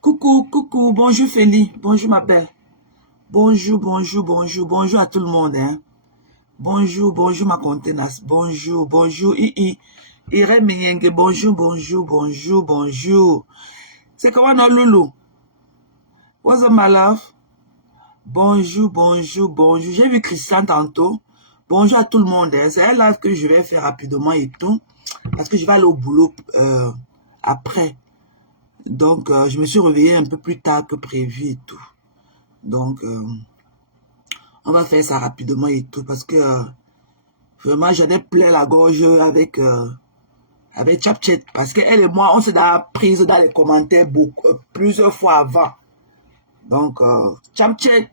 Coucou, coucou, bonjour Félie, bonjour ma belle. Bonjour, bonjour, bonjour, bonjour à tout le monde. Hein. Bonjour, bonjour ma contenance. Bonjour, bonjour, Irène Minyenge, bonjour, bonjour, bonjour, bonjour. C'est comment non, Loulou? What's up, my love? Bonjour, bonjour, bonjour. J'ai vu Christian tantôt. Bonjour à tout le monde. Hein. C'est un live que je vais faire rapidement et tout. Parce que je vais aller au boulot après. Donc, je me suis réveillée un peu plus tard que prévu et tout. Donc, on va faire ça rapidement et tout. Parce que vraiment, j'en ai plein la gorge avec Chapchat. Parce qu'elle et moi, on s'est prise dans les commentaires plusieurs fois avant. Donc, Chapchat,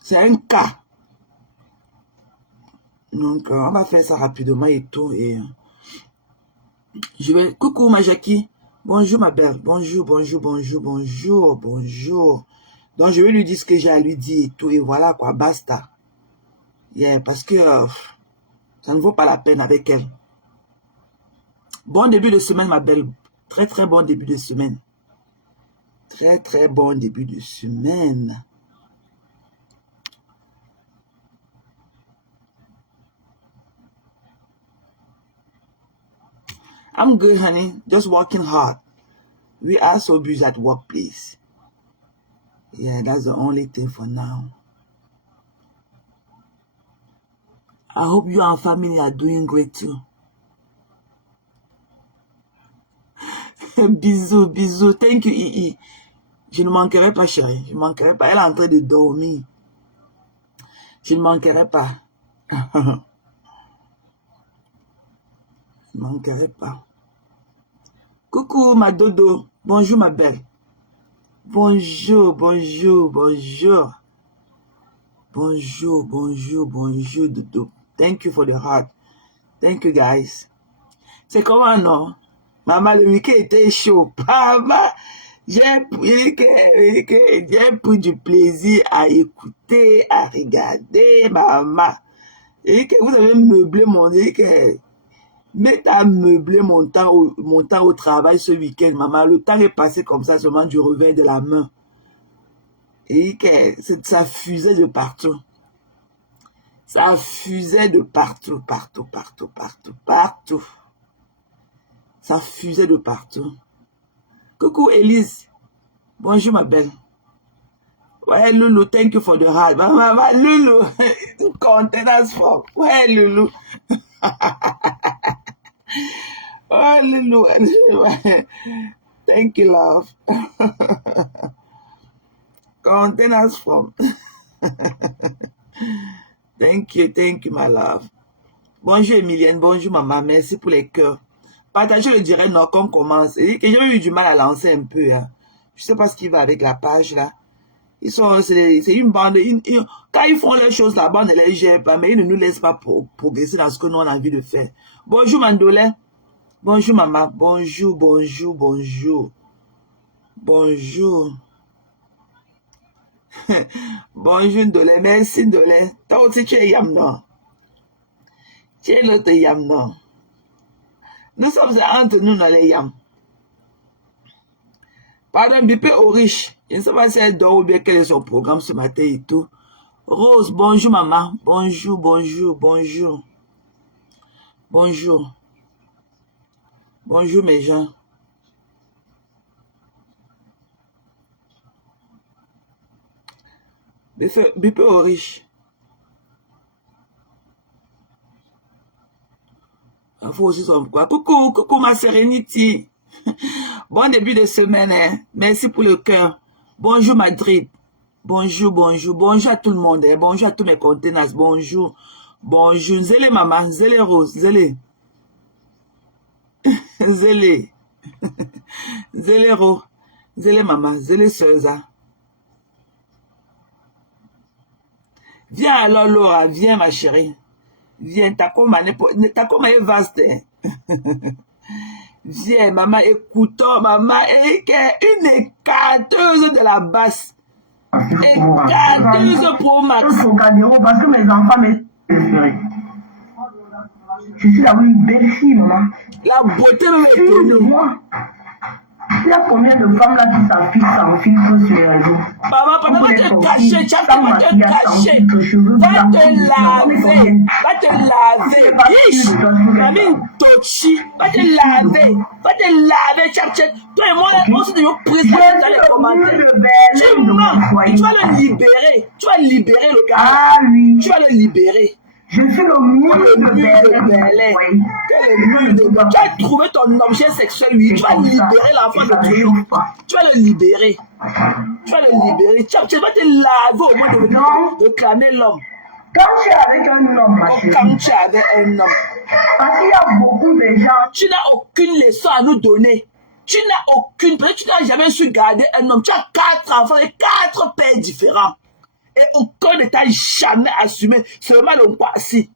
c'est un cas. Donc, on va faire ça rapidement et tout. Et je vais... Coucou, ma Jackie. Bonjour, ma belle. Bonjour, bonjour, bonjour, bonjour, bonjour. Donc, je vais lui dire ce que j'ai à lui dire et tout. Et voilà, quoi, basta. Yeah, parce que ça ne vaut pas la peine avec elle. Bon début de semaine, ma belle. Très, très bon début de semaine. Très, très bon début de semaine. I'm good, honey. Just working hard. We are so busy at workplace. Yeah, that's the only thing for now. I hope you and family are doing great too. Bisous, bisous. Thank you, Ii. Je ne manquerai pas, chérie. Je ne manquerai pas. Elle est en train de dormir. Je ne manquerai pas. Je ne manquerai pas. Coucou, ma dodo. Bonjour, ma belle. Bonjour, bonjour, bonjour. Bonjour, bonjour, bonjour, dodo. Thank you for the heart. Thank you, guys. C'est comment, non? Maman, le week-end était chaud. Maman, j'ai pris du plaisir à écouter, à regarder, maman. Et que vous avez meublé mon mais t'as meublé mon temps au travail ce week-end, maman. Le temps est passé comme ça, seulement du revers de la main. Et que ça fusait de partout. Ça fusait de partout, partout, partout, partout, partout. Ça fusait de partout. Coucou, Elise. Bonjour, ma belle. Ouais, Loulou, thank you for the heart. Maman, Loulou, containers for. Ouais, Loulou. Oh, Loulou. Thank you, love. Containers from. Thank you, my love. Bonjour, Emilienne. Bonjour, maman. Merci pour les cœurs. Partagez le direct, non, qu'on commence. Et que j'ai eu du mal à lancer un peu. Hein. Je sais pas ce qui va avec la page, là. C'est une bande. Quand ils font les choses, la bande ne les gère pas, mais ils ne nous laissent pas progresser dans ce que nous on a envie de faire. Bonjour, Mandolé. Bonjour, maman. Bonjour, bonjour, bonjour. Bonjour. Bonjour, Ndolé. Merci, Ndolé. Toi aussi, tu es Yam, non? Tu es l'autre Yam, non? Nous sommes entre nous dans les Yam. Pardon, Bipé Oriche. Je ne sais pas si elle dort ou bien quel est son programme ce matin et tout. Rose, bonjour maman. Bonjour, bonjour, bonjour. Bonjour. Bonjour mes gens. Bipé Oriche. Il faut aussi son quoi. Coucou, coucou ma Sérénité. Bon début de semaine. Hein. Merci pour le cœur. Bonjour Madrid. Bonjour, bonjour. Bonjour à tout le monde. Hein. Bonjour à tous mes conteneurs. Bonjour. Bonjour. Zélé maman. Zélé Rose. Zélé. Zélé. Zélé Rose. Zélé maman. Zélé Seuza. Viens alors Laura. Viens ma chérie. Viens. Ta coma est vaste. Hein. Viens, maman, écoutons, maman, une écarteuse de la basse. Écarteuse pour Max. Parce que mes enfants m'ont préféré. Je suis d'avoir une belle fille, maman. La beauté même est connue. Il y a combien de femmes là qui s'affichent sans filtre sur les réseaux? Maman, pendant va te cacher, tu vas te cacher. Va te laver. Mamie Tochi, va te laver, tchatchet. Toi et moi, on se dit, présent dans les commentaires. Tu mens, et tu vas le libérer. Tu vas libérer le gars. Ah oui. Tu vas le libérer. Je suis le mule de Belém. Tu as trouvé ton objet sexuel, lui. Tu vas libérer l'enfant de Dieu. Tu vas le libérer. Tu vas le libérer. Tu vas te laver au moins de clamer l'homme. Quand tu es avec un homme, ma chérie. Quand tu es avec un homme. Parce qu'il y a beaucoup de gens. Tu n'as aucune leçon à nous donner. Tu n'as aucune. Peut-être que tu n'as jamais su garder un homme. Tu as 4 enfants et 4 pères différents. Et aucun ne t'a jamais assumé. Seulement le voici.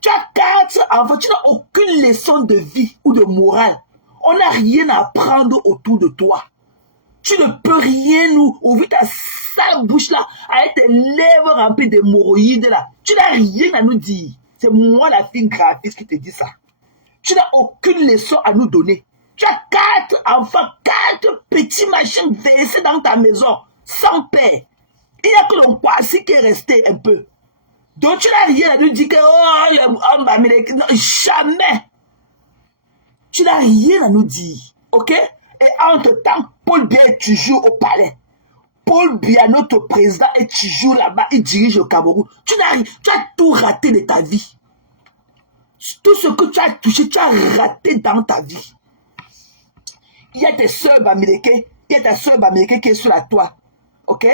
Tu as 4 enfants. Tu n'as aucune leçon de vie ou de morale. On n'a rien à apprendre autour de toi. Tu ne peux rien nous ouvrir ta sale bouche là avec tes lèvres remplies d'hémorroïdes là. Tu n'as rien à nous dire. C'est moi la fille graphiste qui te dit ça. Tu n'as aucune leçon à nous donner. Tu as 4 enfants, 4 petits machins versés dans ta maison, sans père. Il n'y a que le Kwasi qui est resté un peu. Donc tu n'as rien à nous dire que oh, l'homme américain. Non, jamais. Tu n'as rien à nous dire. Ok? Et entre-temps, Paul Biya est toujours au palais. Paul Biya, notre président, est toujours là-bas. Il dirige le Cameroun. Tu as tout raté de ta vie. Tout ce que tu as touché, tu as raté dans ta vie. Il y a tes soeurs américaines. Il y a ta soeur américaine qui est sur la toile. Ok?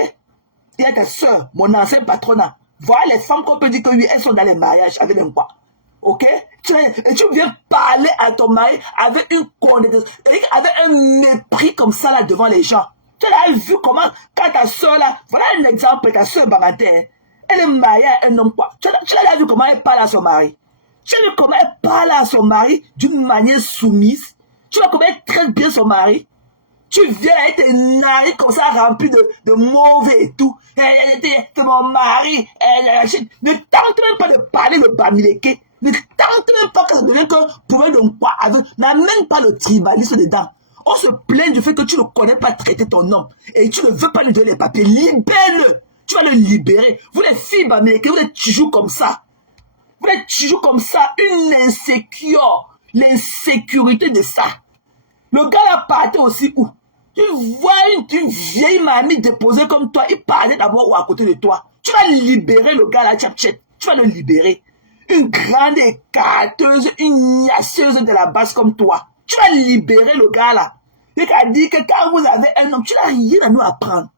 Il y a ta soeur, mon ancien patronat. Voilà les femmes qu'on peut dire que oui, elles sont dans les mariages avec un quoi. Ok? Et tu viens parler à ton mari avec une condamnation, avec un mépris comme ça là devant les gens. Tu as vu comment, quand ta soeur là, voilà un exemple, ta soeur Baranté, elle est mariée à un homme quoi. Tu as vu comment elle parle à son mari. Tu as vu comment elle parle à son mari d'une manière soumise. Tu vois comment elle traite bien son mari. Tu viens avec tes narines comme ça remplies de mauvais et tout. C'est mon mari. Ne tente même pas de parler de Bamileke. Ne tente même pas de donner que pour donc quoi. N'amène pas le tribalisme dedans. On se plaint du fait que tu ne connais pas traiter ton homme. Et tu ne veux pas lui donner les papiers. Libère-le. Tu vas le libérer. Vous les filles Bamileke, vous êtes toujours comme ça. Vous êtes toujours comme ça. Une insécure. L'insécurité de ça. Le gars là partait aussi où? Tu vois une vieille mamie déposée comme toi, il parlait d'abord ou à côté de toi. Tu vas libérer le gars là, tchap-tchep. Tu vas le libérer. Une grande écarteuse, une niaiseuse de la base comme toi. Tu vas libérer le gars là. Il a dit que quand vous avez un homme, tu n'as rien à nous apprendre.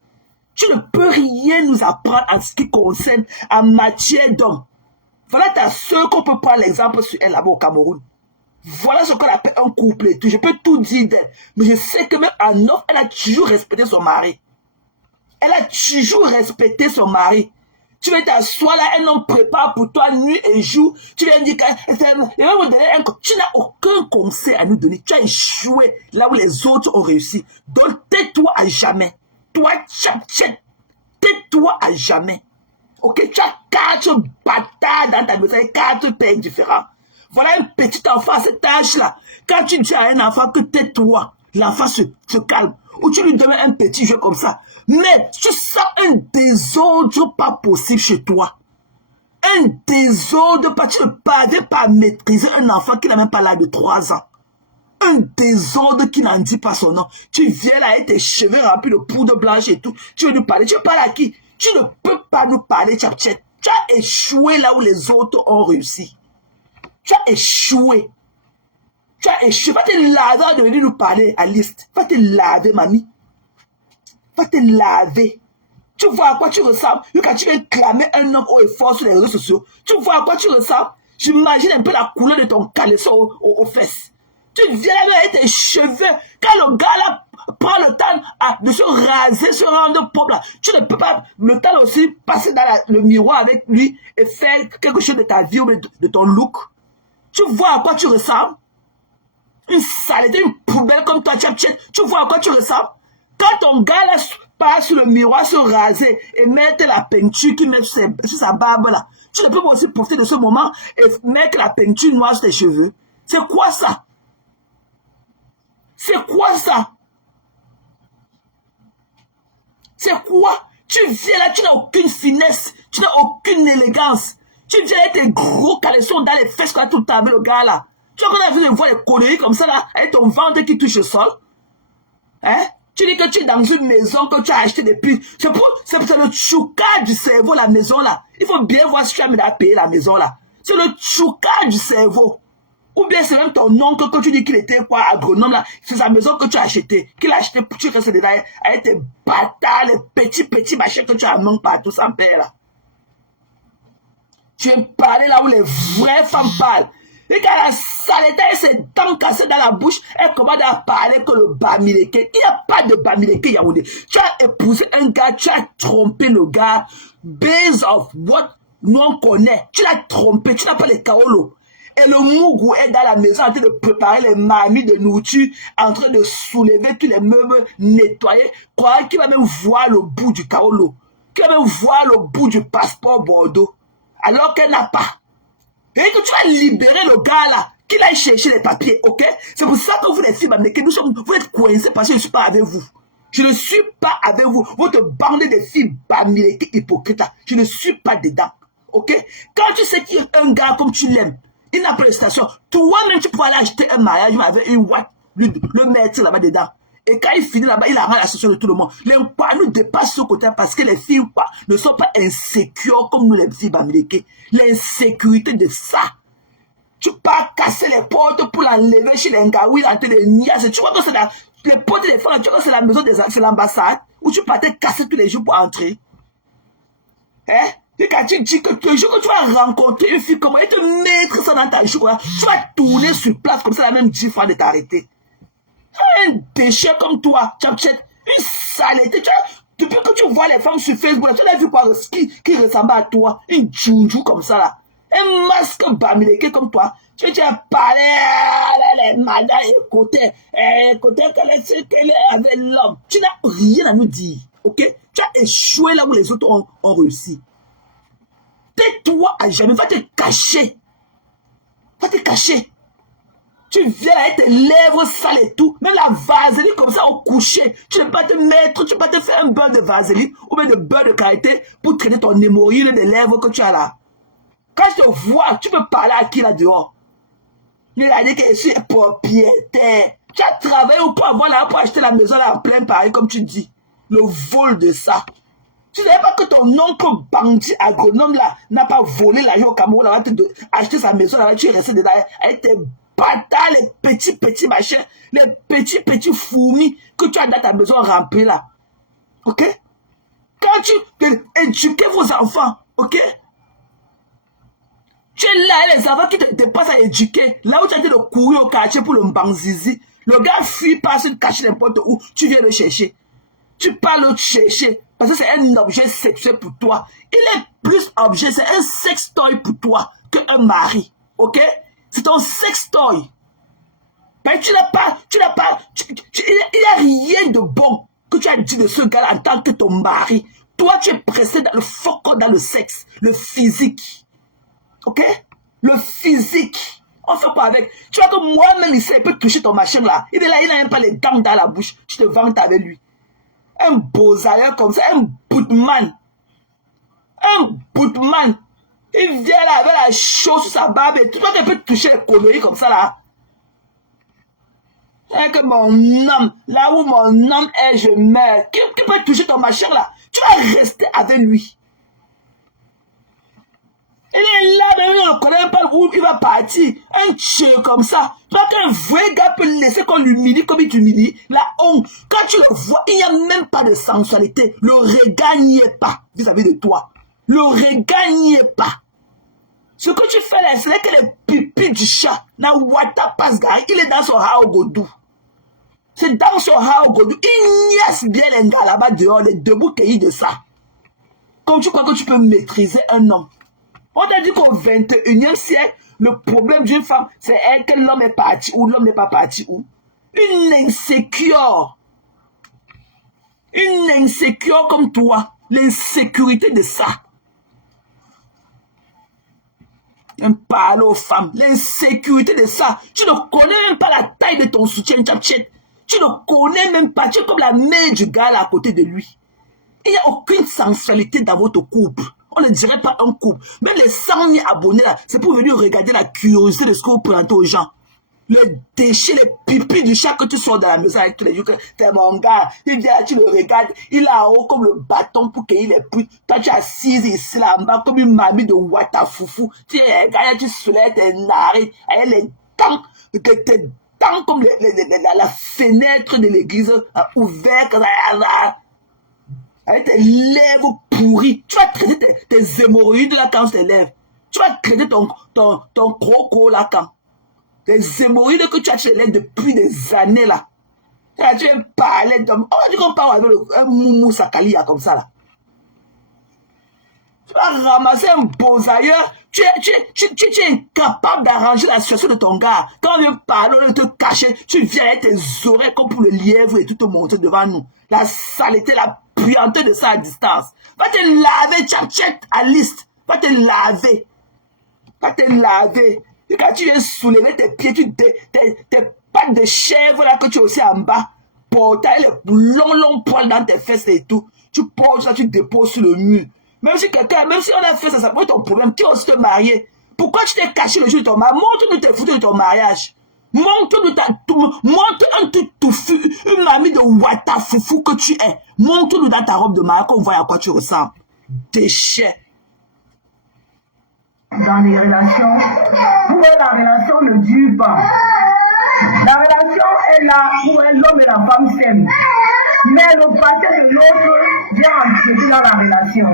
Tu ne peux rien nous apprendre en ce qui concerne en matière d'homme. Voilà ta soeur qu'on peut prendre l'exemple sur elle là-bas au Cameroun. Voilà ce qu'on appelle un couple et tout. Je peux tout dire d'elle. Mais je sais que même en offre, elle a toujours respecté son mari. Elle a toujours respecté son mari. Tu vas t'asseoir là, un homme prépare pour toi nuit et jour. Tu viens dire que tu n'as aucun conseil à nous donner. Tu as échoué là où les autres ont réussi. Donc tais-toi à jamais. Toi, tais-toi à jamais. Ok, tu as 4 bâtards dans ta maison, 4 pères différents. Voilà un petit enfant à cet âge-là. Quand tu dis à un enfant que tais-toi, l'enfant se calme. Ou tu lui donnes un petit jeu comme ça. Mais tu sens un désordre pas possible chez toi. Un désordre, tu ne parviens pas à maîtriser un enfant qui n'a même pas l'âge de 3 ans. Un désordre qui n'en dit pas son nom. Tu viens là avec tes cheveux remplis de poudre blanche et tout. Tu veux nous parler. Tu parles à qui? Tu ne peux pas nous parler, tchap-tchap. Tu as échoué là où les autres ont réussi. Tu as échoué. Tu as échoué. Va te laver de venir nous parler à liste. Va te laver, mamie. Va te laver. Tu vois à quoi tu ressembles. Quand tu viens clamer un homme haut et fort sur les réseaux sociaux, tu vois à quoi tu ressembles. J'imagine un peu la couleur de ton caleçon aux fesses. Tu viens là avec tes cheveux. Quand le gars là prend le temps de se raser, se rendre propre là, tu ne peux pas le temps aussi passer dans le miroir avec lui et faire quelque chose de ta vie ou de ton look. Tu vois à quoi tu ressembles? Une saleté, une poubelle comme toi, tu vois à quoi tu ressembles? Quand ton gars là passe sur le miroir, se raser et mettre la peinture qu'il met sur sa barbe là, tu ne peux pas aussi profiter de ce moment et mettre la peinture noire sur tes cheveux. C'est quoi ça? C'est quoi ça? C'est quoi? Tu viens là, tu n'as aucune finesse, tu n'as aucune élégance. Tu viens avec tes gros caleçons dans les fesses quand tout le temps avec le gars là. Tu as envie de voir les conneries comme ça là, avec ton ventre qui touche le sol. Hein? Tu dis que tu es dans une maison que tu as acheté depuis. C'est le chouka du cerveau, la maison là. Il faut bien voir si tu as mis à payer la maison là. C'est le chouka du cerveau. Ou bien c'est même ton oncle que tu dis qu'il était quoi, agronome là. C'est sa maison que tu as acheté. Qu'il a acheté pour que tu restes dedans avec tes bâtards, les petits machins que tu amènes partout sans père là. Tu viens parler là où les vraies femmes parlent. Et quand la saleté et ses dents cassées dans la bouche, elle commence à parler que le Bamileke. Il n'y a pas de Bamileke Yaoundé. Tu as épousé un gars, tu as trompé le gars. Based of what nous on connaît. Tu l'as trompé, tu n'as pas les kaolo. Et le Mougou est dans la maison en train de préparer les mamies de nourriture, en train de soulever tous les meubles, nettoyer, croyant qu'il va même voir le bout du kaolo. Qu'il va même voir le bout du passeport Bordeaux. Alors qu'elle n'a pas. Et que tu vas libérer le gars là, qu'il aille chercher les papiers, ok? C'est pour ça que vous les filles, vous êtes coincés parce que je ne suis pas avec vous. Je ne suis pas avec vous. Votre bande de filles bamileke hypocrites là, je ne suis pas dedans, ok? Quand tu sais qu'il y a un gars comme tu l'aimes, il n'a pas de station, toi-même tu pourrais aller acheter un mariage avec une ouate, le mettre là-bas dedans. Et quand il finit là-bas, il arrange la situation de tout le monde. Les quoi nous dépassent ce côté parce que les filles quoi, ne sont pas insécures comme nous les filles bamileke. L'insécurité de ça. Tu pars casser les portes pour l'enlever chez les Ngaoui en train de niaiser. Tu vois que c'est les portes des femmes, tu vois que c'est la maison c'est l'ambassade où tu partais casser tous les jours pour entrer. Hein? Et quand tu dis que le jour que tu vas rencontrer une fille comme elle, te mettre ça dans ta joue, tu vas tourner sur place comme ça la même 10 fois de t'arrêter. Un déchet comme toi, une saleté. Depuis que tu vois les femmes sur Facebook, tu as vu quoi qui ressemble à toi, une djoudjou comme ça là, un masque bamileke comme toi. Tu as parlé les madames écoutez qu'elle est avec l'homme. Tu n'as rien à nous dire, ok? Tu as échoué là où les autres ont réussi. Tais-toi à jamais, va te cacher. Va te cacher. Tu viens avec tes lèvres sales et tout. Même la vaseline comme ça au coucher. Tu ne peux pas te mettre, tu ne peux pas te faire un beurre de vaseline ou bien de beurre de qualité pour traiter ton hémorroïde des lèvres que tu as là. Quand je te vois, tu peux parler à qui là dehors? Il a dit que je suis propriétaire. Tu as travaillé pour avoir là, pour acheter la maison là en plein Paris comme tu dis. Le vol de ça. Tu ne savais pas que ton oncle bandit agronome là n'a pas volé l'argent au Cameroun là, acheter sa maison là, tu es resté dedans avec tes bâtards, les petits machins, les petits fourmis que tu as dans ta maison remplie là. Ok? Quand tu éduquez vos enfants, ok? Tu es là, les enfants qui te dépassent à éduquer. Là où tu as dit de courir au quartier pour le mbanzizi. Le gars fuit, passe, il cache n'importe où. Tu viens le chercher. Tu pars le chercher. Parce que c'est un objet sexuel pour toi. Il est plus objet, c'est un sextoy pour toi qu'un mari. Ok? C'est ton sextoy. Mais il n'y a rien de bon que tu as dit de ce gars en tant que ton mari. Toi, tu es pressé dans le focus, dans le sexe, le physique. Ok? Le physique. On fait quoi avec? Tu vois que moi-même, il peut toucher ton machin là. Il est là, il n'a même pas les dents dans la bouche. Tu te vantes avec lui. Un beau ailleurs comme ça, un bootman. Un bootman. Il vient là avec la chose sur sa barbe et tout. Toi, tu peux toucher les conneries comme ça là. Et que mon homme, là où mon homme est, je meurs. Qui peut toucher ton machin là? Tu vas rester avec lui. Il est là, mais il ne connaît pas où il va partir. Un chien comme ça. Tu vois qu'un vrai gars peut laisser qu'on l'humilie comme il t'humilie. La honte. Quand tu le vois, il n'y a même pas de sensualité. Le regard n'y est pas vis-à-vis de toi. Le regard n'y est pas. Ce que tu fais là, c'est que les pipis du chat. Na wata passe gars, il est dans son hao godou. C'est dans son hao godou. Il niaise bien les gars là-bas dehors, les debout cueillis de ça. Comme tu crois que tu peux maîtriser un homme. On t'a dit qu'au 21e siècle, le problème d'une femme, c'est que l'homme est parti ou l'homme n'est pas parti où. Une insécure comme toi, l'insécurité de ça. Un parle aux femmes, l'insécurité de ça. Tu ne connais même pas la taille de ton soutien, tu ne connais même pas. Tu es comme la mère du gars là à côté de lui. Il n'y a aucune sensualité dans votre couple. On ne dirait pas un couple. Même les 100 000 abonnés là, c'est pour venir regarder la curiosité de ce que vous présentez aux gens. Le déchet, les pipis du chat que tu sors dans la maison avec tous les jours, que t'es mon gars, il vient là, tu le regardes, il a haut comme le bâton pour qu'il ait pris. Toi, tu es assise ici là en bas comme une mamie de Watafoufou. Tu es regardes, tu soulèves tes narines, avec les dents, tes dents comme la fenêtre de l'église ouverte, avec tes lèvres pourries. Tu vas traiter tes hémorroïdes là quand tes lèvres. Tu vas traiter ton croco là quand. Des hémorroïdes que tu as chez les depuis des années là. Là tu viens parler d'homme. On dit qu'on parle avec un moumou sakalia comme ça là. Tu vas ramasser un bosailleur. Tu es incapable d'arranger la situation de ton gars. Quand on vient parler, on veut te cacher. Tu viens avec tes oreilles comme pour le lièvre et tout te monter devant nous. La saleté, la puanteur de ça à distance. Va te laver, tchat à liste. Va te laver. Va te laver. Et quand tu viens soulever tes pieds, tes pattes de chèvre là que tu as aussi en bas, porter les longs poils dans tes fesses et tout, tu portes ça, tu déposes sur le mur. Même si on a fait ça, ça peut être ton problème, tu as aussi te marier. Pourquoi tu t'es caché le jour de ton mariage? Montre-nous tes photos de ton mariage. Montre un truc touffu, une mamie de Watafoufou que tu es. Montre-nous dans ta robe de mariage qu'on voit à quoi tu ressembles. Déchet. Dans les relations, où la relation ne dure pas. La relation est là où l'homme et la femme s'aiment. Mais le passé de l'autre vient empiéter dans la relation.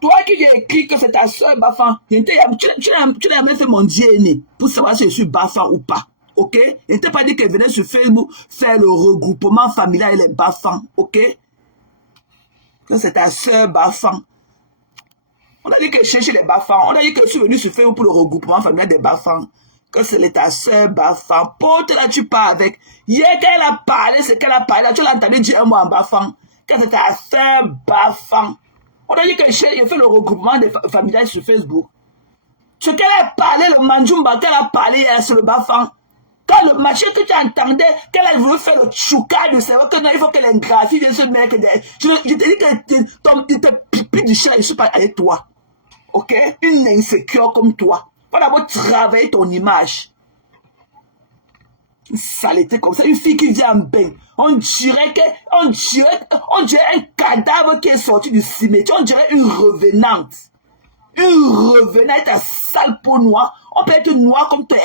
Toi qui viens écrire que c'est ta soeur Bafan, tu n'as même fait mon DNA pour savoir si je suis Bafan ou pas. Ok? Je ne t'ai pas dit qu'elle venait sur Facebook faire le regroupement familial et les Bafan. Ok? Que c'est ta soeur Bafan. On a dit que chercher les Bafans. On a dit que je suis venu sur Facebook pour le regroupement familial des Bafans. Que c'est ta soeur Bafan. Porte là, tu pars avec. Hier, quand elle a parlé, c'est qu'elle a parlé. Là, tu l'as entendu dire un mot en Bafan. Que c'est ta soeur Bafan. On a dit que j'ai fait le regroupement des familiales sur Facebook. Ce qu'elle a parlé, le Manjumba qu'elle a parlé, c'est le Bafan. Quand le marché que tu entendais, qu'elle a voulu faire le chouka de cerveau, que non, il faut qu'elle ingraphie de ce mec. Je te dis que tes pipis du chat, je ne suis pas avec toi. Ok? Une insécure comme toi. Va d'abord travailler ton image. Une saleté comme ça. Une fille qui vient en bain. On dirait un cadavre qui est sorti du cimetière. On dirait une revenante. Une revenante à sale peau noire. On peut être noir comme toi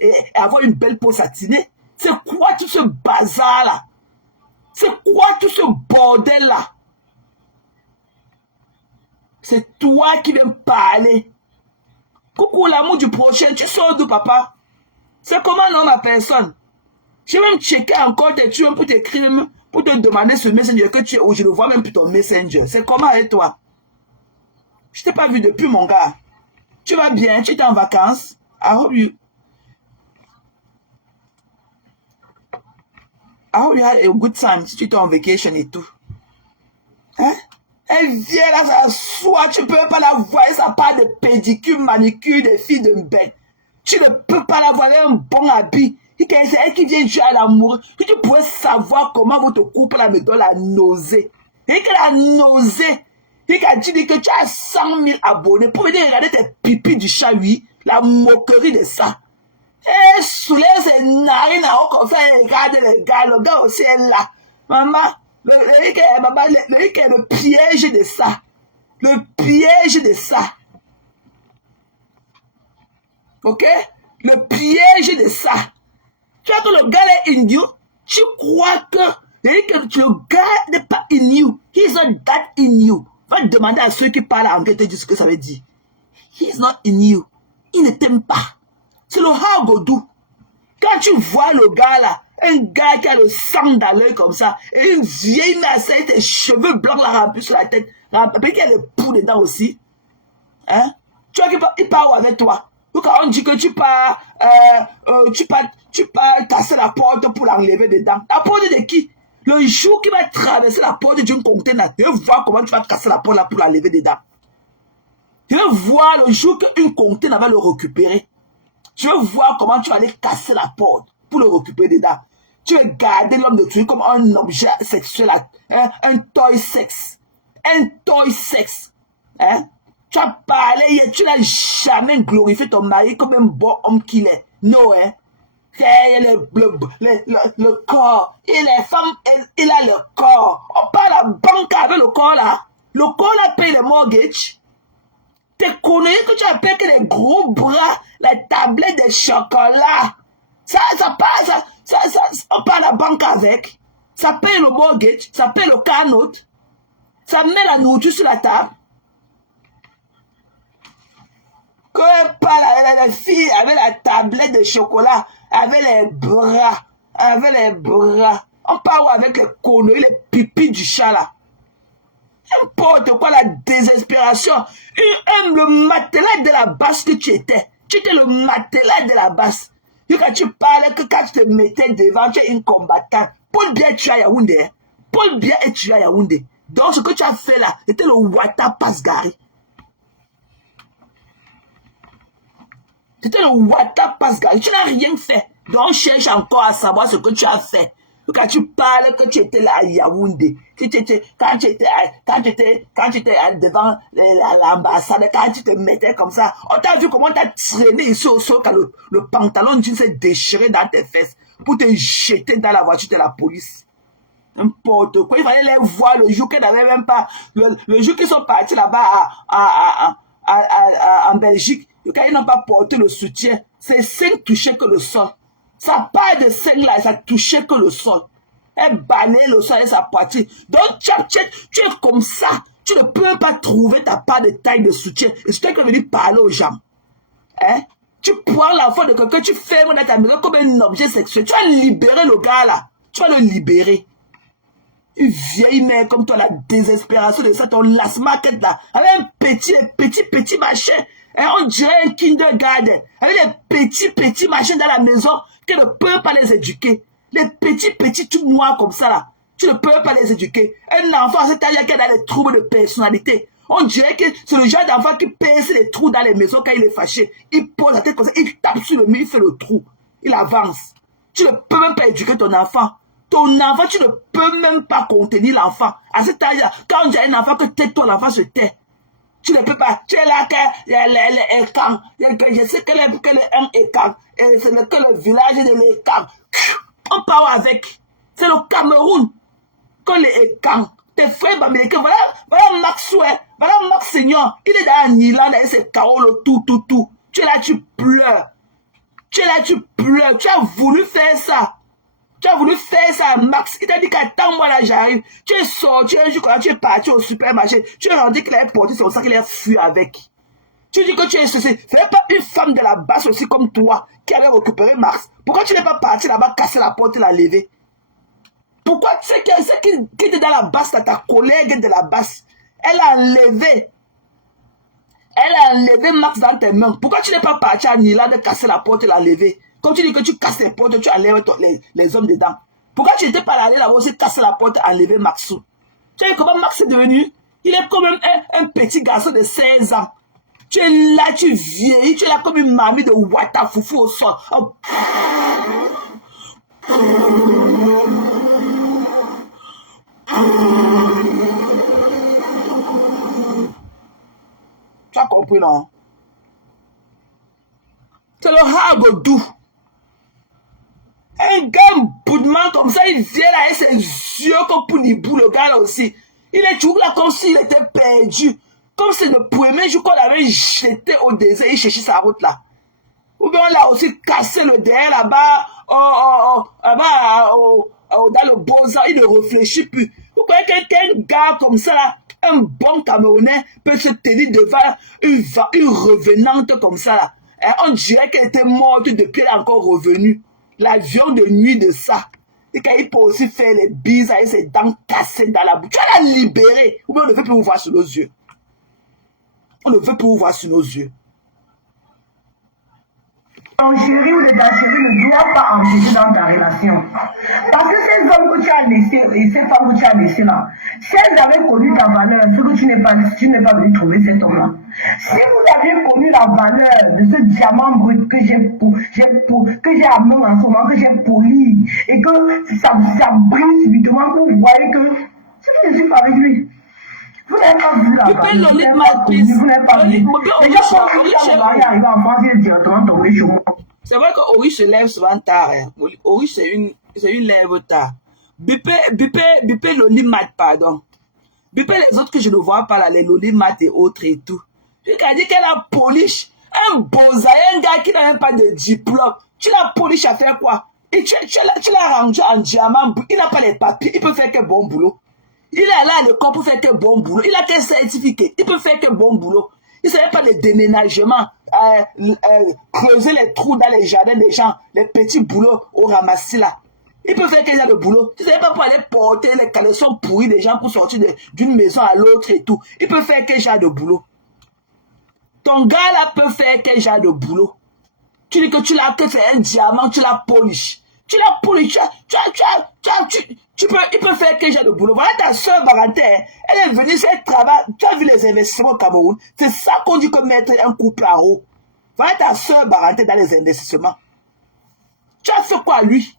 et avoir une belle peau satinée. C'est quoi tout ce bazar là? C'est quoi tout ce bordel là? C'est toi qui viens me parler. Coucou l'amour du prochain, tu sors d'où papa? C'est comment non ma personne? Je vais même checker encore tes trucs pour t'écrire, pour te demander ce messenger que tu es où je le vois même plus ton messenger. C'est comment avec toi? Je t'ai pas vu depuis mon gars. Tu vas bien? Tu es en vacances? I hope you had a good time si tu étais en vacation et tout. Hein? Elle vient là, ça s'assoit, tu ne peux pas la voir, ça part de pédicure, manicure, des filles de bête. Tu ne peux pas la voir avec un bon habit. C'est elle qui vient jouer à l'amour. Que tu pourrais savoir comment votre couple là me donne la nausée. Et que la nausée. Et qu'elle dit que tu as 100 000 abonnés pour venir regarder tes pipis du chat, oui. La moquerie de ça. Et soulève ses narines à haut comme ça, et regarde les gars. Le gars aussi est là. Maman. Le piège de ça. Le piège de ça. Ok? Le piège de ça. Tu vois que le gars est in you. Tu crois que le gars n'est pas in you. He's not that in you. Va demander à ceux qui parlent anglais de dire ce que ça veut dire. He's not in you. Il ne t'aime pas. C'est le Hagodou. Quand tu vois le gars là, un gars qui a le sang dans l'œil comme ça, et une vieille masse avec tes cheveux blancs là remplis sur la tête, remplis qui a des poux dedans aussi, hein? Tu vois qu'il parle avec toi. Donc on dit que tu pars casser la porte pour l'enlever dedans. La porte de qui? Le jour qui va traverser la porte d'une conteneur, tu veux voir comment tu vas casser la porte là pour l'enlever dedans. Tu veux voir le jour qu'une conteneur va le récupérer. Tu veux voir comment tu vas aller casser la porte pour le récupérer dedans. Tu veux garder l'homme de tuer comme un objet sexuel, un toy sexe. Un toy sexe. Hein? Tu as parlé, tu n'as jamais glorifié ton mari comme un bon homme qu'il est. Non, hein? Le corps. Et les femmes, il a le corps. On parle à la banque avec le corps là. Le corps là paye les mortgages. T'es connu que tu as payé que les gros bras, les tablettes de chocolat. Ça passe, on parle à la banque avec. Ça paye le mortgage, ça paye le car note. Ça met la nourriture sur la table. Quand on parle avec les filles, avec la tablette de chocolat, avec les bras, on parle avec les conneries, les pipis du chat là. N'importe quoi, la désespération. Le matelas de la basse que tu étais. Tu étais le matelas de la basse. Et quand tu parlais, que quand tu te mettais devant, tu es une combattante. Paul Biya, tu es à Yaoundé. Paul Biya et tu es à Yaoundé. Donc, ce que tu as fait là, c'était le Wata Pasgari. C'était le Wata Pasgari. Tu n'as rien fait. Donc, on cherche encore à savoir ce que tu as fait. Quand tu parles que tu étais là à Yaoundé, quand tu étais devant l'ambassade, quand tu te mettais comme ça, on t'a vu comment tu as traîné ici au sol quand le pantalon jean s'est déchiré dans tes fesses pour te jeter dans la voiture de la police. N'importe quoi. Il fallait les voir le jour qu'ils n'avaient même pas, le jour qu'ils sont partis là-bas en Belgique, quand ils n'ont pas porté le soutien, c'est 5 touchés que le sol. Ça part de 5 là, ça touchait que le sol. Elle balayait le sol et sa poitrine. Donc, tu es comme ça. Tu ne peux pas trouver ta part de taille de soutien. Et c'est toi qui es venu parler aux gens. Hein? Tu prends l'enfant de quelqu'un, tu fermes dans ta maison comme un objet sexuel. Tu vas libérer le gars là. Tu vas le libérer. Une vieille mère comme toi, la désespération de ça, ton last market là, avec un petit machin. Hein, on dirait un kindergarten. Avec des petits machins dans la maison qui ne peuvent pas les éduquer. Les petits tout noirs comme ça là. Tu ne peux pas les éduquer. Un enfant à cet âge qui a des troubles de personnalité. On dirait que c'est le genre d'enfant qui pèse les trous dans les maisons quand il est fâché. Il pose la tête comme ça, il tape sur le mur, il fait le trou. Il avance. Tu ne peux même pas éduquer ton enfant. Ton enfant, tu ne peux même pas contenir l'enfant. À cet âge-là, quand on dit à un enfant que tais-toi, l'enfant se tait. Tu ne peux pas. Tu es là que l'écang. Je sais que le écang. Et ce n'est que le village de l'écang. On parle avec. C'est le Cameroun. Que les écang. Tes frères américains. Voilà Maxwell. Voilà Max Seigneur. Il est dans un Irlande avec ses caroles tout. Tu es là, tu pleures. Tu as voulu faire ça. Tu as voulu faire ça à Max. Il t'a dit qu'attends-moi là, j'arrive. Tu es sorti un jour quand tu es parti au supermarché. Tu as rendu qu'il avait porté son sac, il a fui avec. Tu dis que tu es ceci. Ce n'est pas une femme de la basse aussi comme toi qui avait récupéré Max. Pourquoi tu n'es pas parti là-bas, casser la porte et la lever? Pourquoi tu sais qui était dans la basse, ta collègue de la basse? Elle a enlevé Max dans tes mains. Pourquoi tu n'es pas parti à Nila de casser la porte et la lever? Quand tu dis que tu casses les portes, tu enlèves les hommes dedans. Pourquoi tu n'étais pas allé là-bas aussi casser la porte et enlever Maxou? Tu sais comment Max est devenu? Il est comme un petit garçon de 16 ans. Tu es là, tu vieillis, tu es là comme une mamie de Wata Foufou au sol. Oh. Tu as compris, non? C'est le Hagodou. Un gars boudement comme ça, il vient là avec ses yeux comme Pounibou, le gars là aussi. Il est toujours là comme s'il était perdu. Comme c'est le premier jour qu'on avait jeté au désert, il cherchait sa route là. Ou bien on l'a aussi cassé le derrière là-bas, dans le Beaux-Arts, il ne réfléchit plus. Vous croyez qu'un gars comme ça là, un bon Camerounais peut se tenir devant une revenante comme ça là. Et on dirait qu'elle était morte depuis qu'elle est encore revenue. L'avion de nuit de ça. Et quand il peut aussi faire les bises avec ses dents cassées dans la bouche. Tu vas la libérer. Ou bien on ne veut plus vous voir sur nos yeux. On ne veut plus vous voir sur nos yeux. ton chéri ou de ta chérie ne doit pas empiéter dans ta relation. Parce que ces hommes que tu as laissés et ces femmes que tu as laissées là, si elles avaient connu ta valeur, c'est que tu n'es pas venu trouver cet homme-là. Si vous aviez connu la valeur de ce diamant brut que j'ai à main en ce moment, que j'ai poli, et que ça brille subitement, vous voyez que c'est que je suis avec lui. Vous n'avez pas vu la valeur, vous n'avez pas vu. Les gens sont arrivés en France et directement tombés sur moi. C'est vrai qu'Ori se lève souvent tard. Hein. Ori, c'est une lève tard. Bipé Lolimat, pardon. Bipé les autres que je ne vois pas là, les Lolimat et autres et tout. Tu as dit qu'elle a polish. Un bozaï, un gars qui n'a même pas de diplôme. Tu l'as polish à faire quoi? Et tu l'as rendu en diamant. Il n'a pas les papiers. Il peut faire que bon boulot. Il est allé à l'école pour faire que bon boulot. Il a qu'un certificat. Il peut faire que bon boulot. Il ne savait pas les déménagements, creuser les trous dans les jardins des gens, les petits boulots au ramassis là. Il peut faire quel genre de boulot? Il ne savait pas pour aller porter les caleçons pourris des gens pour sortir d'une maison à l'autre et tout. Il peut faire quel genre de boulot? Ton gars là peut faire quel genre de boulot? Tu dis que tu l'as que fait un diamant, tu l'as polish. Tu l'as polish, il peut faire quel genre de boulot? Voilà ta soeur Baranté, elle est venue, c'est travail. Tu as vu les investissements au Cameroun? C'est ça qu'on dit que mettre un couple en haut. Voilà ta soeur Baranté dans les investissements. Tu as fait quoi lui?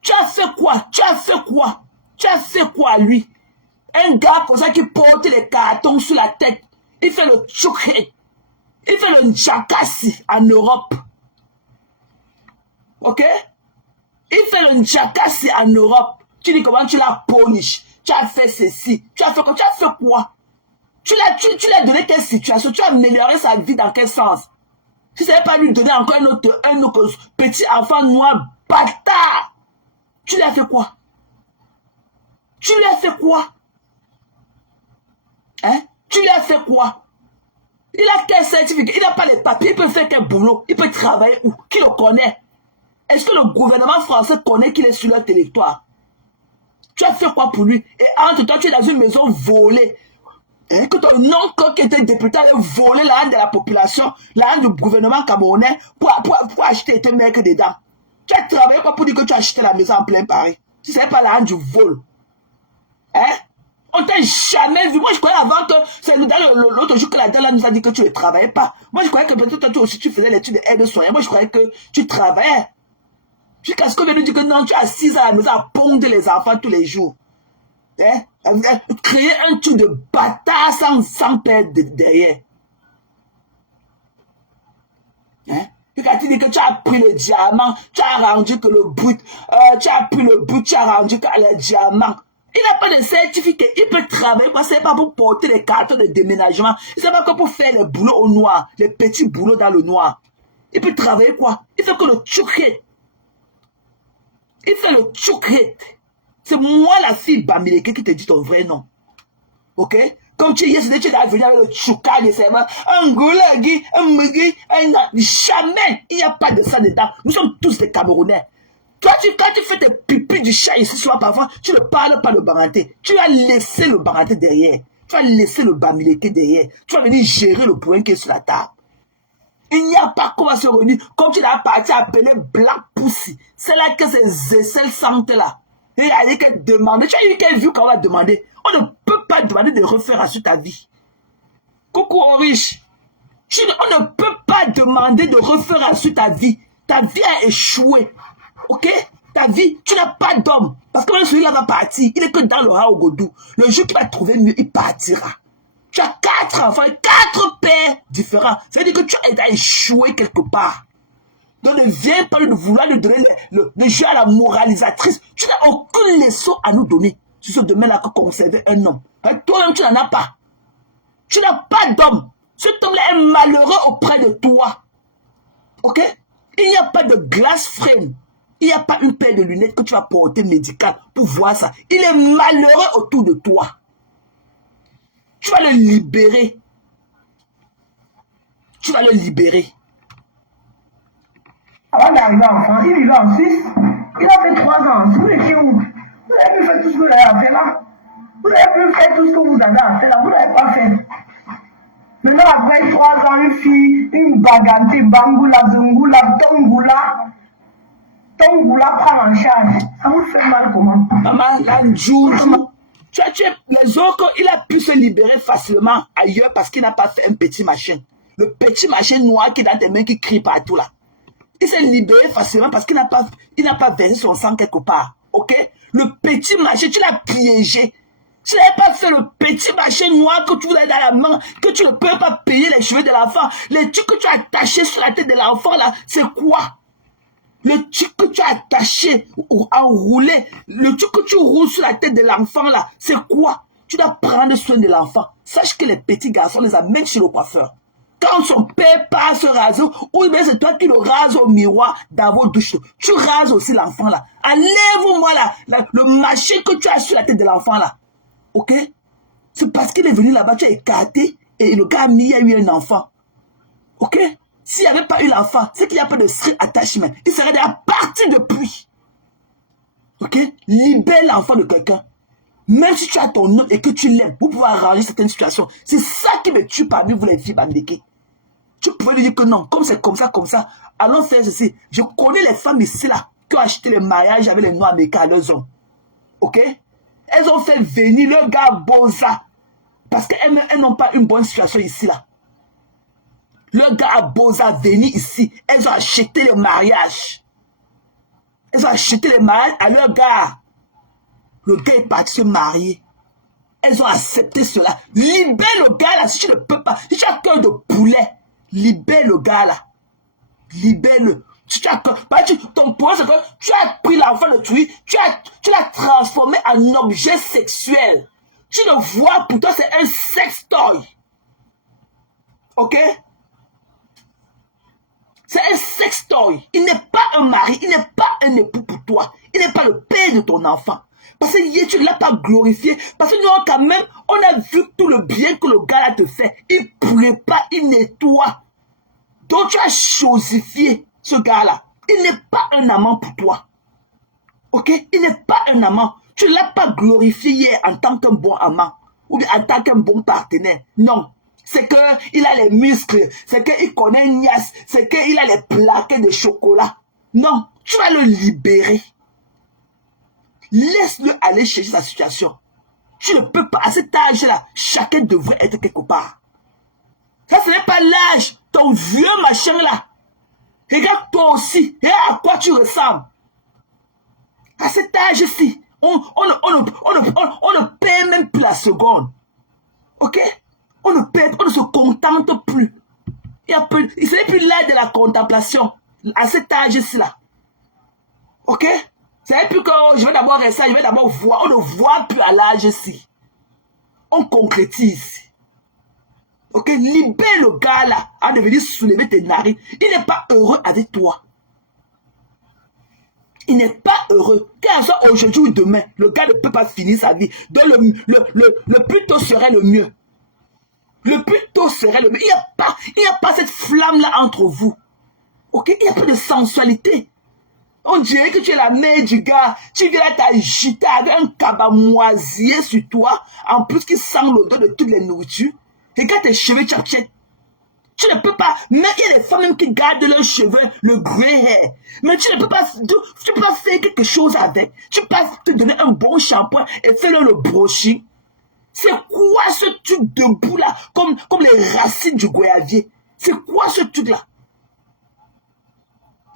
Tu as fait quoi? Tu as fait quoi? Tu as fait quoi lui? Un gars comme ça qui porte les cartons sur la tête. Il fait le tchoukhe. Il fait le djakassi en Europe. Ok? Il fait le djakassi en Europe. Tu dis comment tu l'as polish. Tu as fait ceci. Tu as fait quoi? Tu as fait quoi? Tu lui as donné quelle situation? Tu as amélioré sa vie dans quel sens? Tu ne savais pas lui donner encore un autre petit enfant noir bâtard. Tu lui as fait quoi? Tu lui as fait quoi? Hein? Tu lui as fait quoi? Il a quel certificat? Il n'a pas les papiers. Il peut faire quel boulot? Il peut travailler où? Qui le connaît? Est-ce que le gouvernement français connaît qu'il est sur leur territoire? Tu as fait quoi pour lui? Et entre toi, tu es dans une maison volée. Hein? Que ton oncle qui était député allait voler la haine de la population, la haine du gouvernement camerounais pour acheter tes mecs dedans. Tu as travaillé quoi pour dire que tu as acheté la maison en plein Paris? Tu ne savais pas la haine du vol. Hein? On t'a jamais vu. Moi, je croyais avant que c'est l'autre jour que la dame nous a dit que tu ne travaillais pas. Moi, je croyais que peut-être toi aussi tu faisais l'étude d'aide-soignant. Moi, je croyais que tu travaillais. Jusqu'à ce qu'on vienne nous dire que non, tu es assise à la maison à pondre les enfants tous les jours. Hein? Créer un truc de bâtard sans père derrière. Hein? Tu as dit que tu as pris le diamant, tu as rendu que le brut, tu as pris le brut, tu as rendu que le diamant. Il n'a pas de certificat, il peut travailler, c'est pas pour porter les cartons de déménagement, c'est pas que pour faire les boulots au noir, les petits boulots dans le noir. Il peut travailler quoi? Il fait que le tchoukhet. Il fait le tchoukhet. C'est moi la fille Bamileke qui te dit ton vrai nom. Ok? Comme tu es hier, tu es venu avec le tchoukage, c'est un goulagui, un mugui, jamais, il n'y a pas de ça dedans. Nous sommes tous des Camerounais. Toi, quand tu fais tes pipis du chat ici, soit parfois, tu ne parles pas le Baranté. Tu as laissé le Baranté derrière. Tu as laissé le Bamileke derrière. Tu vas venir gérer le point qui est sur la table. Il n'y a pas comment se réunir. Comme tu l'as parti appeler Black Pussy. C'est là que ces aisselles sentent là. Et il a dit qu'elle demandait. Tu as eu quelle vue qu'on va demander? On ne peut pas demander de refaire sur ta vie. Coucou Oriche. On ne peut pas demander de refaire sur ta vie. Ta vie a échoué. Ok? Ta vie, tu n'as pas d'homme. Parce que même celui-là va partir. Il n'est que dans le Hao Godou. Le jour qu'il va trouver mieux, il partira. Tu as 4 enfants, 4 pères différents. Ça veut dire que tu as échoué quelque part. Donc ne viens pas de vouloir nous donner le jeu à la moralisatrice. Tu n'as aucune leçon à nous donner sur ce domaine-là que conserver un homme. Toi-même, tu n'en as pas. Tu n'as pas d'homme. Cet homme-là est malheureux auprès de toi. Ok? Il n'y a pas de glass frame. Il n'y a pas une paire de lunettes que tu vas porter médicale pour voir ça. Il est malheureux autour de toi. Tu vas le libérer. Tu vas le libérer. Avant d'arriver en France, il vivait en Suisse. Il a fait 3 ans. Vous étiez où? Vous avez pu faire tout ce que vous avez à faire là. Vous avez pu faire tout ce que vous avez à faire là. Vous n'avez pas fait. Le Maintenant, après 3 ans, une fille, une bagante, Bangoula, Zungula, Tongoula prend en charge. Ça vous fait mal comment? Maman, la Djoudjou. Les autres, il a pu se libérer facilement ailleurs parce qu'il n'a pas fait un petit machin. Le petit machin noir qui est dans tes mains qui crie partout là. Il s'est libéré facilement parce qu'il n'a pas versé son sang quelque part. Ok? Le petit machin, tu l'as piégé. Tu n'avais pas fait le petit machin noir que tu voulais dans la main, que tu ne peux pas payer les cheveux de l'enfant. Les trucs que tu as attachés sur la tête de l'enfant là, c'est quoi? Le truc que tu as attaché ou enroulé, le truc que tu roules sur la tête de l'enfant là, c'est quoi? Tu dois prendre soin de l'enfant. Sache que les petits garçons les amènent chez le coiffeur. Quand son père passe se raser, ou bien c'est toi qui le rases au miroir dans vos douches, tu rases aussi l'enfant là. Enlève-moi là, le machin que tu as sur la tête de l'enfant là. Ok? C'est parce qu'il est venu là-bas, tu as écarté et le gars a eu un enfant. Ok? S'il n'y avait pas eu l'enfant, c'est qu'il n'y a pas de string attachment. Il serait déjà parti depuis. Ok? Libère l'enfant de quelqu'un. Même si tu as ton nom et que tu l'aimes, vous pouvez arranger certaines situations. C'est ça qui me tue parmi vous les filles bandéquées. Tu pouvais lui dire que non, comme c'est comme ça, allons faire ceci. Je connais les femmes ici là qui ont acheté le mariage avec les noirs américains à leurs hommes. Ok? Elles ont fait venir le gars Boza parce qu'elles n'ont pas une bonne situation ici là. Le gars a Boza venu ici. Elles ont acheté le mariage. Elles ont acheté le mariage à leur gars. Le gars est parti se marier. Elles ont accepté cela. Libère le gars là si tu ne peux pas. Si tu as cœur de poulet, libère le gars là. Libère-le. Si tu as ton point c'est que tu as pris l'enfant de tu l'as transformé en objet sexuel. Tu le vois, pour toi c'est un sextoy. Ok? C'est un sextoy. Il n'est pas un mari, il n'est pas un époux pour toi. Il n'est pas le père de ton enfant. Parce que tu ne l'as pas glorifié. Parce que nous, quand même, on a vu tout le bien que le gars là te fait. Il prépare, il nettoie. Donc tu as chosifié ce gars-là. Il n'est pas un amant pour toi. Ok? Il n'est pas un amant. Tu ne l'as pas glorifié hier en tant qu'un bon amant. Ou bien en tant qu'un bon partenaire. Non. C'est qu'il a les muscles. C'est qu'il connaît Nias. C'est qu'il a les plaquettes de chocolat. Non. Tu vas le libérer. Laisse-le aller chercher sa situation. Tu ne peux pas. À cet âge-là, chacun devrait être quelque part. Ça, ce n'est pas l'âge. Ton vieux machin là. Regarde toi aussi. Et à quoi tu ressembles. À cet âge-ci, on ne paie même plus la seconde. Ok? On ne se contente plus. Il ce n'est plus l'âge de la contemplation. À cet âge-ci là. Ok? Ce n'est plus que je vais d'abord rester, je vais d'abord voir. On ne voit plus à l'âge-ci. On concrétise. Ok? Libère le gars là à devenir soulever tes narines. Il n'est pas heureux avec toi. Il n'est pas heureux. Car ça aujourd'hui ou demain, le gars ne peut pas finir sa vie. Donc le plus tôt serait le mieux. Le plus tôt serait le mieux. Il n'y a pas cette flamme-là entre vous. Ok? Il n'y a pas de sensualité. On dirait que tu es la mère du gars. Tu viens là t'agiter avec un cabamoisier sur toi. En plus qui sent l'odeur de toutes les nourritures. Regarde tes cheveux, tu ne peux pas. Mais il y a des femmes même qui gardent leurs cheveux, le grey hair. Mais tu ne peux pas faire quelque chose avec. Tu peux pas te donner un bon shampoing et faire le brushing. C'est quoi ce truc debout là, comme les racines du goyavier? C'est quoi ce truc là?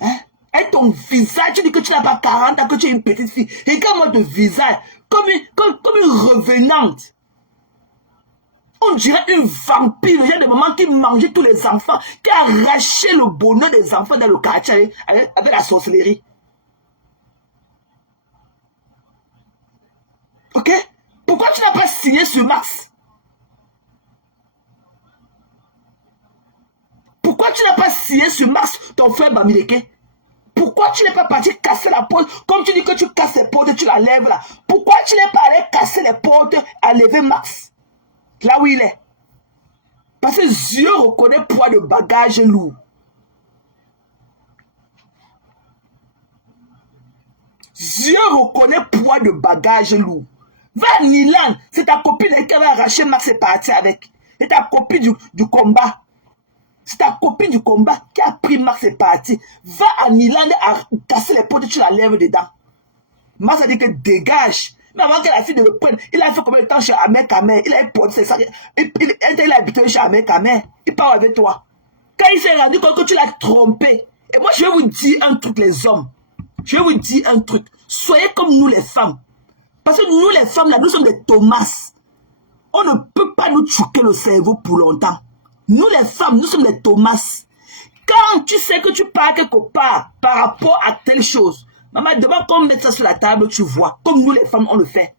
Hein? Et ton visage, tu dis que tu n'as pas 40 ans, que tu es une petite fille. Regarde-moi ton visage, comme une revenante. On dirait une vampire, le genre de maman qui mangeait tous les enfants, qui a arraché le bonheur des enfants dans le quartier avec la sorcellerie. Ok? Pourquoi tu n'as pas signé sur Max? Pourquoi tu n'as pas signé sur Max, ton frère Bamileke? Pourquoi tu n'es pas parti casser la porte? Comme tu dis que tu casses les portes, tu la lèves là. Pourquoi tu n'es pas allé casser les portes à lever Max? Là où il est. Parce que Dieu reconnaît poids de bagage lourd. Dieu reconnaît poids de bagage lourd. Va à Milan, c'est ta copine qui avait arraché Max et parti avec. C'est ta copine du combat. C'est ta copine du combat qui a pris Max et parti. Va en Irlande à casser les potes, tu la lèves dedans. Max a dit que dégage. Mais avant que la fille de le prenne, il a fait combien de temps chez Ahmed Kamer? Il a porté ça. Il a habité chez Ahmed Kamer. Il parle avec toi. Quand il s'est rendu compte que tu l'as trompé. Et moi, je vais vous dire un truc, les hommes. Je vais vous dire un truc. Soyez comme nous, les femmes. Parce que nous, les femmes, là, nous sommes des Thomas. On ne peut pas nous choquer le cerveau pour longtemps. Nous, les femmes, nous sommes des Thomas. Quand tu sais que tu pars quelque part par rapport à telle chose, maman, demande qu'on mette ça sur la table, tu vois. Comme nous, les femmes, on le fait.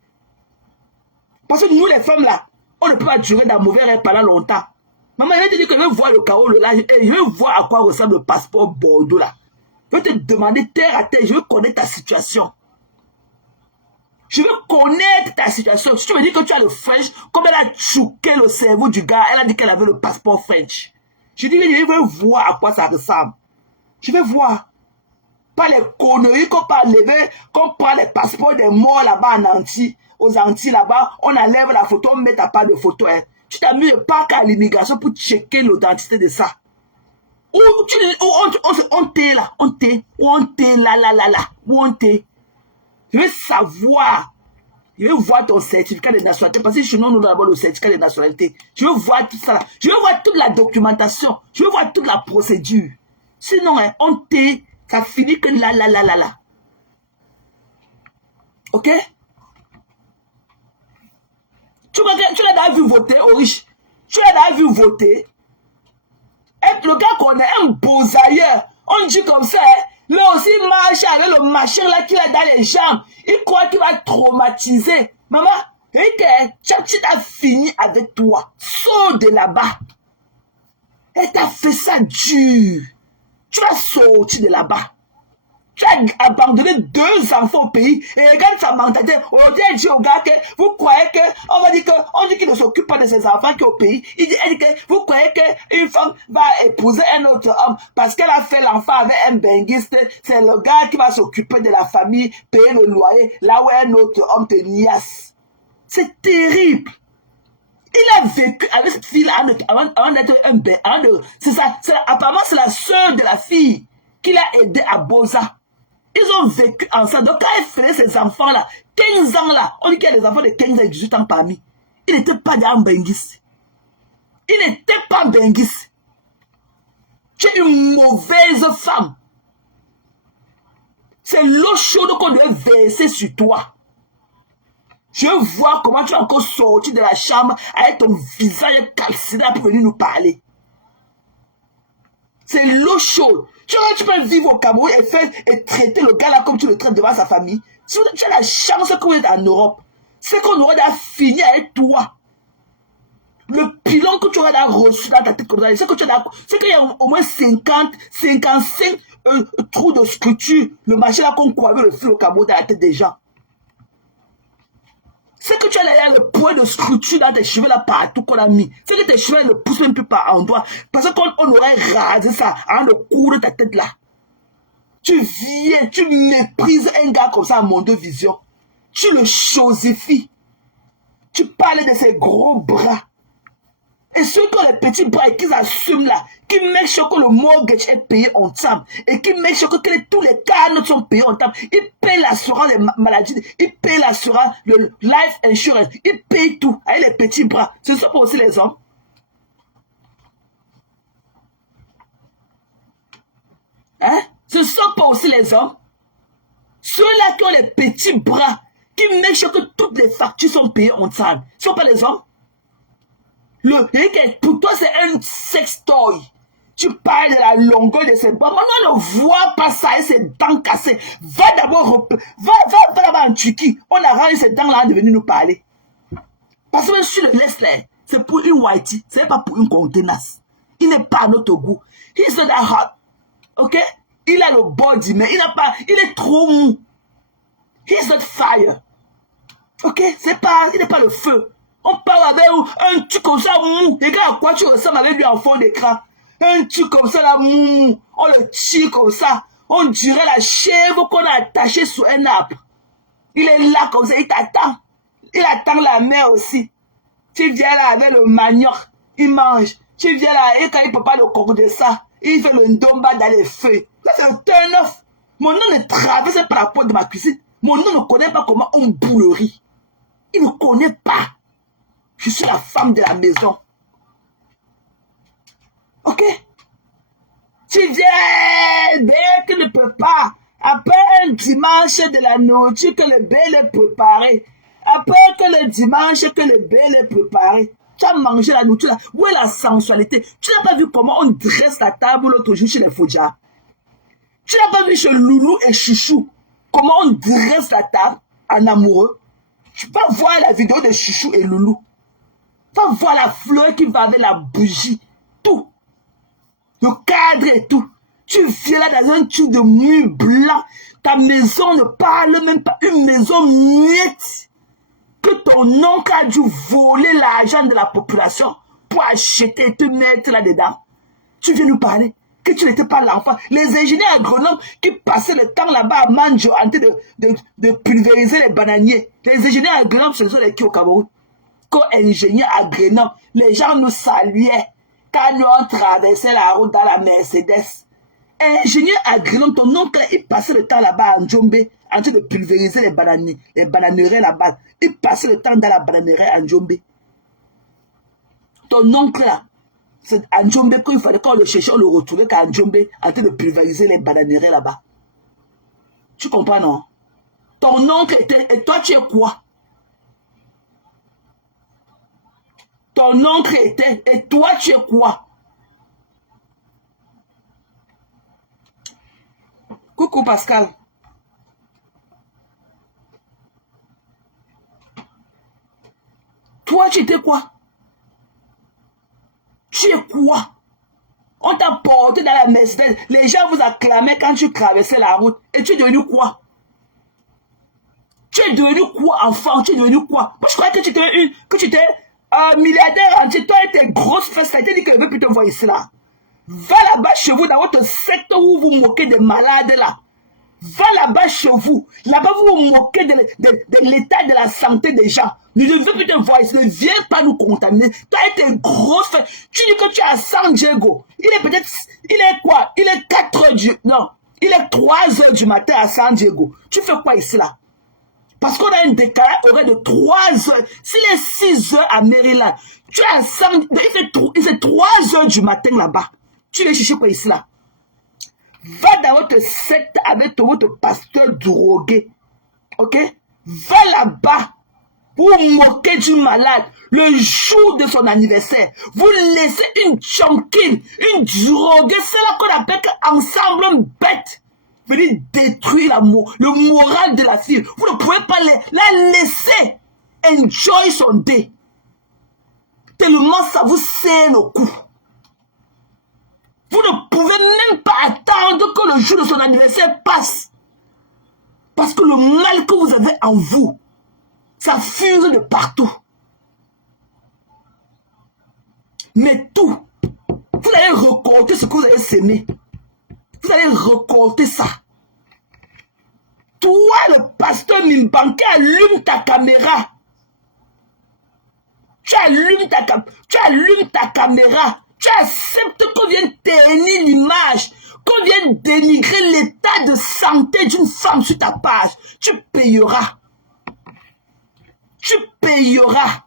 Parce que nous, les femmes, là, on ne peut pas durer dans mauvais rêve pendant longtemps. Maman, je vais te dire que je vais voir le carreau, là, et je vais voir à quoi ressemble le passeport Bordeaux, là. Je vais te demander terre à terre, je vais connaître ta situation. Je veux connaître ta situation. Si tu me dis que tu as le French, comme elle a choqué le cerveau du gars, elle a dit qu'elle avait le passeport French. Je dis, je vais voir à quoi ça ressemble. Je vais voir. Pas les conneries qu'on peut enlever, qu'on prend les passeports des morts là-bas en Antilles, aux Antilles là-bas, on enlève la photo, on met ta part de photo. Hein. Tu t'as mis le parc à l'immigration pour checker l'authenticité de ça. Ou on t'est là, on t'est là, où on t'est. Je veux savoir. Je veux voir ton certificat de nationalité. Parce que chez nous, nous avons d'abord le certificat de nationalité. Je veux voir tout ça. Je veux voir toute la documentation. Je veux voir toute la procédure. Sinon, hein, on t'est. Ça finit que là. Ok? Tu l'as déjà vu voter, Oriche. Tu l'as déjà vu voter. Et le gars qu'on est un beau ailleurs. On dit comme ça, hein. Lui aussi marche avec le machin là qu'il a dans les jambes. Il croit qu'il va traumatiser. Maman, chaque petite a fini avec toi. Sors de là-bas. Elle t'a fait ça dur. Tu vas sortir de là-bas. Tu as abandonné 2 enfants au pays. Et regarde sa mentalité. Aujourd'hui, elle dit au gars que vous croyez que, on dit qu'il ne s'occupe pas de ses enfants qui est au pays. Elle dit que vous croyez qu'une femme va épouser un autre homme parce qu'elle a fait l'enfant avec un benguiste. C'est le gars qui va s'occuper de la famille, payer le loyer, là où un autre homme te niasse. C'est terrible. Il a vécu avec cette fille-là avant d'être un benguiste. C'est ça. Apparemment, c'est la sœur de la fille qui l'a aidé à Boza. Ils ont vécu ensemble. Donc, quand elle faisait ces enfants-là, 15 ans là, on dit qu'il y a des enfants de 15 et 18 ans parmi. Il n'était pas d'un benguiste. Il n'était pas benguiste. Tu es une mauvaise femme. C'est l'eau chaude qu'on doit verser sur toi. Je veux voir comment tu es encore sorti de la chambre avec ton visage calciné pour venir nous parler. C'est l'eau chaude. Tu peux vivre au Cameroun et traiter le gars là comme tu le traites devant sa famille. Si tu as la chance que vous êtes en Europe, c'est qu'on aurait fini avec toi. Le pilon que tu aurais reçu dans ta tête comme ça, c'est qu'il y a au moins 55 trous de sculpture. Le machin là qu'on croit avec le feu au Cameroun dans la tête des gens. C'est que tu as le point de scruture dans tes cheveux là partout qu'on a mis. C'est que tes cheveux ne poussent même plus par endroit. Parce qu'on aurait rasé ça avant de coudre ta tête là. Tu viens, tu méprises un gars comme ça à mon deux vision. Tu le chosifies. Tu parles de ses gros bras. Et ceux qui ont les petits bras et qui assument là, qui make sure que le mortgage est payé en temps, et qui make sure que tous les cadres sont payés en temps, ils payent l'assurance des maladies, ils payent l'assurance, le life insurance, ils payent tout avec les petits bras. Ce ne sont pas aussi les hommes. Hein? Ce ne sont pas aussi les hommes. Ceux-là qui ont les petits bras, qui make sure que toutes les factures sont payées en temps, ce ne sont pas les hommes. Pour toi, c'est un sextoy. Tu parles de la longueur de ses bras. On ne voit pas ça et ses dents cassées. Va d'abord, va là-bas en Turquie. On a rendu ses dents là de venir nous parler. Parce que si tu le laisses là, c'est pour une whitey. Ce n'est pas pour une contenace. Il n'est pas à notre goût. He's not that hot. Ok? Il a le body, mais il est trop mou. He's not fire. Ok? Il n'est pas le feu. On parle avec un truc comme ça mou. Regarde à quoi tu ressembles avec lui en fond d'écran. Un truc comme ça là mou. On le tire comme ça. On dirait la chèvre qu'on a attachée sur un arbre. Il est là comme ça, il t'attend. Il attend la mère aussi. Tu viens là avec le manioc. il mange. Tu viens là, et quand il ne peut pas le corder ça, il fait le ndomba dans les feuilles. Ça, c'est un turn-off. Mon nom ne traverse pas la porte de ma cuisine. Mon nom ne connaît pas comment on boule le riz. Il ne connaît pas. Je suis la femme de la maison. Ok? Tu viens, dès qu'il ne peut pas. Après un dimanche de la nourriture que le bébé est préparé. Après que le dimanche que le bébé est préparé. Tu as mangé la nourriture là. Où est la sensualité? Tu n'as pas vu comment on dresse la table l'autre jour chez les Fodja? Tu n'as pas vu chez Loulou et Chouchou comment on dresse la table en amoureux? Tu vas voir la vidéo de Chouchou et Loulou. Tu vas voir la fleur qui va avec la bougie. Tout. Le cadre et tout. Tu viens là dans un truc de mur blanc. Ta maison ne parle même pas. Une maison miette. Que ton oncle a dû voler l'argent de la population pour acheter et te mettre là-dedans. Tu viens nous parler que tu n'étais pas l'enfant. Les ingénieurs agronomes qui passaient le temps là-bas à Manjo en train de pulvériser les bananiers. Les ingénieurs agronomes, ce sont les qui au Cameroun. Comme ingénieurs agronomes, les gens nous saluaient quand nous on traversait la route dans la Mercedes. Ingénieur agronome, ton oncle, il passait le temps là-bas en Djombe, en train de pulvériser les bananeraies là-bas. Il passait le temps dans la bananerie en Djombe. Ton oncle là, c'est en Djombe, quand il fallait qu'on le cherche, on le retrouvait qu'en Djombe, en train de pulvériser les bananeraies là-bas. Tu comprends, non? Ton oncle était, et toi tu es quoi? Ton oncle était, et toi tu es quoi? Coucou Pascal. Toi, tu étais quoi? Tu es quoi? On t'a porté dans la Mercedes. Les gens vous acclamaient quand tu traversais la route. Et tu es devenu quoi? Tu es devenu quoi, enfant? Tu es devenu quoi? Moi, je croyais que tu étais milliardaire entier. Toi et tes grosses fesses, ça a été dit que je ne veux plus te voir ici là. Va là-bas chez vous, dans votre secteur où vous moquez des malades là. Va là-bas chez vous. Là-bas, vous vous moquez de l'état de la santé des gens. Ne veux plus te voir ici. Ne viens pas nous contaminer. Tu as été gros fait. Tu dis que tu es à San Diego. Il est peut-être... Il est quoi? Il est 4 heures du... Non. Il est 3 heures du matin à San Diego. Tu fais quoi ici là? Parce qu'on a un décalage horaire de 3 heures. S'il est 6 heures à Maryland, tu es à San... Il fait 3 heures du matin là-bas. Tu viens chercher quoi ici là? Va dans votre secte avec votre pasteur drogué. Ok? Va là-bas. Vous moquez du malade. Le jour de son anniversaire. Vous laissez une chonquine, une droguée. C'est là qu'on appelle ensemble bête. Venir détruire le moral de la fille. Vous ne pouvez pas la laisser enjoy son day. Tellement ça vous serre le cou. Vous ne pouvez même pas attendre que le jour de son anniversaire passe. Parce que le mal que vous avez en vous, ça fuse de partout. Mais tout, vous allez récolter ce que vous avez semé. Vous allez récolter ça. Toi, le pasteur Mimbanké, allume ta caméra. Tu allumes ta caméra. Tu acceptes qu'on vienne ternir l'image, qu'on vienne dénigrer l'état de santé d'une femme sur ta page. Tu payeras. Tu payeras.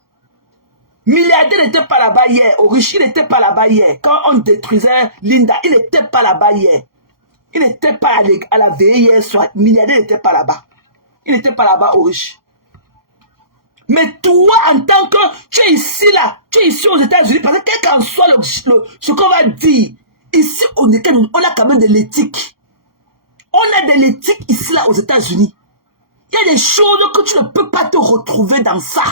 Milliardaire n'était pas là-bas hier. Riche, il n'était pas là-bas hier. Quand on détruisait Linda, il n'était pas là-bas hier. Il n'était pas à la veille hier soir. Milliardaire n'était pas là-bas. Il n'était pas là-bas au riche. Mais toi, en tant que... Tu es ici, là. Tu es ici aux États-Unis. Parce que quel qu'en soit ce qu'on va dire, ici, on a quand même de l'éthique. On a de l'éthique ici, là, aux États-Unis. Il y a des choses que tu ne peux pas te retrouver dans ça.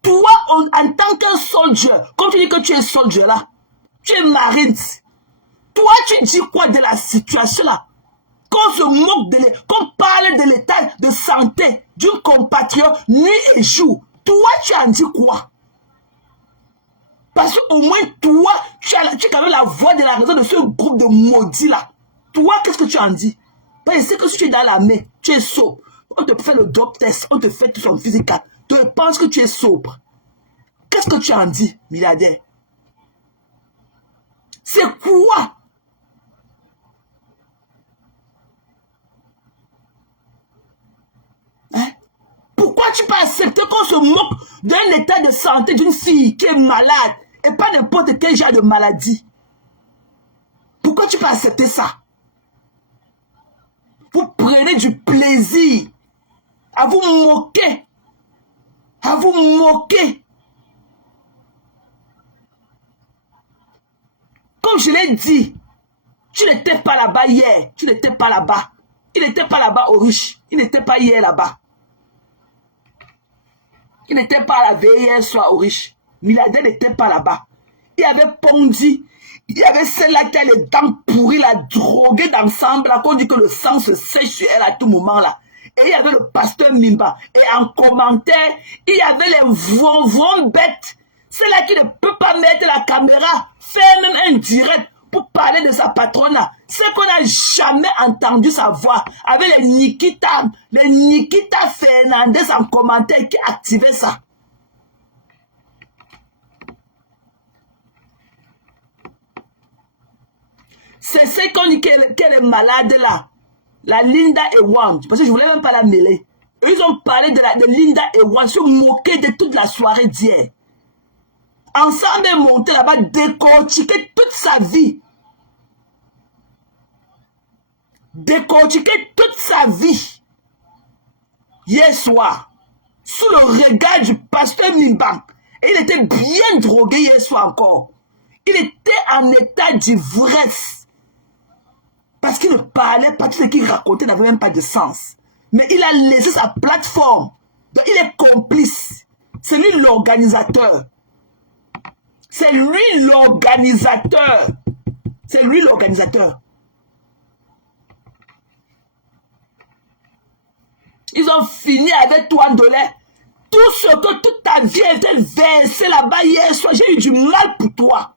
Toi, en tant qu'un soldier, comme tu dis que tu es soldier, là, tu es marine. Toi, tu dis quoi de la situation, là? Qu'on se moque qu'on parle de l'état de santé d'une compatriote nuit et jour. Toi, tu en dis quoi? Parce qu'au moins, toi, tu es quand même la voix de la raison de ce groupe de maudits là. Toi, qu'est-ce que tu en dis? Parce que si tu es dans la main, tu es sobre. On te fait le dope test, on te fait tout son physique. Tu penses que tu es sobre. Qu'est-ce que tu en dis, milliardaire? C'est quoi? Hein? Pourquoi tu peux accepter qu'on se moque d'un état de santé d'une fille qui est malade et pas n'importe quel genre de maladie? Pourquoi tu peux accepter ça? Vous prenez du plaisir à vous moquer. À vous moquer. Comme je l'ai dit, tu n'étais pas là-bas hier. Tu n'étais pas là-bas. Il n'était pas là-bas au riche. Il n'était pas hier là-bas. Il n'était pas à la veille hier soir au riche. Milliardaire n'était pas là-bas. Il y avait Pondy. Il y avait celle-là qui a les dents pourries, la droguée d'ensemble, là, qu'on dit que le sang se sèche sur elle à tout moment, là. Et il y avait le pasteur Mimba. Et en commentaire, il y avait les vrons bêtes. Celle-là qui ne peut pas mettre la caméra, faire même un direct pour parler de sa patronne, là. C'est qu'on n'a jamais entendu sa voix. Avec les Nikita Fernandez en commentaire qui activaient ça. C'est ce qu'on dit qu'elle est malade là. La Linda et Wang. Parce que je ne voulais même pas la mêler. Ils ont parlé de Linda et Wang. Se moquer de toute la soirée d'hier. Ensemble, est monté là-bas, décortiquer toute sa vie. Décortiquer toute sa vie. Hier soir. Sous le regard du pasteur Mimban. Et il était bien drogué hier soir encore. Il était en état d'ivresse. Parce qu'il ne parlait pas, tout ce qu'il racontait n'avait même pas de sens. Mais il a laissé sa plateforme. Donc il est complice. C'est lui l'organisateur. C'est lui l'organisateur. C'est lui l'organisateur. Ils ont fini avec toi, Ndolé. Tout ce que toute ta vie a été versé là-bas hier soir, j'ai eu du mal pour toi.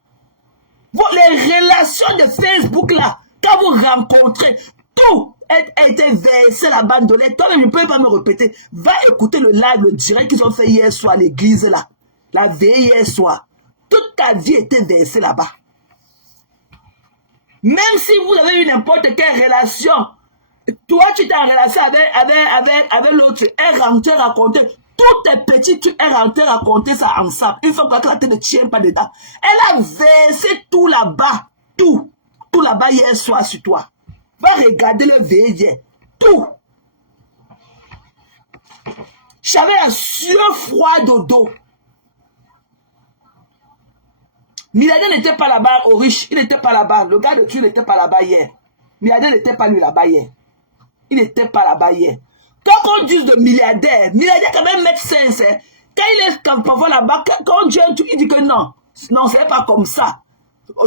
Les relations de Facebook là, quand vous rencontrez, tout a été versé là-bas, Ndolé. Toi-même, je ne peux pas me répéter. Va écouter le live, le direct qu'ils ont fait hier soir à l'église là. La veille hier soir. Toute ta vie était versée là-bas. Même si vous avez eu n'importe quelle relation, toi tu étais en relation avec l'autre, elle rentrait raconter, tous tes petits, tu es rentré raconter ça ensemble. Une fois que la tête ne tient pas dedans. Elle a versé tout là-bas, tout là-bas hier soir sur toi. Va regarder le veillé, tout. J'avais la sueur froide au dos. Milliardaire n'était pas là-bas au riche, il n'était pas là-bas. Le gars de Dieu n'était pas là-bas hier. Milliardaire n'était pas lui là-bas hier. Il n'était pas là-bas hier. Quand on dit de milliardaire quand même mettre sens. Hein. Quand il est parfois là-bas, quand Dieu il dit que non, c'est pas comme ça.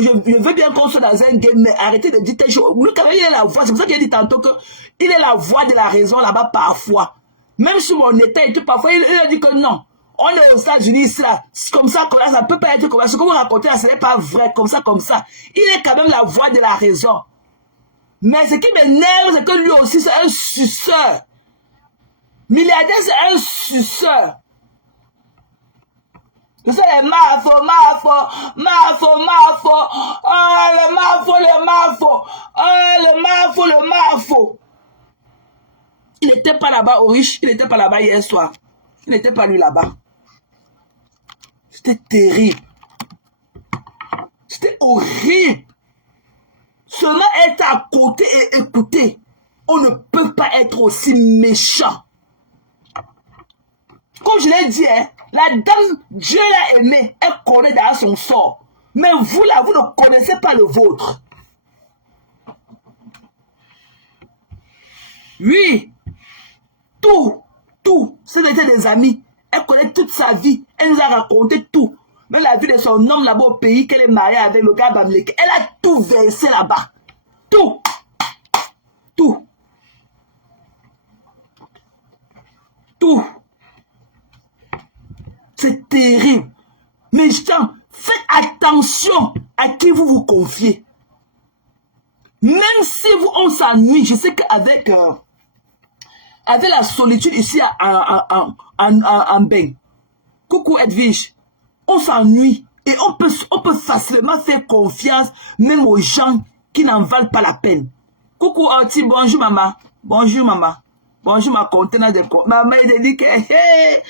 Je veux bien qu'on soit dans un game, mais arrêtez de dire telle chose. Lui, quand même, il est la voix. C'est pour ça qu'il a dit tantôt qu'il est la voix de la raison là-bas parfois. Même sur mon état, parfois, il a dit que non. On est aux États-Unis, ici, là. Comme ça, ça peut pas être comme ça. Ce que vous racontez là, ce n'est pas vrai. Comme ça. Il est quand même la voix de la raison. Mais ce qui m'énerve, c'est que lui aussi, c'est un suceur. Milliardaire, c'est un suceur. C'est les mafos. Oh, le mafo. Il n'était pas là-bas au riche. Il n'était pas là-bas hier soir. Il n'était pas lui là-bas. C'était terrible. C'était horrible. Seulement être à côté et écouter. On ne peut pas être aussi méchant. Comme je l'ai dit, hein, la dame, Dieu l'a aimée. Elle connaît dans son sort. Mais vous là, vous ne connaissez pas le vôtre. Oui. Tout. C'était des amis. Elle connaît toute sa vie. Elle nous a raconté tout. Même la vie de son homme là-bas au pays, qu'elle est mariée avec le gars Bamleke. Elle a tout versé là-bas. Tout. C'est terrible. Mais faites attention à qui vous vous confiez. Même si on s'ennuie, je sais qu'avec avec la solitude ici en bain. Coucou Edwige. On s'ennuie. Et on peut facilement faire confiance même aux gens qui n'en valent pas la peine. Coucou Orti, bonjour maman. Bonjour maman. Bonjour ma contenance de compte. Maman, il dit que, hey,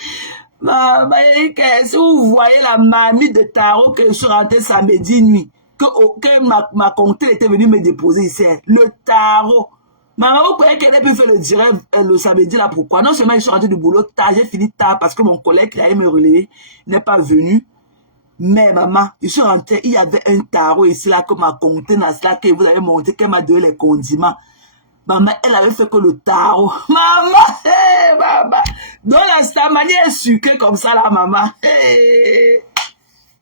maman, il dit que si vous voyez la mamie de tarot que je suis rentrée samedi nuit, que ma contenance était venue me déposer ici, le tarot. Maman, vous croyez qu'elle a pu faire le direct le samedi là, pourquoi? Non seulement je suis rentrée du boulot tard, j'ai fini tard parce que mon collègue qui allait me relayer n'est pas venu. Mais maman, je suis rentrée, il y avait un tarot ici là que ma contenance là, que vous avez monté, qu'elle m'a donné les condiments. Maman, elle avait fait que le tarot. Maman, hey, maman. Donc la manière est sucrée comme ça là, maman. Hey.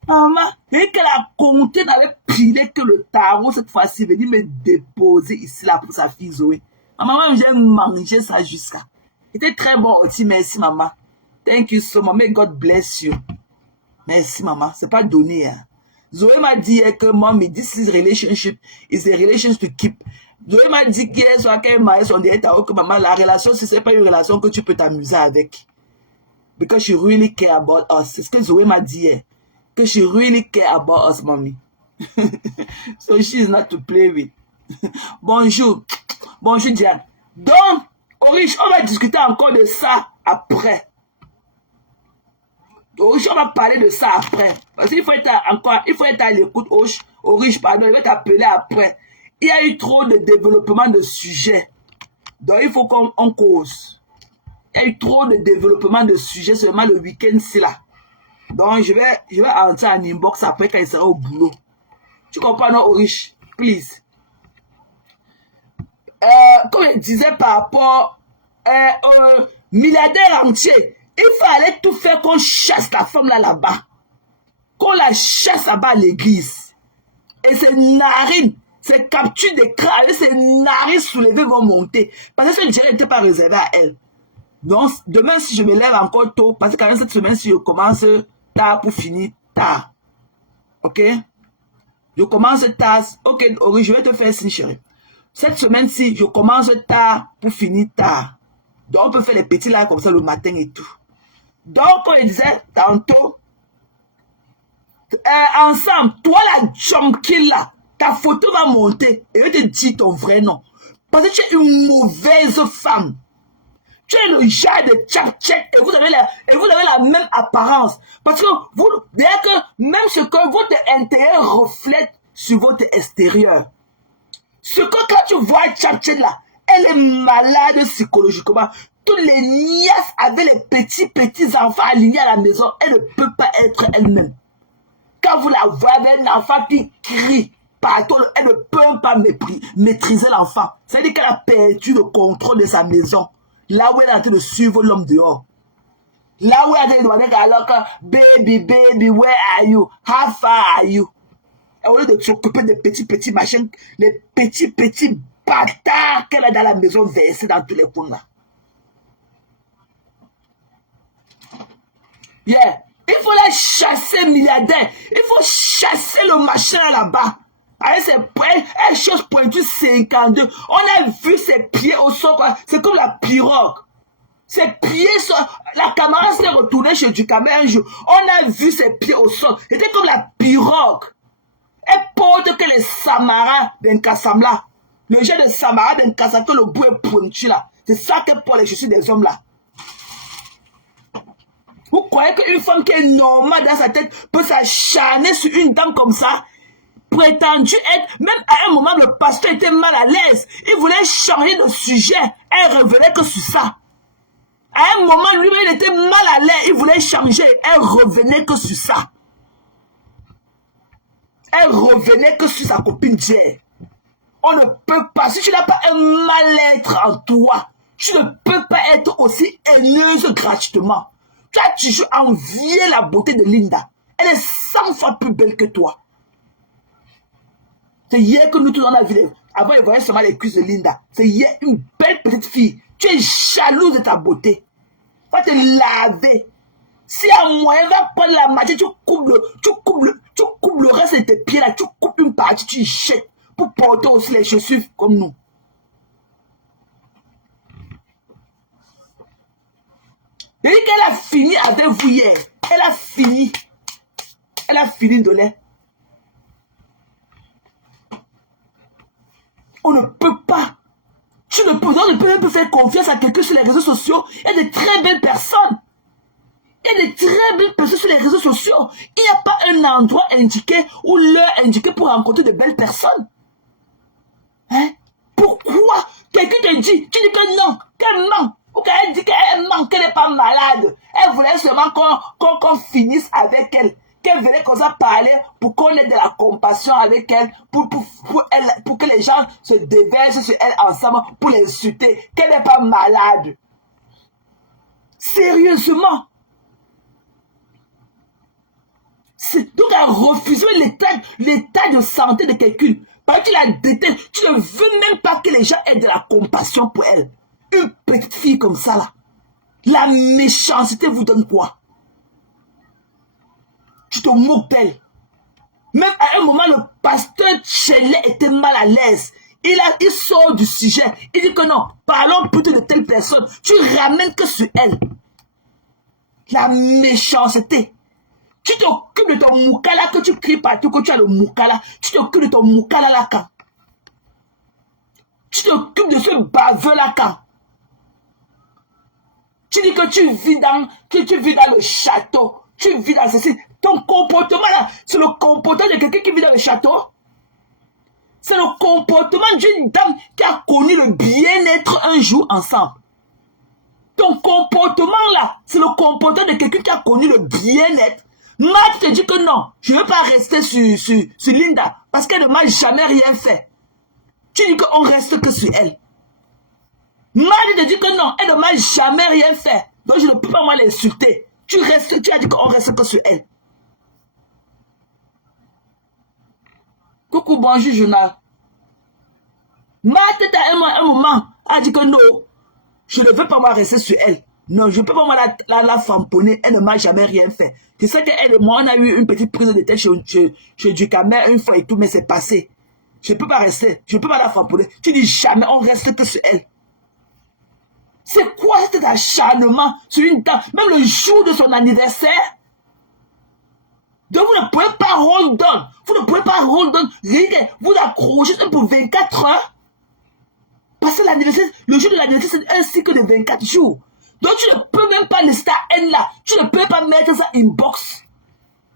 Maman, et qu'elle a compté dans les pilets que le tarot cette fois-ci venait me déposer ici là pour sa fille Zoé. Maman, j'ai mangé ça jusqu'à. C'était très bon aussi, merci maman. Thank you so much, may God bless you. Merci maman, c'est pas donné. Hein. Zoé m'a dit que mommy, this is relationship, is a relationship to keep. Zoé m'a dit qu'hier soir qu'elle m'a son direct tarot que maman, la relation, c'est pas une relation que tu peux t'amuser avec. Because she really care about us. C'est ce que Zoé m'a dit hier. Que she really care about us, mommy. So she is not to play with. Bonjour. Bonjour, Diane. Donc, Orish, on va discuter encore de ça après. Orish, on va parler de ça après. Parce qu'il faut être à l'écoute, Orish, pardon, il va t'appeler après. Il y a eu trop de développement de sujets. Donc, il faut qu'on cause. Il y a eu trop de développement de sujets seulement le week-end, c'est là. Donc, je vais entrer en inbox après quand il sera au boulot. Tu comprends, non, Orish? Please. Comme je disais par rapport milliardaire entier, il fallait tout faire qu'on chasse la femme là-bas. Qu'on la chasse là-bas à l'église. Et ses narines, ses captures d'écran, avec ses narines soulevées vont monter. Parce que ce direct n'était pas réservé à elle. Donc, demain, si je me lève encore tôt, parce que quand même cette semaine, si je commence tard pour finir tard. Ok? Je commence tard. Ok, Ori, je vais te faire signe, chérie. Cette semaine-ci, je commence tard pour finir tard. Donc, on peut faire des petits lives comme ça le matin et tout. Donc, comme je disais tantôt, ensemble, toi la junkie là, ta photo va monter et je te dis ton vrai nom. Parce que tu es une mauvaise femme. Tu es le genre de tchap-tchèque et vous avez la même apparence. Parce que vous, bien que même ce que votre intérieur reflète sur votre extérieur. Ce que quand tu vois tchap-tchèque là, elle est malade psychologiquement. Toutes les nièces avec les petits enfants alignés à la maison, elle ne peut pas être elle-même. Quand vous la voyez avec un enfant qui crie partout, elle ne peut pas maîtriser l'enfant. C'est-à-dire qu'elle a perdu le contrôle de sa maison. Là où elle est en train de suivre l'homme dehors. Là où elle est en train de demander alors que baby, where are you? How far are you? Et au lieu de s'occuper des petits machins, les petits bâtards qu'elle a dans la maison versés dans tous les coins là. Yeah. Il faut la chasser, milliardaire. Il faut chasser le machin là-bas. Avec ses choses pointues 52. On a vu ses pieds au sol. C'est comme la pirogue. Ses pieds, la caméra s'est retournée chez du caméra un jour. On a vu ses pieds au sol. C'était comme la pirogue. Elle porte que les Samaras d'un Kassamla. Le genre de Samara d'un Kassam, que le bout est pointu là. C'est ça que pour les chaussures des hommes là. Vous croyez qu'une femme qui est normale dans sa tête peut s'acharner sur une dame comme ça? Prétendu être, même à un moment, le pasteur était mal à l'aise. Il voulait changer de sujet. Elle revenait que sur ça. À un moment, lui-même, il était mal à l'aise. Il voulait changer. Elle revenait que sur ça. Elle revenait que sur sa copine d'hier. On ne peut pas. Si tu n'as pas un mal-être en toi, tu ne peux pas être aussi haineuse gratuitement. Tu as toujours envié la beauté de Linda. Elle est 100 fois plus belle que toi. C'est hier que nous tous on a vu. Avant, il voyait seulement les cuisses de Linda. C'est hier une belle petite fille. Tu es jalouse de ta beauté. Va te laver. Si à moyen, va prendre la matière, tu coupes le reste de tes pieds là. Tu coupes une partie, tu y jettes pour porter aussi les chaussures comme nous. Elle dit qu'elle a fini avec vous hier. Elle a fini. Elle a fini de lait. On ne peut pas. On ne peut même plus faire confiance à quelqu'un sur les réseaux sociaux. Il y a de très belles personnes. Il y a de très belles personnes sur les réseaux sociaux. Il n'y a pas un endroit indiqué ou l'heure indiquée pour rencontrer de belles personnes. Hein? Pourquoi quelqu'un te dit, tu dis que non, ou qu'elle dit qu'elle ment, qu'elle n'est pas malade. Elle voulait seulement qu'on finisse avec elle. Qu'elle venait comme ça parler pour qu'on ait de la compassion avec elle, pour que les gens se déversent sur elle ensemble pour l'insulter. Qu'elle n'est pas malade. Sérieusement. Donc, elle refuse l'état de santé de quelqu'un. Parce que tu la détestes, tu ne veux même pas que les gens aient de la compassion pour elle. Une petite fille comme ça, là. La méchanceté vous donne quoi? Tu te moques d'elle. Même à un moment, le pasteur Chélet était mal à l'aise. Il sort du sujet. Il dit que non, parlons plutôt de telle personne. Tu ramènes que sur elle. La méchanceté. Tu t'occupes de ton moukala que tu cries partout, que tu as le moukala. Tu t'occupes de ton moukala là quand. Tu t'occupes de ce baveux là quand. Tu dis que tu vis dans le château. Tu vis dans ceci. Ton comportement là, c'est le comportement de quelqu'un qui vit dans le château. C'est le comportement d'une dame qui a connu le bien-être un jour ensemble. Ton comportement là, c'est le comportement de quelqu'un qui a connu le bien-être. Matt te dit que non, je ne veux pas rester sur Linda parce qu'elle ne m'a jamais rien fait. Tu dis qu'on reste que sur elle. Matt te dit que non, elle ne m'a jamais rien fait. Donc je ne peux pas moi l'insulter. Tu as dit qu'on reste que sur elle. Coucou, bonjour, journal. Matt à un moment a dit que non, je ne veux pas moi rester sur elle. Non, je ne peux pas moi la famponner. Elle ne m'a jamais rien fait. Je sais qu'elle et moi, on a eu une petite prise de tête chez Ducamer une fois et tout, mais c'est passé. Je ne peux pas rester. Je ne peux pas la famponner. Tu dis jamais, on reste que sur elle. C'est quoi cet acharnement sur une dame, même le jour de son anniversaire? Donc vous ne pouvez pas hold on. Vous ne pouvez pas hold on. Vous accrochez pour 24 heures. Parce que l'anniversaire, le jour de l'anniversaire, c'est un cycle de 24 jours. Donc tu ne peux même pas laisser ta haine là. Tu ne peux pas mettre ça inbox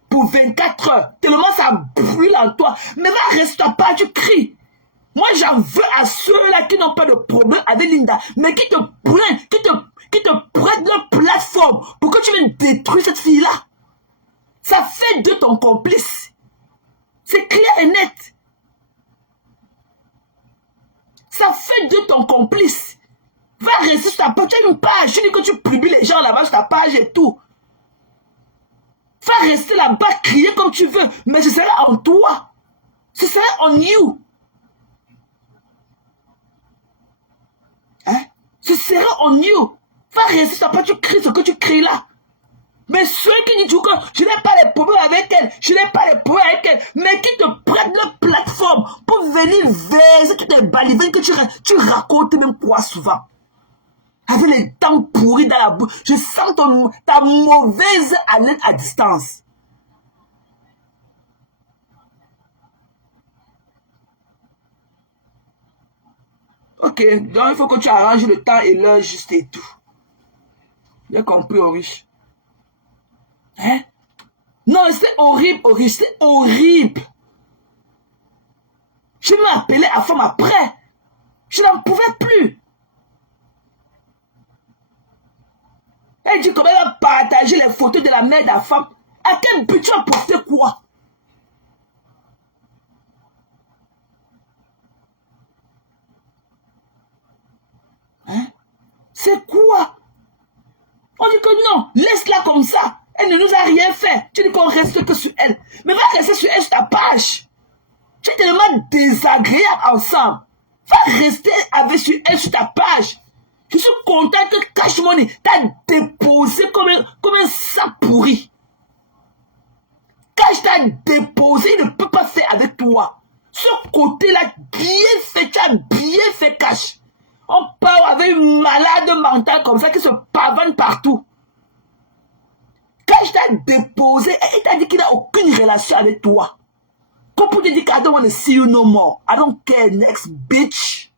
pour 24 heures. Tellement ça brûle en toi. Mais va, reste pas, tu cries. Moi, j'en veux à ceux-là qui n'ont pas de problème avec Linda, mais qui te prennent leur plateforme pour que tu viennes détruire cette fille-là. Ça fait de ton complice. C'est clair et net. Ça fait de ton complice. Va rester sur ta page. Tu as une page. Tu dis que tu publies les gens là-bas sur ta page et tout. Va rester là-bas, crier comme tu veux. Mais ce sera en toi. Ce sera en you. Hein? Ce sera en you. Va rester sur ta page. Tu cries ce que tu cries là. Mais ceux qui disent que je n'ai pas les problèmes avec elle, je n'ai pas les problèmes avec elle, mais qui te prennent leur plateforme pour venir verser toutes les balivernes que tu racontes même quoi souvent. Avec les dents pourries dans la bouche, je sens ta mauvaise haleine à distance. Ok, donc il faut que tu arranges le temps et l'heure juste et tout. J'ai compris, Oriche. Hein? Non, c'est horrible, horrible, c'est horrible. Je m'appelais à femme après. Je n'en pouvais plus. Elle dit comment elle va partager les photos de la mère de la femme. À quel but tu as posté quoi? Hein? C'est quoi? On dit que non, laisse-la comme ça. Elle ne nous a rien fait. Tu dis qu'on reste que sur elle. Mais va rester sur elle, sur ta page. Tu es tellement désagréable ensemble. Va rester avec sur elle, sur ta page. Je suis content que Cash Money t'a déposé comme un sac pourri. Cash t'a déposé, il ne peut pas faire avec toi. Ce côté-là, bien fait, tu as bien fait Cash. On parle avec une malade mentale comme ça qui se pavane partout. Quand je t'ai déposé, il t'a dit qu'il n'a aucune relation avec toi. Comme pour te dire I don't want to see you no more. I don't care, next bitch.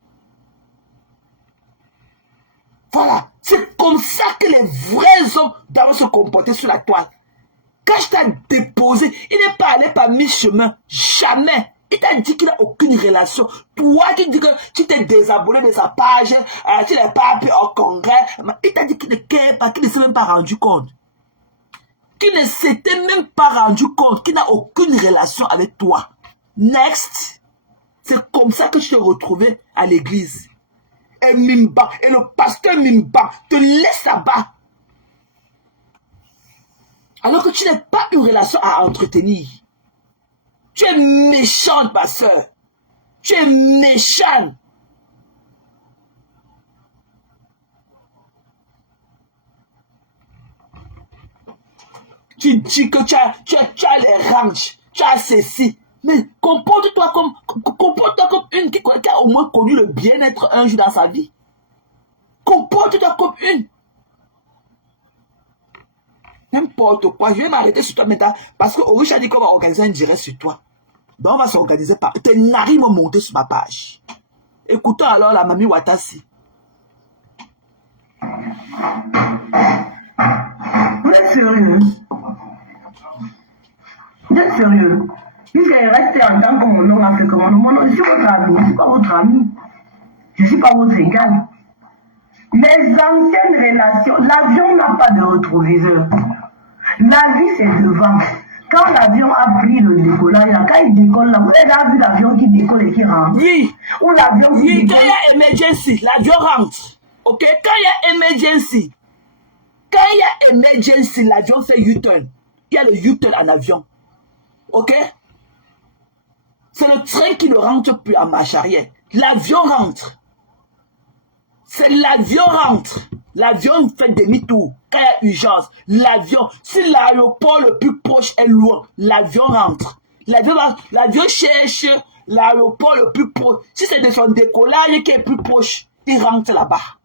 Voilà. C'est comme ça que les vrais hommes doivent se comporter sur la toile. Quand je t'ai déposé, il n'est pas allé par mi-chemin. Jamais. Il t'a dit qu'il n'a aucune relation. Toi qui dis que tu t'es désabonné de sa page, tu n'es pas appelé au congrès. Il t'a dit qu'il ne care pas, qu'il ne s'est même pas rendu compte. Qu'il ne s'était même pas rendu compte, qu'il n'a aucune relation avec toi. Next. C'est comme ça que je t'ai retrouvé à l'église. Et Mimba, et le pasteur Mimba te laisse là-bas. Alors que tu n'as pas une relation à entretenir. Tu es méchante, ma soeur. Tu es méchante. Tu dis que tu as les ranges, tu as ceci. Mais comporte-toi comme une qui a au moins connu le bien-être un jour dans sa vie. Comporte-toi comme une. N'importe quoi. Je vais m'arrêter sur toi maintenant. Parce que Orish a dit qu'on va organiser un direct sur toi. Donc on va s'organiser par... Tes narines vont monter sur ma page. Écoutons alors la mamie Watasi. Vous êtes sérieux? Vous êtes sérieux? Puisqu'il reste en tant que mon nom a fait comment? Mon nom, je suis votre ami, je ne suis pas votre ami. Je ne suis pas votre égal. Les anciennes relations, l'avion n'a pas de rétroviseur. La vie, c'est devant. Quand l'avion a pris le décollage, quand il décolle, là, vous avez vu l'avion qui décolle et qui rentre? Oui. Ou l'avion qui oui, décolle. quand il y a emergency, l'avion rentre. Ok? Quand il y a emergency, l'avion fait U-turn. Il y a le U-turn en avion. Ok? C'est le train qui ne rentre plus en marche arrière. L'avion rentre. C'est l'avion rentre. L'avion fait demi-tour. Quand il y a urgence, l'avion, si l'aéroport le plus proche est loin, l'avion rentre. L'avion cherche l'aéroport le plus proche. Si c'est de son décollage qui est plus proche, il rentre là-bas.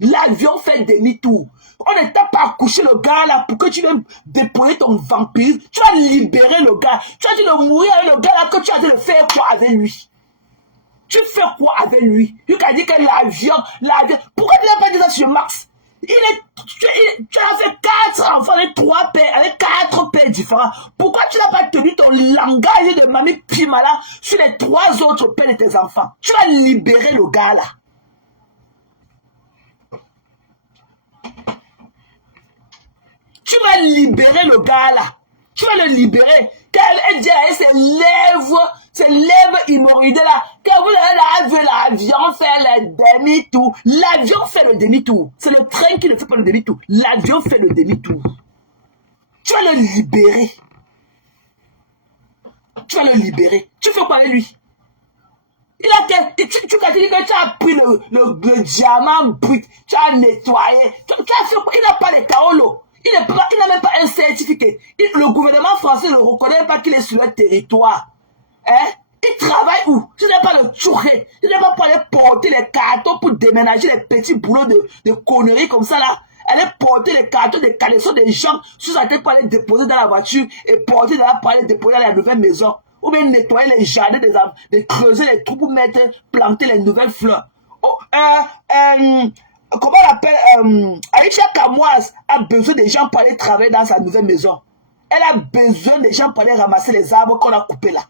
L'avion fait demi-tour. On ne t'a pas accouché le gars là pour que tu viennes déployer ton vampire. Tu vas libérer le gars. Tu vas dire de mourir avec le gars là que tu as dit de faire quoi avec lui? Tu fais quoi avec lui? Tu as dit que l'avion... Pourquoi tu n'as pas dit ça sur Max? Tu as fait 4 enfants avec 3 pères, avec 4 pères différents. Pourquoi tu n'as pas tenu ton langage de mamie Pimala sur les 3 autres pères de tes enfants? Tu vas libérer le gars là. Tu vas libérer le gars là. Tu vas le libérer. Quand elle dit à ses lèvres hémorroïdes là, quand vous avez vu l'avion faire le demi-tour, l'avion fait le demi-tour. C'est le train qui ne fait pas le demi-tour. L'avion fait le demi-tour. Tu vas le libérer. Tu vas le libérer. Tu fais quoi avec lui? Tu as dit que tu as pris le diamant brut, tu as nettoyé. Tu as fait quoi? Il n'a pas les taolos. Il n'a même pas un certificat. Le gouvernement français ne reconnaît pas qu'il est sur le territoire. Hein? Il travaille où? Tu n'as pas le touré. Tu n'as pas aller porter les cartons pour déménager les petits boulots de conneries comme ça là. Elle est porter les cartons des caleçons des gens sous sa tête pour aller déposer dans la voiture et porter dans la pour aller déposer dans la nouvelle maison. Ou bien nettoyer les jardins des arbres, de creuser les trous pour planter les nouvelles fleurs. Oh, comment on appelle, Aïcha Kamoise a besoin des gens pour aller travailler dans sa nouvelle maison. Elle a besoin des gens pour aller ramasser les arbres qu'on a coupés là.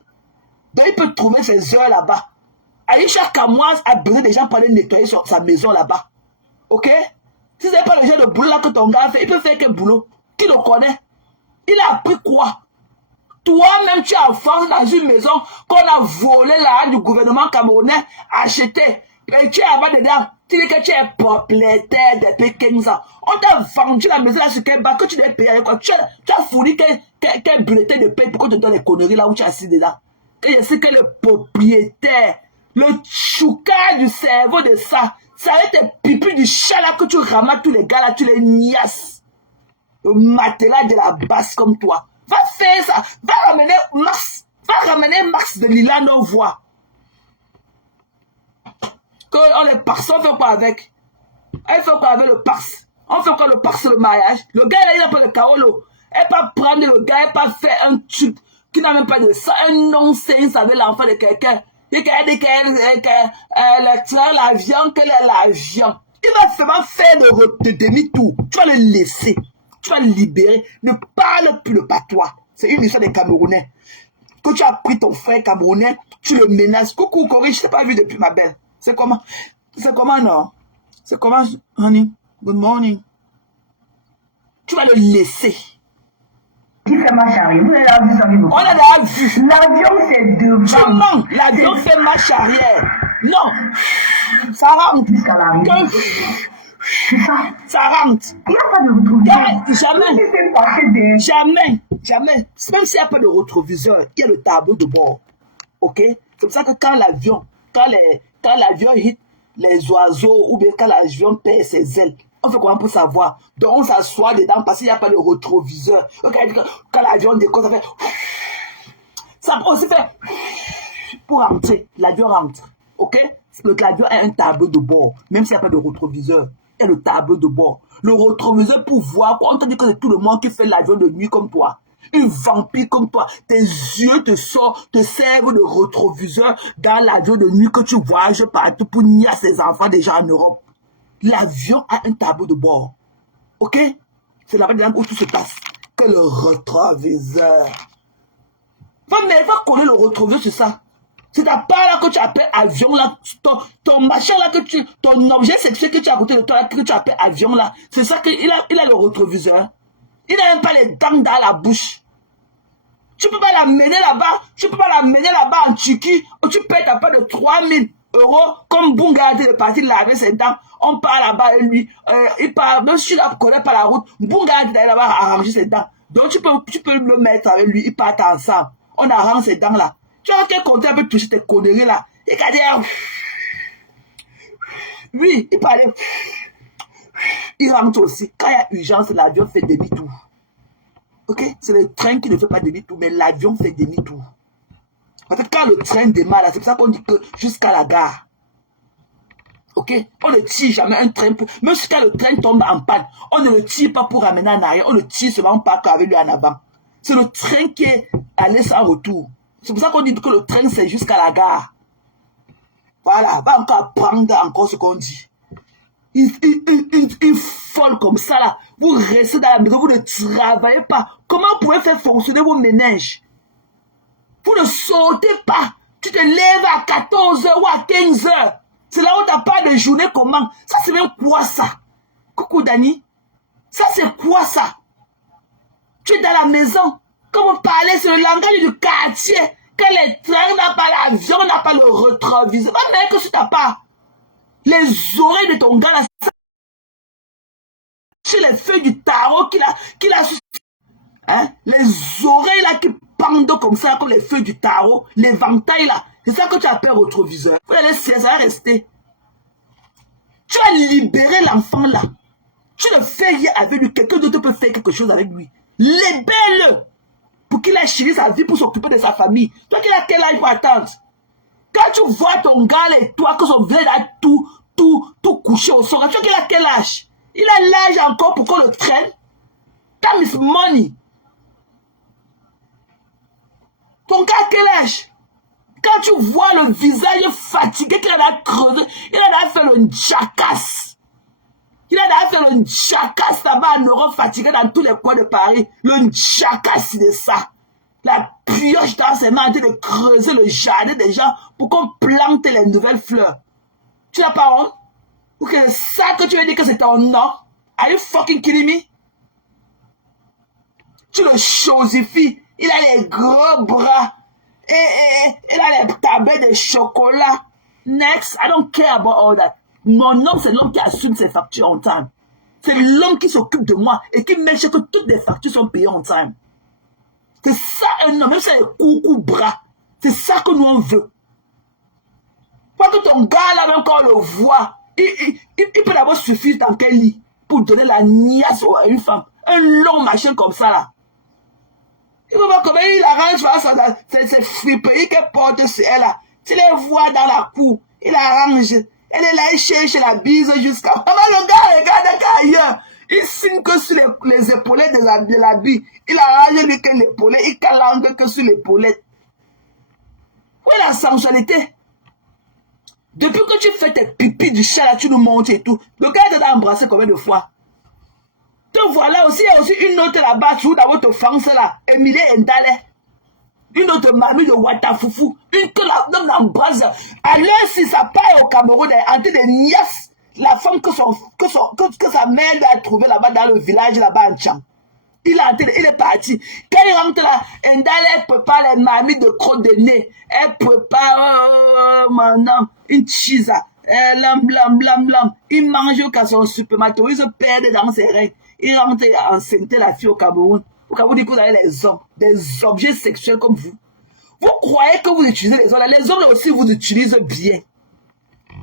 Donc il peut trouver ses heures là-bas. Aïcha Kamoise a besoin des gens pour aller nettoyer sa maison là-bas. Ok? Si ce n'est pas le genre de boulot là que ton gars fait, il peut faire quel boulot? Qui le connaît? Il a appris quoi? Toi-même, tu as forcé dans une maison qu'on a volé là du gouvernement camerounais, acheté. Et tu es là-bas dedans. Tu dis que tu es propriétaire des Pékins. On t'a vendu la maison là sur quel bas que tu dois payer avec quoi? Tu as fourni quel bulletin de paie pour qu'on te donne les conneries là où tu es assis dedans. Et je sais que le propriétaire, le chouka du cerveau de ça, ça va être tes pipis du chat là que tu ramasses tous les gars là, tu les niasses. Le matelas de la basse comme toi. Va faire ça. Va ramener Max de Lilano voix. Que on est parti, on fait quoi avec? Elle fait quoi avec le pass? On fait quoi le passe le mariage? Le gars, il a pas le Kaolo. Elle peut prendre le gars, elle peut faire un truc qui n'a même pas de ça, un non-sens avec l'enfant de quelqu'un. Il dit qu'elle tire l'avion, qu'elle est l'avion. Il va seulement faire de demi-tour. Tu vas le laisser. Tu vas le libérer. Ne parle plus de patois. C'est une histoire des Camerounais. Que tu as pris ton frère Camerounais, tu le menaces. Coucou, Corée, je ne t'ai pas vu depuis ma belle. C'est comment? C'est comment, non? C'est comment, honey? Good morning. Tu vas le laisser. Qui fait marche arrière? Vous avez vu ça? On a déjà vu. L'avion, c'est devant. Tu mens. L'avion fait marche arrière. Non. Ça rentre. Jusqu'à l'arrivée. C'est ça. Ça rentre. Il n'y a pas de rétroviseur. Jamais. Même s'il n'y a pas de rétroviseur, il y a le tableau de bord. Ok? C'est pour ça que quand l'avion hit les oiseaux ou bien quand l'avion perd ses ailes, on fait comment pour savoir? Donc on s'assoit dedans parce qu'il n'y a pas de rétroviseur. Quand l'avion décolle, ça fait... Ça peut aussi faire... Pour rentrer, l'avion rentre. Ok? L'avion a un tableau de bord, même s'il n'y a pas de rétroviseur. Il y a le tableau de bord. Le rétroviseur pour voir quoi. On te dit que c'est tout le monde qui fait l'avion de nuit comme toi. Une vampire comme toi. Tes yeux te servent de rétroviseur dans l'avion de nuit que tu voyages partout pour nier à ses enfants déjà en Europe. L'avion a un tableau de bord. Ok? C'est là-bas où tout se passe. Que le rétroviseur. Va coller le rétroviseur sur ça. C'est ta part là que tu appelles avion là, ton machin là ton objet sexuel que tu as à côté de toi là, que tu appelles avion là, c'est ça qu'il a le rétroviseur. Il n'a même pas les dents dans la bouche. Tu peux pas l'amener là-bas, en Turquie, où tu payes ta part de 3000 € comme Bunga est parti laver ses dents. On part là-bas et lui, il part, même si tu ne connais pas la route, Bunga est là-bas à arranger ses dents. Donc tu peux le mettre avec lui, ils partent ensemble. On arrange ses dents là. Tu vois quel côté un peu toucher tes conneries là. Il a dit, oui, il parlait. Il rentre aussi. Quand il y a urgence, l'avion fait demi-tour. Ok? C'est le train qui ne fait pas demi-tour, mais l'avion fait demi-tour. Parce que quand le train démarre, c'est pour ça qu'on dit que jusqu'à la gare. Ok? On ne tire jamais un train pour... Même si quand le train tombe en panne, on ne le tire pas pour ramener en arrière, on le tire seulement pas avec lui en avant. C'est le train qui est allé sans retour. C'est pour ça qu'on dit que le train, c'est jusqu'à la gare. Voilà, va encore prendre encore ce qu'on dit. Il folle comme ça là. Vous restez dans la maison, vous ne travaillez pas. Comment vous pouvez faire fonctionner vos ménages? Vous ne sautez pas. Tu te lèves à 14 h ou à 15 h. C'est là où tu n'as pas de journée comment. Ça c'est même quoi ça? Coucou Dani. Ça c'est quoi ça? Tu es dans la maison. Quand vous parlez, c'est le langage du quartier. Que les trains n'ont pas l'avion, n'a pas le rétroviseur. Mais que tu n'as pas les oreilles de ton gars là, sur les feuilles du tarot qu'il a hein? Les oreilles là qui pendent comme ça, comme les feuilles du tarot, l'éventail là. C'est ça que tu appelles rétroviseur. Vous allez laisser ça rester. Tu as libéré l'enfant là. Tu le fais hier avec lui. Quelqu'un d'autre peut faire quelque chose avec lui. Libère-le. Pour qu'il ait chéri sa vie, pour s'occuper de sa famille. Toi qui as quel âge pour attendre? Quand tu vois ton gars là et toi, que son vieil a tout couché au sol, tu vois qu'il a quel âge? Il a l'âge encore pour qu'on le traîne. Time is money. Ton gars a quel âge? Quand tu vois le visage fatigué qu'il a creusé, il a fait le jacasse. Il a fait le jacasse là-bas en Europe, fatigué dans tous les coins de Paris. Le jacasse de ça. La pioche dans ses mains en train de creuser le jardin des gens pour qu'on plante les nouvelles fleurs. Tu n'as pas honte? Ou que c'est ça que tu veux dire que c'est ton nom? Are you fucking kidding me? Tu le chosifies. Il a les gros bras. Et il a les tablettes de chocolat. Next, I don't care about all that. Mon homme, c'est l'homme qui assume ses factures en time. C'est l'homme qui s'occupe de moi et qui make sure que toutes les factures sont payées en time. C'est ça un homme, même si c'est les coucou bras. C'est ça que nous on veut. Pas que ton gars là, même quand on le voit, il peut d'abord suffire dans quel lit pour donner la niasse à une femme. Un long machin comme ça là. Il ne peut pas comment il arrange ces friperies qu'elle porte sur elle là. Tu les vois dans la cour, il arrange. Elle est là, il cherche la bise jusqu'à... Le gars regarde ailleurs. Il signe que sur les épaulettes de l'habit. Il arrange lui que l'épaulette. Il calangue que sur l'épaulette. Où est la sensualité? Depuis que tu fais tes pipis du chat, là, tu nous montres et tout. Le gars t'a embrassé combien de fois? Te voilà aussi, il y a aussi une autre là-bas, sous dans votre France là, Emilie Ndale. Une autre mamie de Watafoufou. Une que l'homme l'embrasse. Alors si ça part au Cameroun, en train de niasse la femme que sa mère a trouvée là-bas dans le village là-bas en Tchang. Il est parti. Quand il rentre là, Ndale, elle prépare les mamies de crotte de nez. Elle prépare maintenant une cheese. Il mange jusqu'à son supermarché. Il se perd dans ses reins. Il rentre enceinte la fille au Cameroun. Au Cameroun, vous avez les hommes, des objets sexuels comme vous. Vous croyez que vous utilisez les hommes. Les hommes aussi vous utilisent bien.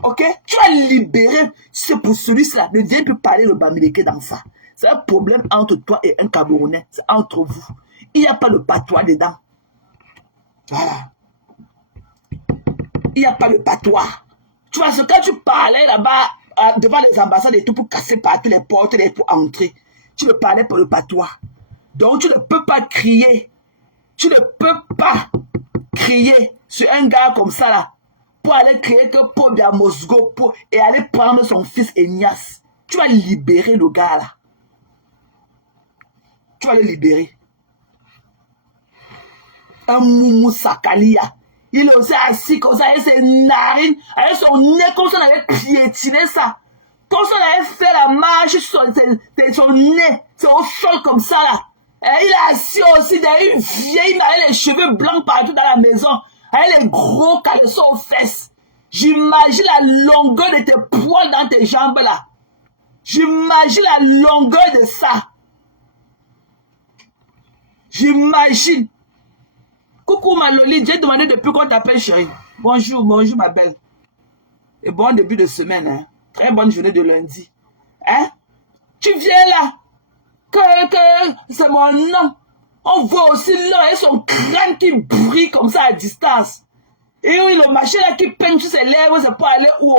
Ok? Tu vas libérer. C'est pour celui-là. Ne viens plus parler le bamileke dans ça. C'est un problème entre toi et un Camerounais. C'est entre vous. Il n'y a pas de patois dedans. Voilà. Il n'y a pas de patois. Tu vois, quand tu parlais là-bas, devant les ambassades et tout, pour casser partout les portes et pour entrer, tu ne parlais pas de patois. Donc, tu ne peux pas crier. Tu ne peux pas crier sur un gars comme ça, là, pour aller crier que Paul de Mosgo et aller prendre son fils Ignace. Tu vas libérer le gars, là. Tu vas le libérer. Un Moumou Sakalia. Il est aussi assis comme ça, avec ses narines, avec son nez, comme ça, on avait piétiné ça. Comme ça, on avait fait la marche sur son nez, c'est au sol comme ça, là. Et il est assis aussi derrière une vieille, avec les cheveux blancs partout dans la maison, avec les gros caleçons aux fesses. J'imagine la longueur de tes poils dans tes jambes, là. J'imagine la longueur de ça. J'imagine. Coucou ma Loli, j'ai demandé depuis qu'on t'appelle chérie. Bonjour, bonjour ma belle. Et bon début de semaine, hein. Très bonne journée de lundi. Hein? Tu viens là. Que c'est mon nom. On voit aussi là, et son crâne qui brille comme ça à distance. Et oui, le machin là qui peigne sur ses lèvres, c'est pour aller où?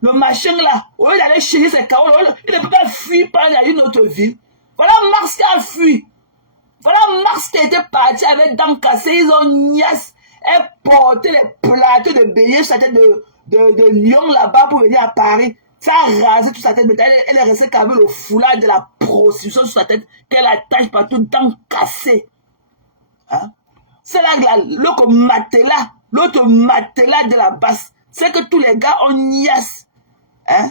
Le machin là, au lieu d'aller chérir ses carreaux, il ne peut pas fuir par une autre ville. Voilà Mars qui a fui. Voilà Mars qui était parti avec dents cassées, ils ont niasse. Elle portait les plateaux de beignets sur sa tête de lion là-bas pour venir à Paris. Ça a rasé toute sa tête, mais elle est restée qu'avec le foulard de la prostitution sur sa tête, qu'elle attache partout, dents cassées. Hein? C'est là l'autre matelas de la basse. C'est que tous les gars ont niasse. Hein?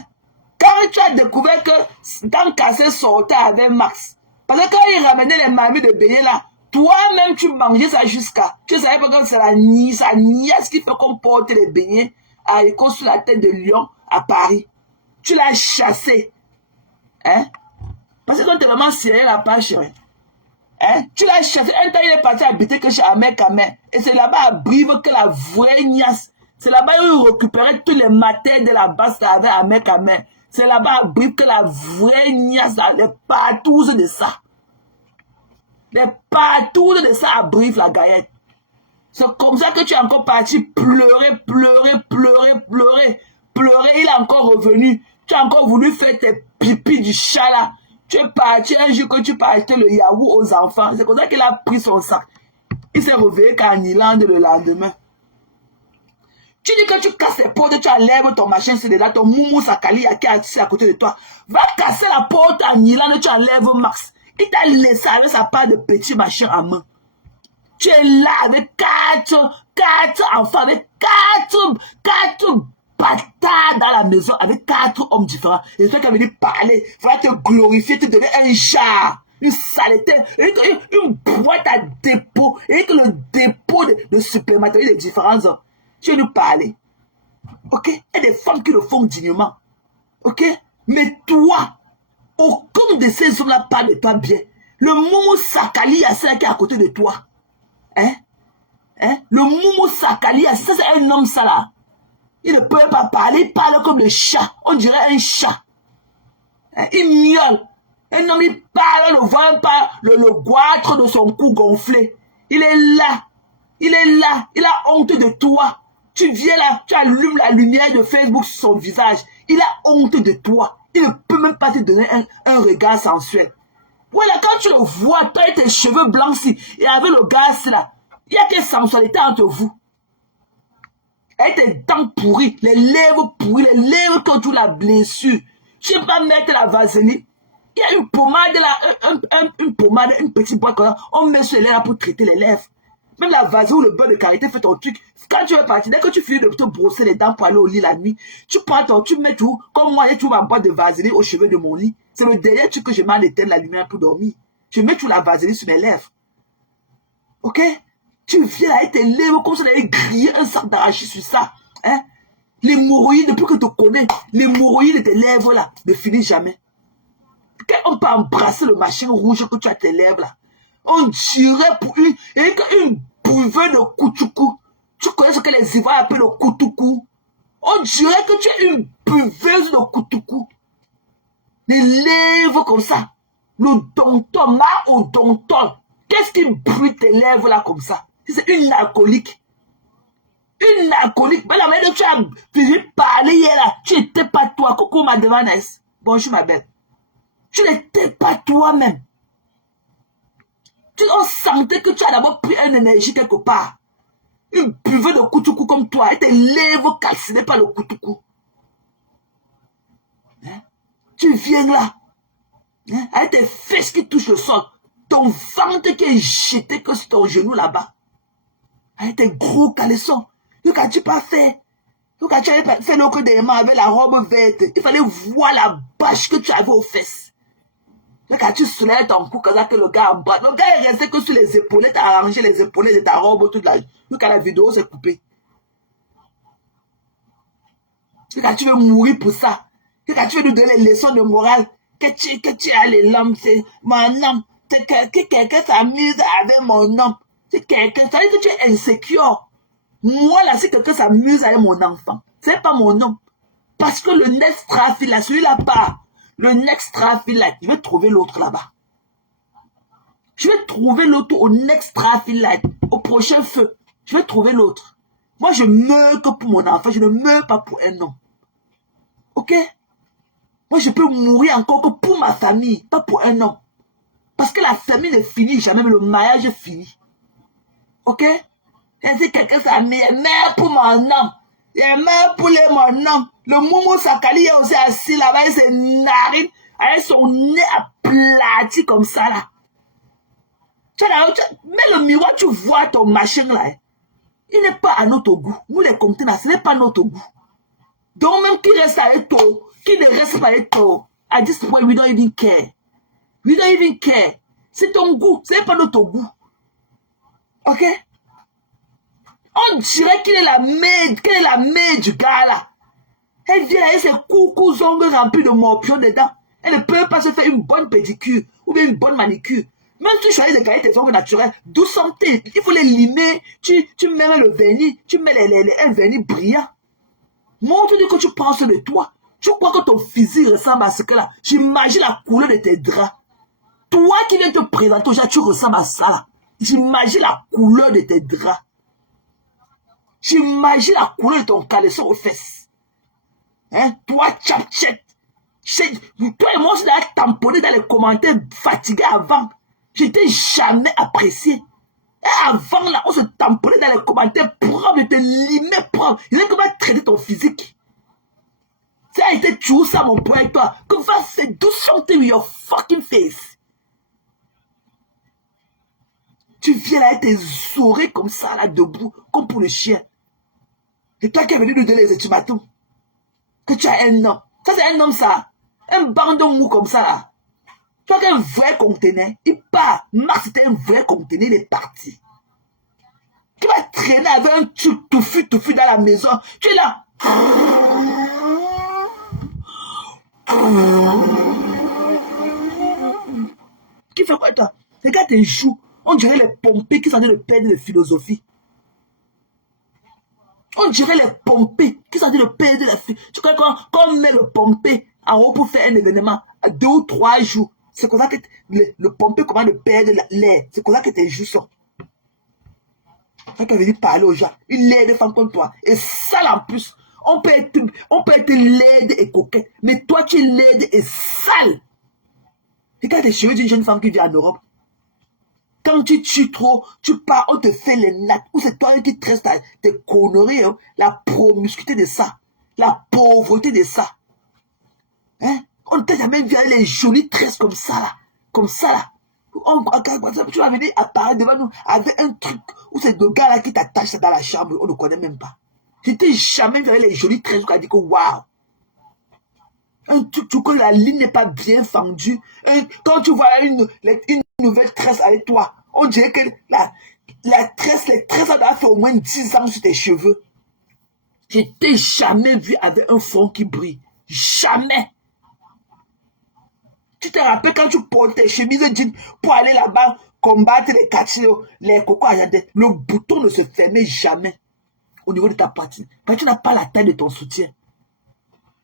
Quand tu as découvert que dents cassées sortait avec Max, parce que quand il ramenait les mamies de beignets là, toi-même tu mangeais ça jusqu'à. Tu savais pas que c'est sa niasse qui fait qu'on porte les beignets à l'école sur la tête de lion à Paris. Tu l'as chassé. Hein? Parce que quand tu es vraiment sérieux la part, chérie. Hein? Tu l'as chassé. Un temps, il est parti habiter que chez Ahmed Kamer. Et c'est là-bas à Brive que la vraie niasse. C'est là-bas où il récupérait tous les matériels de la base qu'avait Ahmed Kamer. C'est là-bas à Brive que la vraie niasse, les partouzes de ça. Les partouzes de ça à Brive, la gaillette. C'est comme ça que tu es encore parti pleurer. Il est encore revenu. Tu as encore voulu faire tes pipis du chat là. Tu es parti un jour que tu peux acheter le yaourt aux enfants. C'est comme ça qu'il a pris son sac. Il s'est réveillé qu'en Irlande le lendemain. Tu dis que tu casses les portes, tu enlèves ton machin, c'est là, ton Moumou Sakali qui est assis à côté de toi. Va casser la porte en Irlande, tu enlèves Max. Il t'a laissé avec sa part de petit machin à main. Tu es là avec quatre enfants, avec quatre bâtards dans la maison, avec 4 hommes différents. Et toi qui as venu parler, il va te glorifier, te donner un jar, une saleté, une boîte à dépôt, et que le dépôt de supermatériel des différents hommes. Tu veux nous parler. Ok? Il y a des femmes qui le font dignement. Ok? Mais toi, aucun de ces hommes-là parle de toi bien. Le Moumou Sakali, c'est celle qui est à côté de toi. Hein? Le Moumou Sakali, ça c'est un homme ça là. Il ne peut pas parler, il parle comme le chat. On dirait un chat. Hein? Il miaule. Un homme, il parle, on ne voit pas le goitre de son cou gonflé. Il est là. Il a honte de toi. Tu viens là, tu allumes la lumière de Facebook sur son visage. Il a honte de toi. Il ne peut même pas te donner un regard sensuel. Voilà, quand tu le vois, toi et tes cheveux blancs, et avec le gars là, il y a quelle sensualité entre vous. Avec tes dents pourries, les lèvres pourries, les lèvres qui ont toute la blessure. Tu ne peux pas mettre la vaseline. Il y a une pommade là, une pommade, une petite boîte comme ça. On met sur les lèvres pour traiter les lèvres. Même la vaseline ou le beurre de karité fait ton truc. Quand tu veux partir, dès que tu finis de te brosser les dents pour aller au lit la nuit, tu prends tu mets tout, comme moi, tu vas en boîte de vaseline aux cheveux de mon lit. C'est le dernier truc que je mets en éteindre la lumière pour dormir. Je mets tout la vaseline sur mes lèvres. Ok? Tu viens là avec tes lèvres comme ça, d'aller griller un sac d'arachide sur ça. Hein? L'hémorroïde, depuis que tu connais, l'hémorroïde de tes lèvres là ne finit jamais. On peut embrasser le machin rouge que tu as tes lèvres là. On dirait pour une bouveuse de koutoukou. Tu connais ce que les Ivoiriens appellent le koutoukou? On dirait que tu es une buveuse de koutoukou. Les lèvres comme ça. Le denton, ma au denton. Qu'est-ce qui brûle tes lèvres là comme ça? C'est une alcoolique. Une alcoolique. Mais la manière dont tu as pu parler hier là, tu n'étais pas toi. Coucou ma demande. Bonjour ma belle. Tu n'étais pas toi-même. On sentait que tu as d'abord pris une énergie quelque part. Une buveuse de koutoukou comme toi. Et tes lèvres calcinées par le koutoukou. Hein? Tu viens là. Hein? Avec tes fesses qui touchent le sol. Ton ventre qui est jeté que sur ton genou là-bas. Avec tes gros caleçons. Donc, quand tu pas fait. Donc, quand tu avais fait l'autre dernièrement avec la robe verte. Il fallait voir la bâche que tu avais aux fesses. Donc, quand tu soulèves ton cou, comme ça que le gars en bas. Le gars est resté que sur les épaulettes. Tu as arrangé les épaulettes de ta robe toute la. Donc, quand la vidéo s'est coupée. Donc, quand tu veux mourir pour ça. Donc, quand tu veux nous donner les leçons de morale. Que tu as les lames. C'est mon homme. Que quelqu'un s'amuse avec mon homme. C'est quelqu'un. Ça veut dire que tu es insécure. Moi, là, si quelqu'un s'amuse avec mon enfant, c'est pas mon homme. Parce que le next trafic, là, celui-là part. Le next trafic, là, je vais trouver l'autre là-bas. Je vais trouver l'autre au next trafic, là, au prochain feu. Je vais trouver l'autre. Moi, je meurs que pour mon enfant. Je ne meurs pas pour un homme. Ok? Moi, je peux mourir encore que pour ma famille, pas pour un homme. Parce que la famille ne finit jamais, mais le mariage est fini. Ok? Et si quelqu'un s'amuse, mère pour mon homme. Il est mère pour mon homme. Le Momo Sakali est aussi assis là-bas, avec ses narines, avec son nez aplati comme ça là. Mets le miroir, tu vois ton machin là. Il n'est pas à notre goût. Nous les contenants, ce n'est pas notre goût. Donc même qui reste avec toi, qui ne reste pas avec toi, à this point, we don't even care. We don't even care. C'est ton goût, ce n'est pas notre goût. Ok? On dirait qu'il est la mère du gars là. Elle vient avec ses coucous ongles remplis de morpions dedans. Elle ne peut pas se faire une bonne pédicure ou bien une bonne manicure. Même si tu choisis de garder tes ongles naturels, d'où sont-ils? Il faut les limer. Tu mets le vernis, tu mets un vernis brillant. Montre-lui que tu penses de toi. Tu crois que ton physique ressemble à ce que là. J'imagine la couleur de tes draps. Toi qui viens te présenter, tu ressembles à ça là. J'imagine la couleur de tes draps. J'imagine la couleur de ton caleçon aux fesses. Hein? Toi, tchap-tchèp. Toi et moi, on s'est tamponné dans les commentaires fatigués avant. Je t'ai jamais apprécié. Et avant, là, on se tamponnait dans les commentaires propres, je te limais propre. Il est comment traiter ton physique. Ça a été toujours ça, mon point avec toi. Que va faire do something with your fucking face. Tu viens là avec tes oreilles comme ça, là, debout, comme pour le chien. Et toi qui es venu nous donner les ultimatums. Que tu as un homme. Ça, c'est un homme, ça. Un bandon mou comme ça, là. Tu as un vrai conteneur. Il part. Max, c'était un vrai conteneur, il est parti. Tu vas traîner avec un truc touffu dans la maison. Tu es là. Qui fait quoi, toi? Regarde tes joues. On dirait les pompés qui sont en train de perdre de philosophie. On dirait les pompés qui sont en train de perdre la philosophie. Tu crois quand on met le pompé en haut pour faire un événement à 2 ou 3 jours, c'est comme ça que le pompé commence à perdre l'air. C'est comme ça que tes joues sont. Quand tu es venu parler aux gens, une laide de femme comme toi. Et ça, en plus, On peut être laide et coquette, mais toi, tu es laide et sale. Regarde les cheveux d'une jeune femme qui vit en Europe. Quand tu tues trop, tu pars, on te fait les nattes. Ou c'est toi qui tresses tes conneries, hein? La promiscuité de ça. La pauvreté de ça. Hein? On ne t'a jamais vu les jolies tresses comme ça, là. Comme ça, là. Tu vas venir apparaître devant nous avec un truc où c'est deux gars là qui t'attachent dans la chambre, on ne connaît même pas. Je t'ai jamais vu les jolies tresses où on a dit que waouh. Un truc, tu connais, la ligne n'est pas bien fendue. Quand tu vois une nouvelle tresse avec toi, on dirait que les tresses, ça doit faire au moins 10 ans sur tes cheveux. Je t'ai jamais vu avec un fond qui brille. Jamais. Tu te rappelles quand tu portes tes chemises de jean pour aller là-bas combattre les quartiers, les cocos agentés, le bouton ne se fermait jamais au niveau de ta poitrine. Parce que tu n'as pas la taille de ton soutien.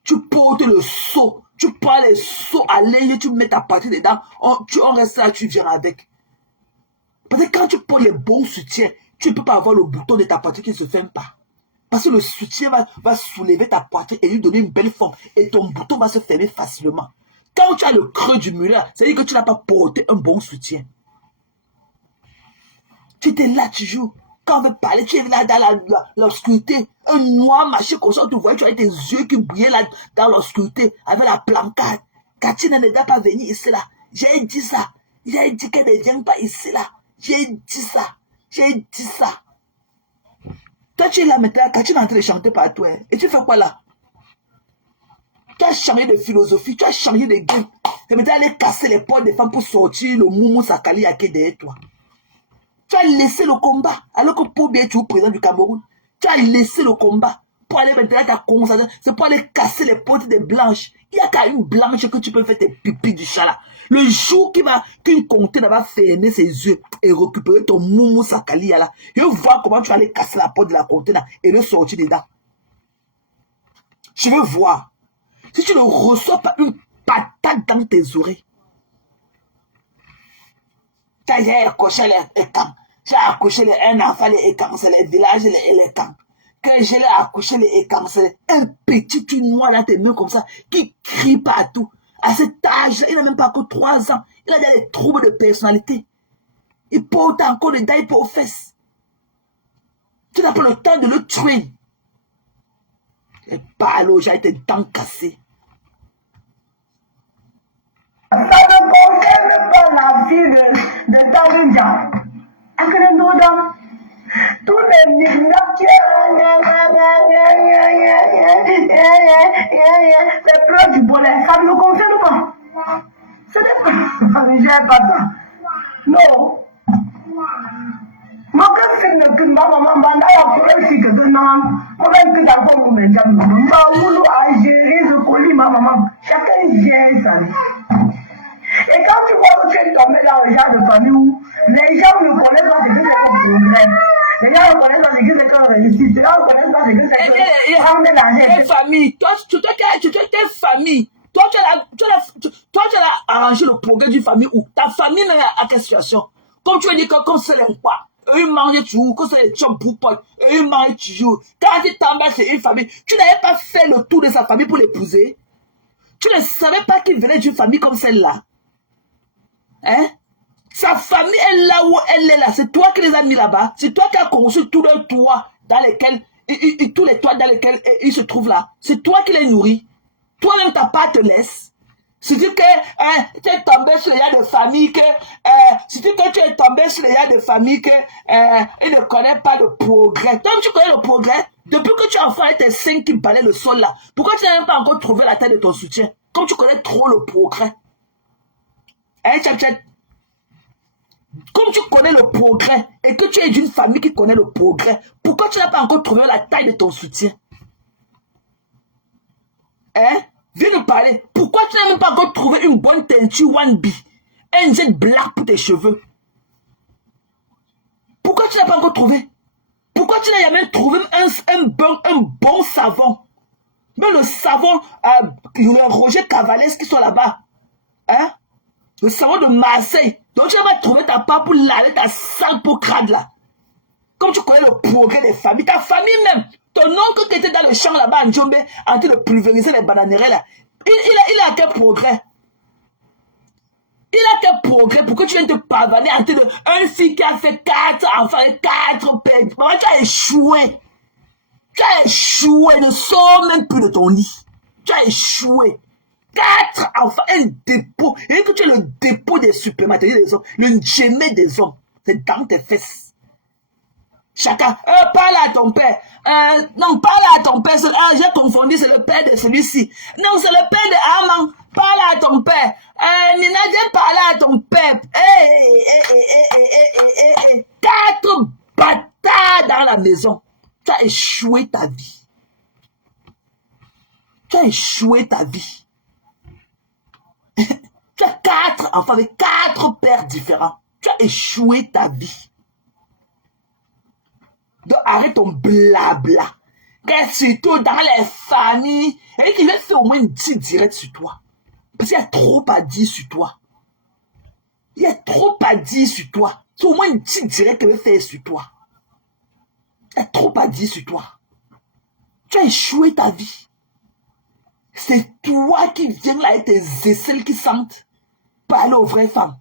Tu portes le seau, tu prends les seaux à l'air, tu mets ta poitrine dedans, on reste là, tu viens avec. Parce que quand tu portes les bons soutiens, tu ne peux pas avoir le bouton de ta poitrine qui ne se ferme pas. Parce que le soutien va soulever ta poitrine et lui donner une belle forme. Et ton bouton va se fermer facilement. Quand tu as le creux du mur, c'est-à-dire que tu n'as pas porté un bon soutien. Tu étais là toujours. Quand on veut parler, tu es là dans l'obscurité. Un noir marché comme ça, tu vois, tu as tes yeux qui brillaient là dans l'obscurité avec la plancade. Katina ne doit pas venir ici là. J'ai dit ça. J'ai dit qu'elle ne vient pas ici là. J'ai dit ça. J'ai dit ça. Toi, tu es là maintenant, Katina est en train de chanter partout. Hein. Et tu fais quoi là? Tu as changé de philosophie, tu as changé de game. Et maintenant, aller casser les portes des femmes pour sortir le moumou sakali à qui derrière toi. Tu as laissé le combat, alors que pour bien tu es président du Cameroun. Tu as laissé le combat pour aller maintenant à ta conversation. C'est pour aller casser les portes des blanches. Il n'y a qu'à une blanche que tu peux faire tes pipis du chat là. Le jour qu'une container va fermer ses yeux et récupérer ton moumou sakali là, je veux voir comment tu vas aller casser la porte de la container et le sortir dedans. Je veux voir. Si tu ne reçois pas une patate dans tes oreilles, j'ai accouché les écans. J'ai accouché un enfant, les écans, c'est les villages, les camps. Que je l'ai accouché, les écans, c'est un petit tout noir dans tes mains comme ça, qui crie partout. À cet âge, il n'a même pas encore 3 ans. Il a des troubles de personnalité. Il porte encore des dailles aux fesses. Tu n'as pas le temps de le tuer. Et ballot, j'ai tes dents cassées. Ça ne concerne pas la fille de Tarinja. Tous les miracles, c'est preuve du bonheur, ça ne me concerne pas. Ce n'est pas, j'ai pas ça. Non. Moi, quand je ne peux pas, maman, je suis que non. Moi, que d'abord, mon médias, maman, à gérer ce colis, ma maman. Chacun gère sa vie. Et quand tu vois que tu es tombé dans le genre de famille où les gens ne connaissent pas ce que c'est que progrès, les gens ne connaissent pas ce que c'est que réussite, les gens ne connaissent pas ce que c'est que ramener l'argent. Quelle famille? Toi, tu es famille. Toi, tu as arrangé le progrès d'une famille où ta famille n'est à quelle situation? Comme tu as dit que comme c'est les quoi, eux mangent toujours, que c'est les chums pour potes, eux mangent toujours. Quand tu t'embarques sur une famille, tu n'avais pas fait le tour de sa famille pour l'épouser. Tu ne savais pas qu'il venait d'une famille comme celle-là. Hein? Sa famille est là où elle est là. C'est toi qui les as mis là-bas. C'est toi qui as construit tous les toits dans lesquels, tous les toits dans lesquels ils se trouvent là. C'est toi qui les nourris. Toi-même, ta part te laisse. Si tu es tombé sur les gars de famille que, si tu es tombé sur les gars de famille que, ils ne connaissent pas de progrès. Toi, tu connais le progrès. Depuis que tu as enfant avec tes seins qui balaient le sol là, pourquoi tu n'as même pas encore trouvé la taille de ton soutien? Comme tu connais trop le progrès. Hein, tchat. Comme tu connais le progrès et que tu es d'une famille qui connaît le progrès, pourquoi tu n'as pas encore trouvé la taille de ton soutien? Hein? Viens nous parler. Pourquoi tu n'as même pas encore trouvé une bonne teinture 1B? Un jet black pour tes cheveux? Pourquoi tu n'as pas encore trouvé? Pourquoi tu n'as jamais trouvé un bon savon? Même le savon, le Roger Cavalès qui sont là-bas. Hein? Le savon de Marseille. Donc tu n'as pas trouvé ta part pour laver ta sale peau crade là. Comme tu connais le progrès des familles, ta famille même, ton oncle qui était dans le champ là-bas en Djombe, en train de pulvériser les bananeraies là, il a quel progrès? Il a quel progrès pour que tu viennes te pavaner en train de... Une fille qui a fait 4 enfants et 4 pères. Maman, tu as échoué. Tu as échoué, ne sors même plus de ton lit. Tu as échoué. 4 enfants, un dépôt. Et que tu es le dépôt des supermatériels des hommes, le djemé des hommes. C'est dans tes fesses. Chacun, parle à ton père. Non, parle à ton père. J'ai confondu, c'est le père de celui-ci. Non, c'est le père de Amman. Parle à ton père. Nina, viens parler à ton père. 4 bâtards dans la maison. Tu as échoué ta vie. Tu as échoué ta vie. Tu as 4 enfants avec 4 pères différents. Tu as échoué ta vie. Donc arrête ton blabla. Reste surtout dans les familles. Et qu'il va faire au moins 10 directs sur toi. Parce qu'il y a trop à dire sur toi. Il y a trop à dire sur toi. C'est au moins 10 directs qu'il va faire sur toi. Il y a trop à dire sur toi. Tu as échoué ta vie. C'est toi qui viens là avec tes aisselles qui sentent parler aux vraies femmes.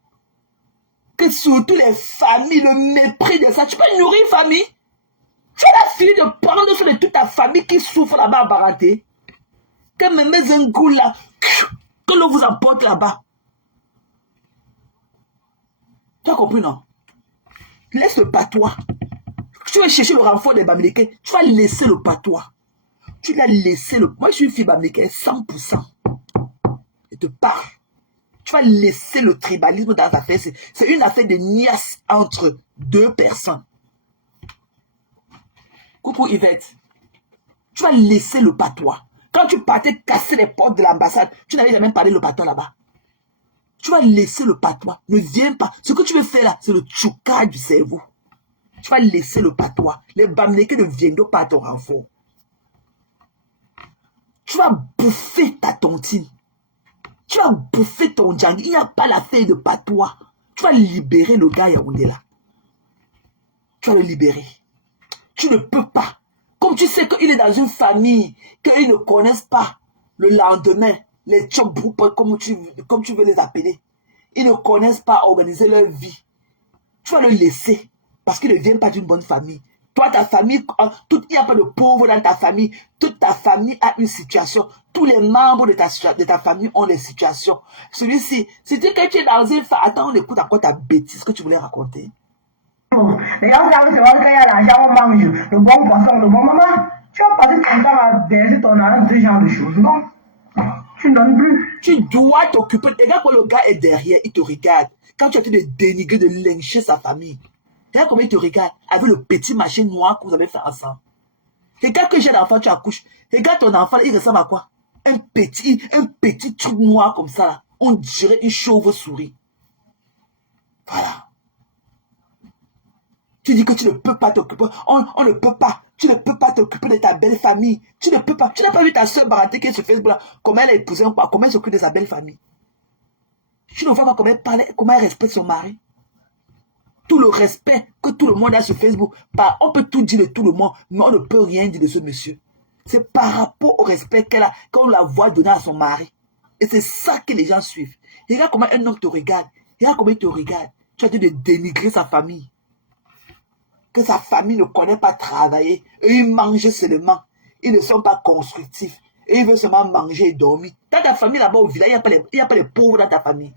Que surtout les familles, le mépris de ça. Tu peux nourrir une famille. Tu as fini de prendre sur toute ta famille qui souffre là-bas à Baraté. Que me mets un goût là. Que l'on vous emporte là-bas. Tu as compris, non? Laisse le patois. Tu vas chercher le renfort des Bamileke. Tu vas laisser le patois. Tu vas laisser le... Moi, je suis une fille Bamileke, 100%. Je te parle. Tu vas laisser le tribalisme dans ta affaire. C'est une affaire de niasse entre 2 personnes. Coucou Yvette. Tu vas laisser le patois. Quand tu partais casser les portes de l'ambassade, tu n'avais jamais parlé le patois là-bas. Tu vas laisser le patois. Ne viens pas. Ce que tu veux faire là, c'est le tchouka du cerveau. Tu vas laisser le patois. Les Bamileke ne viendront pas à ton renfort. Tu vas bouffer ta tontine. Tu vas bouffer ton djang. Il n'y a pas l'affaire de patois. Tu vas libérer le gars Yaoundé là. Tu vas le libérer. Tu ne peux pas. Comme tu sais qu'il est dans une famille, qu'ils ne connaissent pas le lendemain, les tchobou, comme tu veux les appeler. Ils ne connaissent pas organiser leur vie. Tu vas le laisser parce qu'il ne vient pas d'une bonne famille. Toi, ta famille, il n'y a pas de pauvres dans ta famille. Toute ta famille a une situation. Tous les membres de ta famille ont des situations. Celui-ci, si tu es dans une famille, attends, on écoute encore ta bêtise que tu voulais raconter. Les gens savent seulement qu'il y a l'argent, on mange le bon poisson, le bon maman. Tu vas passer ton temps à verser ton argent, ce genre de choses. Non. Tu ne donnes plus. Tu dois t'occuper. Regarde quand le gars est derrière, il te regarde. Quand tu as été de dénigrer, de lyncher sa famille. Regarde comment il te regarde avec le petit machin noir que vous avez fait ensemble. Regarde que j'ai l'enfant, tu accouches. Regarde ton enfant, il ressemble à quoi? Un petit truc noir comme ça. Là. On dirait une chauve-souris. Voilà. Tu dis que tu ne peux pas t'occuper. On ne peut pas. Tu ne peux pas t'occuper de ta belle famille. Tu ne peux pas. Tu n'as pas vu ta soeur Baraté qui est sur Facebook là. Comment elle a épousé quoi? Comment elle s'occupe de sa belle famille. Tu ne vois pas comment elle parle, comment elle respecte son mari. Tout le respect que tout le monde a sur Facebook. On peut tout dire de tout le monde, mais on ne peut rien dire de ce monsieur. C'est par rapport au respect qu'elle a, qu'on la voit donner à son mari. Et c'est ça que les gens suivent. Regarde comment un homme te regarde. Regarde comment il te regarde. Tu as dit de dénigrer sa famille. Que sa famille ne connaît pas travailler. Et ils mangent seulement. Ils ne sont pas constructifs. Et ils veulent seulement manger et dormir. Dans ta famille là-bas au village, il n'y a pas les pauvres dans ta famille.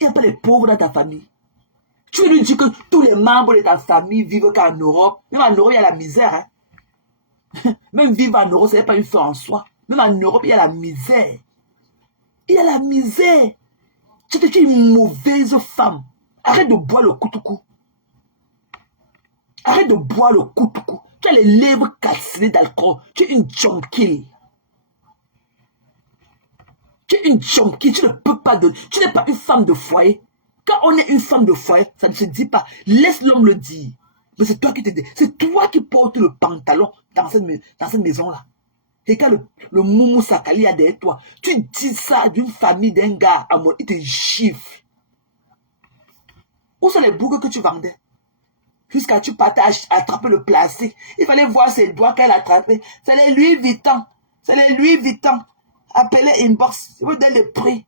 Il n'y a pas les pauvres dans ta famille. Tu lui dis que tous les membres de ta famille vivent qu'en Europe. Même en Europe, il y a la misère. Hein? Même vivre en Europe, ce n'est pas une fin en soi. Même en Europe, il y a la misère. Il y a la misère. Tu es une mauvaise femme. Arrête de boire le koutoukou. Arrête de boire le koutoukou. Tu as les lèvres calcinées d'alcool. Tu es une junkie. Tu es une junkie. Tu ne peux pas donner. Tu n'es pas une femme de foyer. Quand on est une femme de foyer, ça ne se dit pas. Laisse l'homme le dire. Mais c'est toi qui te dis. C'est toi qui portes le pantalon dans cette maison-là. Regarde le moumou sakali à derrière toi. Tu dis ça d'une famille, d'un gars, il te gifle. Où sont les boucles que tu vendais? Jusqu'à tu partais attraper le plastique. Il fallait voir ses doigts qu'elle attrapait. C'est les Louis Vuitton. C'est les Louis Vuitton. Appelez inbox. Je vous donne le prix.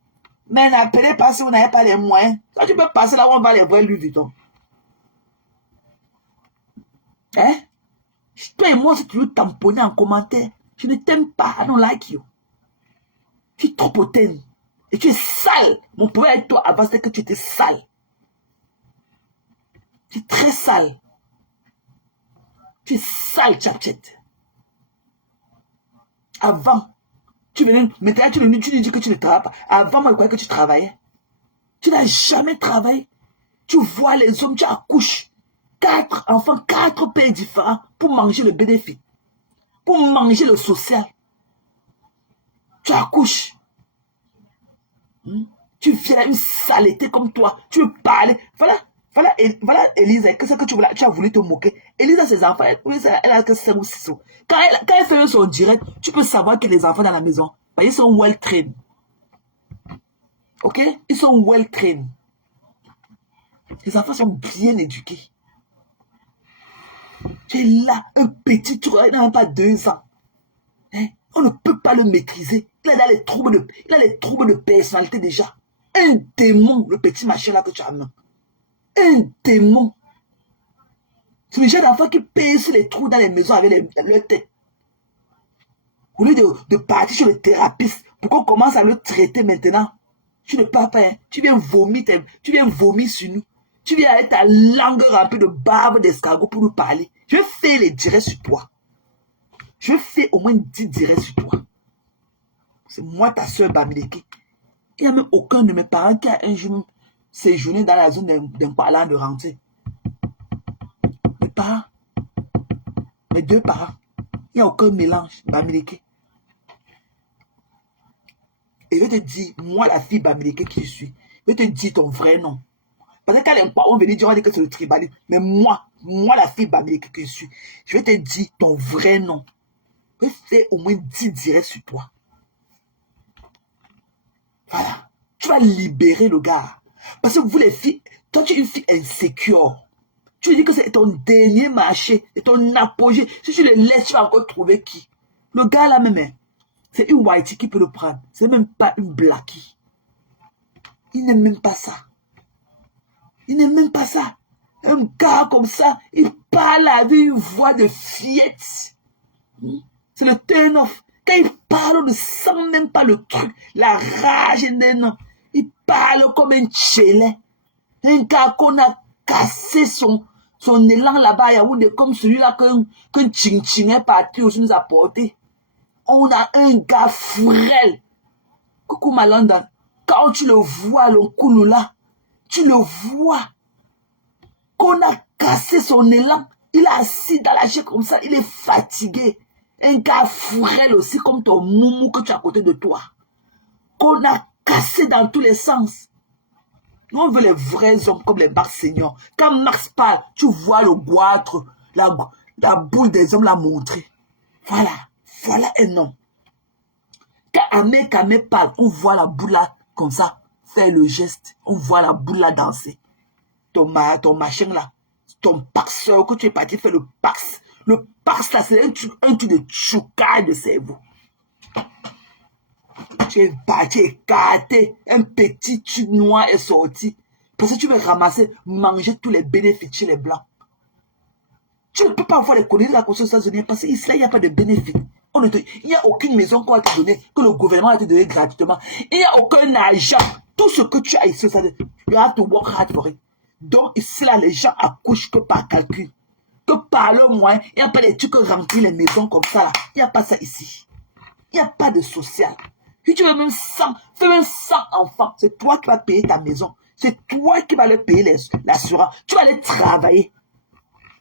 Mais n'appelez pas si vous n'avez pas les moyens. Ça, tu peux passer là où on va les voir Louis Vuitton. Hein? Toi et moi, si tu veux tamponner en commentaire, je ne t'aime pas. I don't like you. Tu es trop hautaine. Et tu es sale. Mon problème avec toi avant, c'était que tu étais sale. Tu es très sale. Tu es sale, Tchatchet. Avant, tu venais, maintenant tu dis que tu ne travailles pas. Avant, moi, je croyais que tu travaillais. Tu n'as jamais travaillé. Tu vois les hommes, tu accouches. 4 enfants, 4 pays différents pour manger le bénéfice. Pour manger le social. Tu accouches. Tu viens une saleté comme toi. Tu veux parler. Voilà Elisa. Qu'est-ce que tu as voulu te moquer. Elisa, ses enfants, elle a que 5 ou 6 ans. Quand elle fait son direct, tu peux savoir que les enfants dans la maison, ils sont well trained. Ok? Ils sont well trained. Les enfants sont bien éduqués. Tu es là, un petit, tu n'a même pas 2 ans. Hein? On ne peut pas le maîtriser. Il a les troubles de personnalité déjà. Un démon, le petit machin là que tu as mis. Un démon. C'est le genre d'enfant qui pèse sur les trous dans les maisons avec leur tête. Au lieu de partir sur le thérapeute pour qu'on commence à le traiter maintenant. Tu ne parles pas, hein? Tu viens vomir sur nous. Tu viens avec ta langue remplie de barbe d'escargot pour nous parler. Je vais faire les directs sur toi. Je vais faire au moins 10 directs sur toi. C'est moi ta soeur Bamileke. Il n'y a même aucun de mes parents qui a un jour séjourné dans la zone d'un parlant de rentier. Mes parents, mes 2 parents, il n'y a aucun mélange Bamileke. Et je vais te dire, moi la fille Bamileke qui je suis, je vais te dire ton vrai nom. Parce que quand les parents venaient dire, on dit que c'est le tribalisme. Mais moi la fille Bamileke que je suis, je vais te dire ton vrai nom. Je vais faire au moins 10 directs sur toi. Voilà. Tu vas libérer le gars. Parce que vous les filles, toi tu es une fille insécure. Tu dis que c'est ton dernier marché, c'est ton apogée. Si tu le laisses, tu vas encore trouver qui? Le gars là même, c'est une whitey qui peut le prendre. C'est même pas une blackie. Il n'aime même pas ça. Il n'aime même pas ça. Un gars comme ça, il parle avec une voix de fillette. C'est le turn-off. Quand il parle, on ne sent même pas le truc, la rage d'un homme. Il parle comme un tchélet. Un gars qu'on a cassé son élan là-bas, comme celui-là qu'un Tching est parti aussi nous apporter. On a un gars frêle. Coucou Malanda. Quand tu le vois, le coulou là, tu le vois. Qu'on a cassé son élan. Il est assis dans la chaise comme ça. Il est fatigué. Un gars frêle aussi comme ton moumou que tu as à côté de toi. Qu'on a cassé dans tous les sens. Nous, on veut les vrais hommes comme les Marx seniors. Quand Marx parle, tu vois le goitre, la boule des hommes la montrer. Voilà. Voilà un homme. Quand Amé parle, on voit la boule là, comme ça, faire le geste. On voit la boule là danser. Ton machin là, ton paxeur que tu es parti faire le pax. Le pax là, c'est un truc de chouka de cerveau. Tu es parti écarter, un petit truc noir est sorti. Parce que tu veux ramasser, manger tous les bénéfices chez les blancs. Tu ne peux pas avoir les connaissances de la conscience aux États-Unis parce qu'ici, il n'y a pas de bénéfices. Il n'y a aucune maison qu'on va te donner, que le gouvernement va te donner gratuitement. Il n'y a aucun argent. Tout ce que tu as ici, you have to work hard for it. Donc ici, là, les gens accouchent que par calcul. Que par le moyen, il n'y a pas des trucs remplis les maisons comme ça. Là. Il n'y a pas ça ici. Il n'y a pas de social. Si tu veux même 100, fais même 100 enfants. C'est toi qui vas payer ta maison. C'est toi qui vas leur payer l'assurance. Tu vas aller travailler.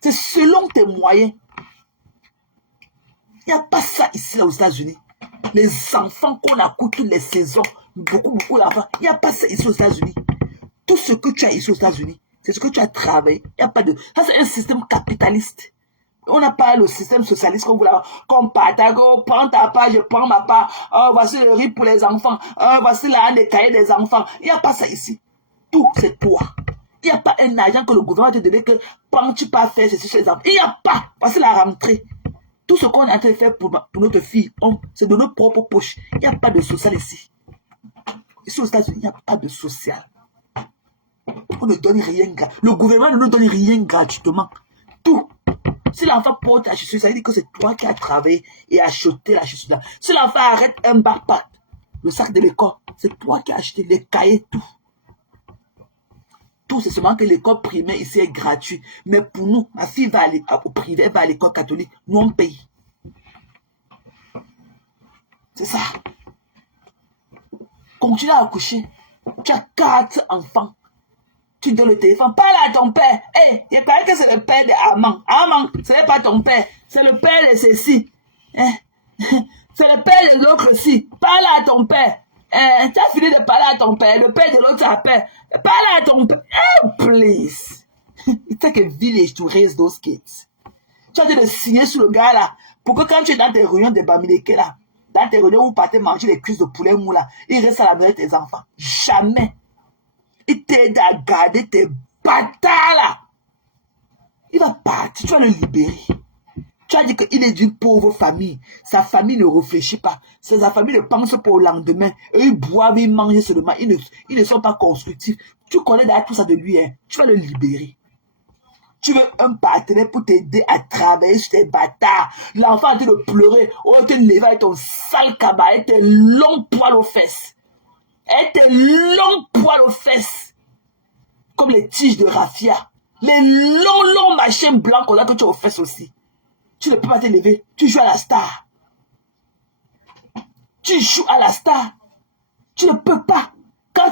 C'est selon tes moyens. Il n'y a pas ça ici là, aux États-Unis. Les enfants qu'on accouche toutes les saisons, beaucoup d'enfants. Il n'y a pas ça ici aux États-Unis. Tout ce que tu as ici aux États-Unis, c'est ce que tu as travaillé. Il n'y a pas de... Ça, c'est un système capitaliste. On n'a pas le système socialiste qu'on partage. Oh, prends ta part, je prends ma part. Oh, voici le riz pour les enfants. Oh, voici la des cahiers des enfants. Il n'y a pas ça ici. Tout, c'est toi. Il n'y a pas un argent que le gouvernement te donne que quand tu peux faire ceci sur les enfants. Il n'y a pas. Parce que la rentrée, tout ce qu'on est en train de faire pour notre fille, c'est de nos propres poches. Il n'y a pas de social ici. Ici aux États-Unis, il n'y a pas de social. On ne donne rien. Le gouvernement ne nous donne rien gratuitement. Tout. Si l'enfant porte la chaussure, ça veut dire que c'est toi qui as travaillé et acheté la chaussure. Si l'enfant arrête un backpack, le sac de l'école, c'est toi qui as acheté les cahiers, tout. Tout, c'est seulement que l'école primaire ici est gratuite. Mais pour nous, ma fille va aller au privé, elle va à l'école catholique. Nous, on paye. C'est ça. Continue à accoucher. Tu as 4 enfants. Tu donnes le téléphone. Parle à ton père. Hé, il paraît que c'est le père de Amman. Amman, ce n'est pas ton père. C'est le père de ceci. C'est le père de l'autre aussi. Parle à ton père. Tu as fini de parler à ton père. Le père de l'autre appelle. Parle à ton père. Oh, please. It take a village to raise those kids. Tu as dit de signer sur le gars là. Pour que quand tu es dans tes réunions de Bamileke là, dans tes réunions où vous partez manger les cuisses de poulet mou là, il reste à la maison de tes enfants. Jamais. Il t'aide à garder tes bâtards là. Il va partir. Tu vas le libérer. Tu as dit qu'il est d'une pauvre famille. Sa famille ne réfléchit pas. Sa famille ne pense pas au lendemain. Eux, ils boivent, ils mangent seulement. Ils ne sont pas constructifs. Tu connais d'ailleurs tout ça de lui. Hein. Tu vas le libérer. Tu veux un partenaire pour t'aider à travailler sur tes bâtards. L'enfant a dit de pleurer. Oh, tu te levé avec ton sale cabas et tes longs poils aux fesses. Et tes longs poils aux fesses. Comme les tiges de raffia. Les longs machins blancs qu'on a que tu as aux fesses aussi. Tu ne peux pas te lever. Tu joues à la star. Tu joues à la star. Tu ne peux pas. Quand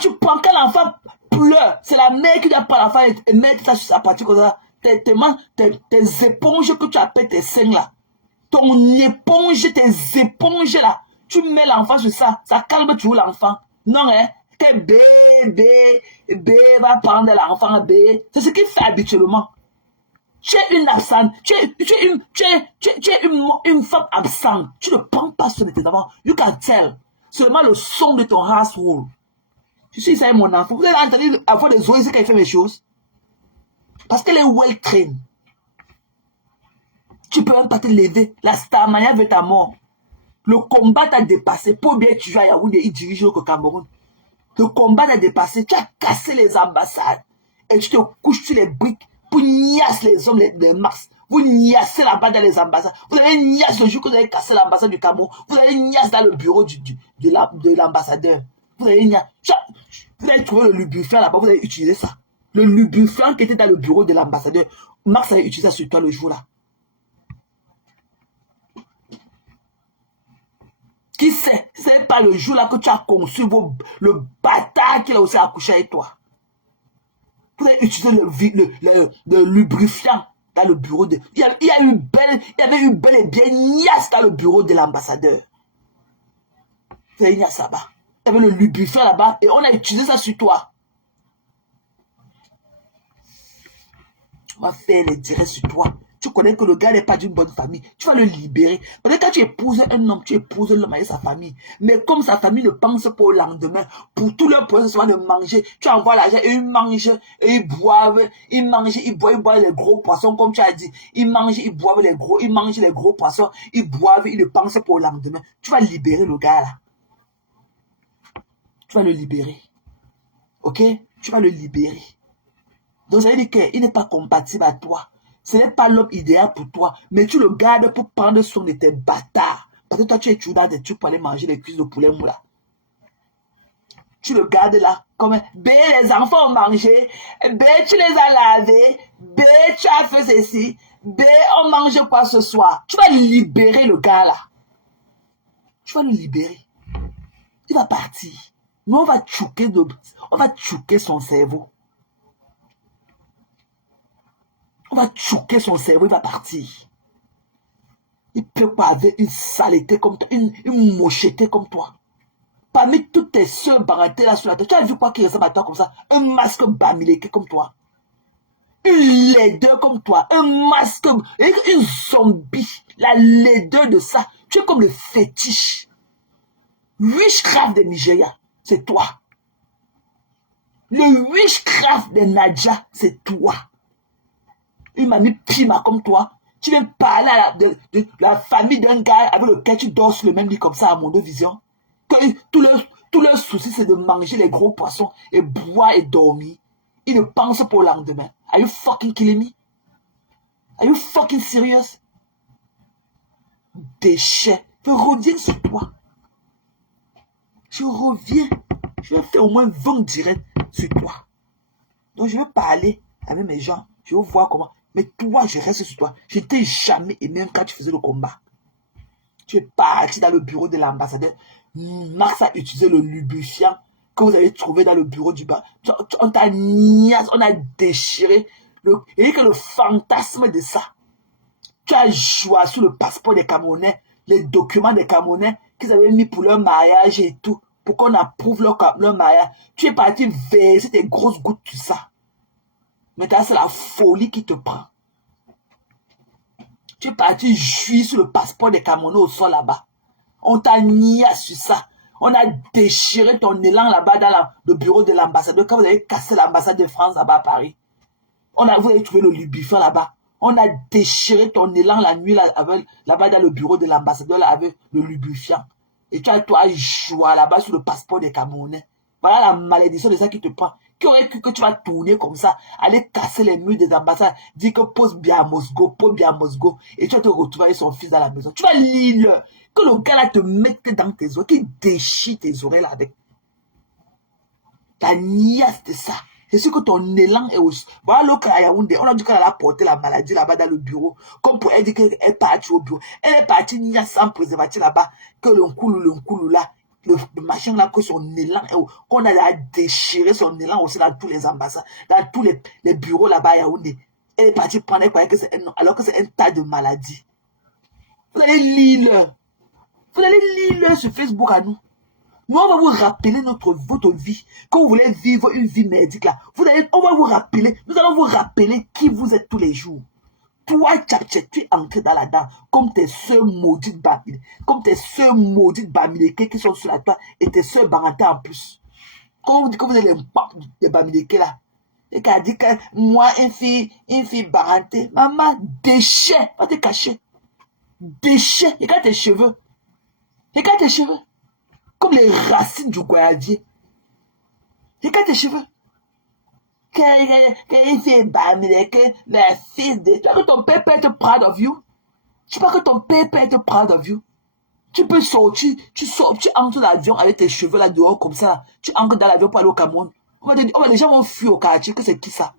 l'enfant pleure, c'est la mère qui doit prendre l'enfant et mettre ça sur sa partie comme ça. Tes éponges que tu appelles tes seins là. Ton éponge, tes éponges là. Tu mets l'enfant sur ça. Ça calme toujours l'enfant. Non, hein. Tes bébé va prendre l'enfant B. C'est ce qu'il fait habituellement. Tu es une absente. Tu es une femme absente. Tu ne prends pas soin de tes enfants. You can tell. Seulement le son de ton household. Je suis ça, mon enfant. Vous avez entendu avoir des oreilles quand il fait mes choses. Parce qu'elle est well trained. Tu peux même pas te lever. La Starmania veut ta mort. Le combat t'a dépassé. Pour bien tu joues à Yaoundé, il dirige au Cameroun. Le combat t'a dépassé. Tu as cassé les ambassades. Et tu te couches sur les briques pour niasser les hommes de Mars. Vous niassez là-bas dans les ambassades. Vous avez niasse le jour que vous avez cassé l'ambassade du Cameroun. Vous avez niasse dans le bureau de l'ambassadeur. Vous avez niasse. Vous avez trouvé le lubrifiant là-bas. Vous avez utilisé ça. Le lubrifiant qui était dans le bureau de l'ambassadeur. Mars avait utilisé ça sur toi le jour là. Qui sait? C'est pas le jour là que tu as conçu le bâtard qui a aussi accouché avec toi. Vous avez utilisé le lubrifiant dans le bureau de... Il y avait eu bel et bien niasse dans le bureau de l'ambassadeur. Vous avez niasse là-bas. Il y avait le lubrifiant là-bas et on a utilisé ça sur toi. On va faire les directs sur toi. Tu connais que le gars n'est pas d'une bonne famille. Tu vas le libérer. Parce que quand tu épouses un homme, tu épouses l'homme avec sa famille. Mais comme sa famille ne pense pas au lendemain, pour tout leur projet, c'est de manger. Tu envoies l'argent et ils mangent, et ils boivent. Ils mangent, ils boivent les gros poissons, comme tu as dit. Ils mangent, ils boivent ils mangent les gros poissons. Ils boivent, ils ne pensent pas au lendemain. Tu vas libérer le gars là. Tu vas le libérer. Ok? Tu vas le libérer. Donc ça veut dire qu'il n'est pas compatible à toi. Ce n'est pas l'homme idéal pour toi. Mais tu le gardes pour prendre soin de tes bâtards. Parce que toi, tu es toujours dans des trucs pour aller manger les cuisses de poulet mou là. Tu le gardes là. Comme, les enfants ont mangé. Tu les as lavés. Tu as fait ceci. On mange quoi ce soir. Tu vas libérer le gars là. Tu vas le libérer. Il va partir. Nous, on va choquer son cerveau. On va choquer son cerveau, il va partir. Il peut pas avoir une saleté comme toi, une mocheté comme toi. Parmi toutes tes soeurs baratées là sur la tête, tu as vu quoi qui ressemble à toi comme ça? Un masque bamileke comme toi. Une laideur comme toi. Un masque, une zombie. La laideur de ça. Tu es comme le fétiche. Witchcraft de Nigeria. C'est toi. Le witchcraft de Nadja, c'est toi. Une mamie pima comme toi. Tu viens parler à de la famille d'un gars avec lequel tu dors sur le même lit comme ça à Mondo Vision. Que tout leur souci, c'est de manger les gros poissons et boire et dormir. Ils ne pensent pas au lendemain. Are you fucking killing me? Are you fucking serious? Déchet. Je reviens sur toi. Je reviens. Je vais faire au moins 20 directs sur toi. Donc je vais parler avec mes gens. Je vais voir comment. Mais toi, je reste sur toi. Je t'ai jamais aimé même quand tu faisais le combat. Tu es parti dans le bureau de l'ambassadeur. Max a utilisé le lubrifiant que vous avez trouvé dans le bureau du bas. On t'a niaise, on a déchiré. Et que le fantasme de ça. Tu as joué sur le passeport des Camerounais, les documents des Camerounais qu'ils avaient mis pour leur mariage et tout, pour qu'on approuve leur mariage. Tu es parti verser tes grosses gouttes sur ça. Maintenant, c'est la folie qui te prend. Tu es parti jouir sur le passeport des Camerounais au sol là-bas. On t'a nié sur ça. On a déchiré ton élan là-bas dans le bureau de l'ambassadeur quand vous avez cassé l'ambassade de France là-bas à Paris. Vous avez trouvé le lubrifiant là-bas. On a déchiré ton élan la nuit là-bas dans le bureau de l'ambassadeur avec le lubrifiant. Et toi, joué là-bas sur le passeport des Camerounais. Voilà la malédiction de ça qui te prend. Qui aurait cru que tu vas tourner comme ça, aller casser les murs des ambassades, dire que pose bien à Moscou, et tu vas te retrouver avec son fils dans la maison. Tu vas lire que le gars là te mette dans tes oreilles, qu'il déchire tes oreilles là avec. Ta niasse de ça. C'est sûr que ton élan est aussi. Voilà l'autre à Yaoundé, on a dit qu'elle a porté la maladie là-bas dans le bureau. Comme pour elle dire qu'elle est partie au bureau. Elle est partie niasse sans préservatif là-bas. Que le coulou là. Le machin là, que son élan, qu'on a déchiré son élan aussi dans tous les ambassades, dans tous les bureaux là-bas à Yaoundé. Elle est partie prendre, elle croyait que c'est alors que c'est un tas de maladies. Vous allez lire. Vous allez lire sur Facebook à nous. Nous, on va vous rappeler votre vie. Quand vous voulez vivre une vie merdique là, on va vous rappeler, nous allons vous rappeler qui vous êtes tous les jours. Toi, Tchatchet, tu es entré dans la dent comme tes sœurs maudites Bamileke, comme tes sœurs maudites Bamileke qui sont sur la toile et tes sœurs Barantais en plus. Quand on vous dit que vous avez l'impact des Bamileke là, et qu'elle dit que moi, une fille Barantais, maman, déchet, va te cacher. Déchet, regarde tes cheveux. Regarde tes cheveux. Comme les racines du goyavier. Regarde tes cheveux. Qu'il fait Bamileke, le fils de... Tu vois que ton père peut être proud of you? Tu vois que ton père peut être proud of you? Tu peux sortir, tu entres dans l'avion avec tes cheveux là dehors comme ça. Tu entres dans l'avion pour aller au Cameroun. Les gens vont fuir au quartier, que c'est qui ça?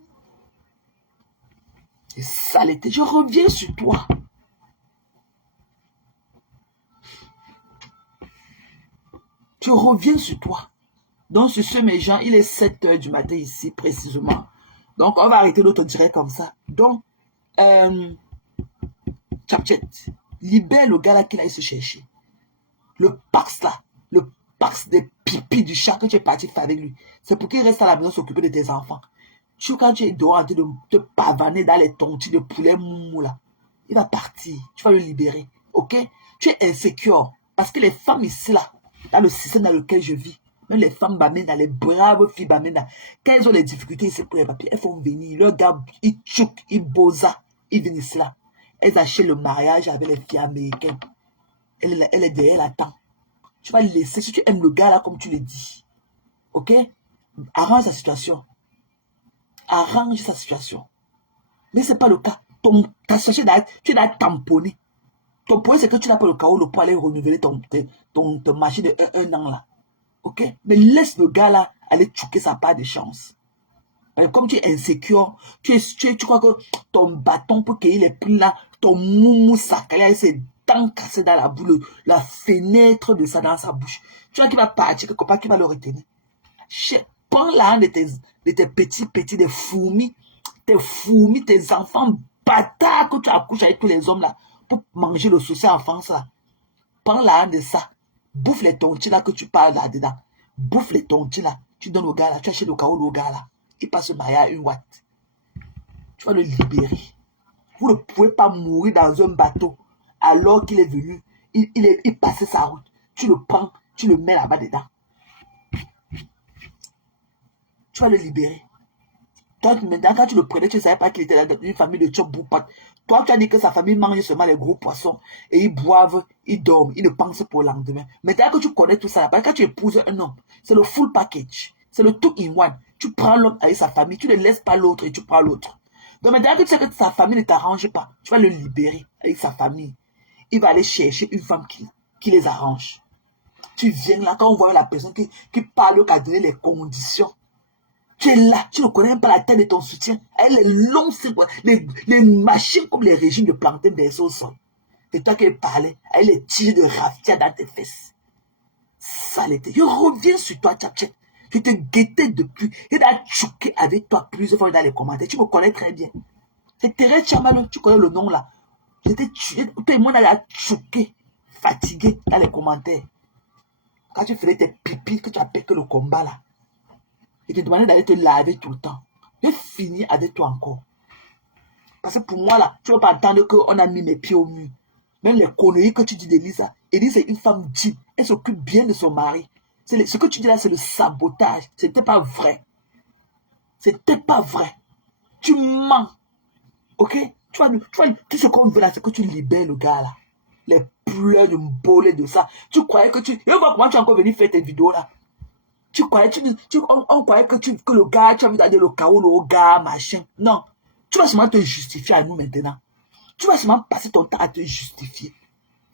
C'est saleté. Je reviens sur toi. Je reviens sur toi. Donc, sur ce, mes gens, il est 7 h du matin ici, précisément. Donc, on va arrêter notre direct comme ça. Donc, Tchatchet, libère le gars là qu'il aille se chercher. Le Pax là, le Pax des pipis du chat que tu es parti faire avec lui. C'est pour qu'il reste à la maison s'occuper de tes enfants. Quand tu es dehors en train de te pavaner dans les tontis de poulet moumou là, il va partir. Tu vas le libérer. Ok? Tu es insécure. Parce que les femmes ici là, dans le système dans lequel je vis, même les femmes bamena, les braves filles bamena, quand elles ont les difficultés ici pour les papiers, elles font venir. Leurs gars, ils tchouk, ils bosa, ils viennent ici là. Elles achètent le mariage avec les filles américaines. Elle est derrière, elle attend. Tu vas laisser, si tu aimes le gars là, comme tu le dis. Ok? Arrange sa situation. Arrange sa situation. Mais ce n'est pas le cas. Ta situation, tu l'as tamponné. Ton point, c'est que tu n'as pas le chaos, le pour aller renouveler ton marché de un an là. Ok? Mais laisse le gars là aller tchouquer sa part de chance. Comme tu es insécure, tu crois que ton bâton pour qu'il est plus là, ton moumou sacré, avec ses dents cassées dans la boule, la fenêtre de ça dans sa bouche. Tu vois qu'il va partir quelque part, qu'il va le retenir. Prends la de tes petits, des fourmis, tes enfants bâtards que tu accouches avec tous les hommes là, pour manger le saucisson en France là. Prends la de ça. Bouffe les tontis là que tu parles là-dedans. Bouffe les tontis là. Tu donnes au gars là, tu achètes le chaos au gars là. Il passe le mariage à une watt. Tu vas le libérer. Vous ne pouvez pas mourir dans un bateau alors qu'il est venu. Il passait sa route. Tu le prends, tu le mets là-bas dedans. Tu vas le libérer. Toi, maintenant, quand tu le prenais, tu ne savais pas qu'il était dans une famille de Tchoboupat. Toi, tu as dit que sa famille mange seulement les gros poissons et ils boivent, ils dorment, ils ne pensent pas au lendemain. Maintenant que tu connais tout ça, quand tu épouses un homme, c'est le full package. C'est le tout in one. Tu prends l'homme avec sa famille, tu ne laisses pas l'autre et tu prends l'autre. Donc maintenant que tu sais que sa famille ne t'arrange pas, tu vas le libérer avec sa famille. Il va aller chercher une femme qui les arrange. Tu viens là, quand on voit la personne qui parle, qui a donné les conditions. Tu es là, tu ne connais même pas la taille de ton soutien. Elle est longue, les machines comme les régimes de plantain des au sol. C'est toi qui parlais, elle les tirs de raffia dans tes fesses. Ça l'était. Je reviens sur toi, tchap. Je te guettais depuis. Il a choqué avec toi plusieurs fois dans les commentaires. Tu me connais très bien. C'est Thérèse Chamalo, tu connais le nom là. J'étais tué. Tout le monde a choqué, fatigué dans les commentaires. Quand tu faisais tes pipis, que tu as pété le combat là. Je te demandais d'aller te laver tout le temps. J'ai fini avec toi encore. Parce que pour moi là, tu ne vas pas entendre qu'on a mis mes pieds au mur. Même les conneries que tu dis d'Elisa. Elisa c'est une femme digne. Elle s'occupe bien de son mari. Ce que tu dis là, c'est le sabotage. Ce n'était pas vrai. C'était pas vrai. Tu mens. Ok? Tu vois, tout ce qu'on veut là, c'est que tu libères le gars là. Les pleurs de boler de ça. Tu croyais que tu... Et vois comment tu es encore venu faire tes vidéos là. Tu croyais, on croyait que le gars, tu as envie d'aller le chaos, le gars, machin. Non. Tu vas seulement te justifier à nous maintenant. Tu vas seulement passer ton temps à te justifier.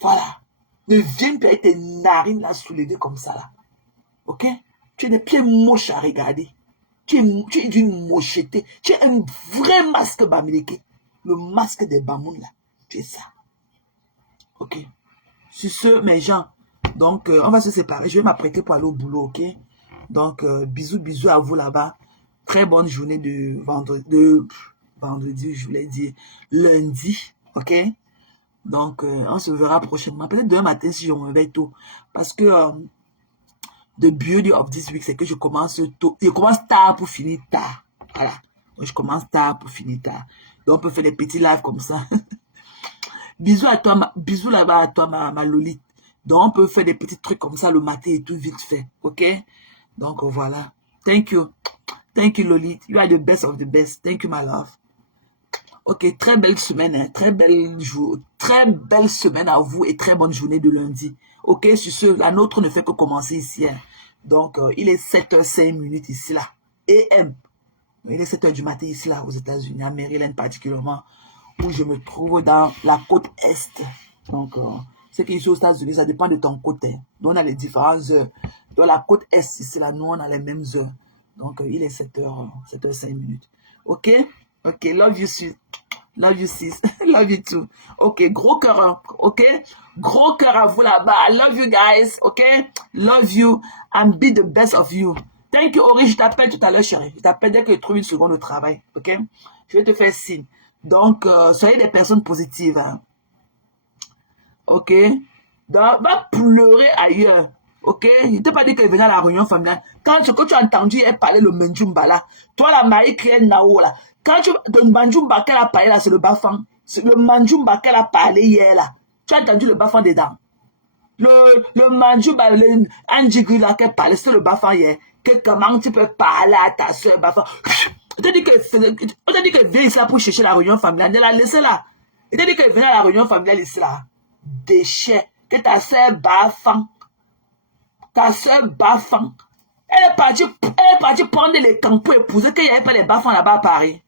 Voilà. Ne viens pas avec tes narines là soulevées comme ça là. Ok? Tu es des pieds moches à regarder. Tu es d'une mocheté. Tu es un vrai masque bamileke. Le masque des Bamoun là. Tu es ça. Ok? Sur ce, mes gens. Donc, on va se séparer. Je vais m'apprêter pour aller au boulot, ok? Donc, bisous à vous là-bas. Très bonne journée de vendredi, je voulais dire lundi, ok? Donc, on se verra prochainement. Peut-être demain matin si je me réveille tôt. Parce que the beauty of this week, c'est que je commence tôt. Je commence tard pour finir tard. Voilà. Donc, je commence tard pour finir tard. Donc, on peut faire des petits lives comme ça. Bisous à toi, bisous là-bas à toi, ma Lolite. Donc, on peut faire des petits trucs comme ça le matin et tout vite fait. Ok? Donc, voilà. Thank you. Thank you, Lolite. You are the best of the best. Thank you, my love. Ok, très belle semaine. Hein? Très belle semaine à vous et très bonne journée de lundi. Ok, sur ce, la nôtre ne fait que commencer ici. Hein? Donc, il est 7h05 ici, là. AM. Il est 7h du matin ici, là, aux États-Unis, à Maryland particulièrement, où je me trouve dans la côte Est. Donc, ce qui est ici aux États-Unis, ça dépend de ton côté. Donc, on a les différentes heures. Dans la côte Est, ici, là, nous, on a les mêmes heures. Donc, il est 7h05. Ok? Ok, love you, sis. Love you, sis. Love you too. Ok, gros cœur, hein? Ok? Gros cœur à vous là-bas. I love you, guys. Ok? Love you and be the best of you. Thank you, Ori. Je t'appelle tout à l'heure, chérie. Je t'appelle dès que je trouve une seconde de travail. Ok? Je vais te faire signe. Donc, soyez des personnes positives. Hein? Ok? Donc, va pleurer ailleurs. Ok? Je ne t'ai pas dit qu'elle venait à la réunion familiale. Quand ce que tu as entendu, elle parlait le Menjumba là. Toi, la Marie qui est Nao là. Quand tu le Manjumba qu'elle a parlé là, c'est le Bafang. C'est le Manjumba qu'elle a parlé hier là. Tu as entendu le Bafang dedans. Le Manjumba, le Anjigri là qu'elle parlait, c'est le Bafang hier. Que comment tu peux parler à ta soeur Bafang? On t'a dit qu'elle vient ici là pour chercher la réunion familiale. Elle l'a laissé là. On t'a dit qu'elle venait à la réunion familiale ici là. Déchet. Que ta soeur Bafang. Ta soeur Bafang. Elle est partie prendre les camps pour épouser qu'il n'y avait pas les Bafang là-bas à Paris.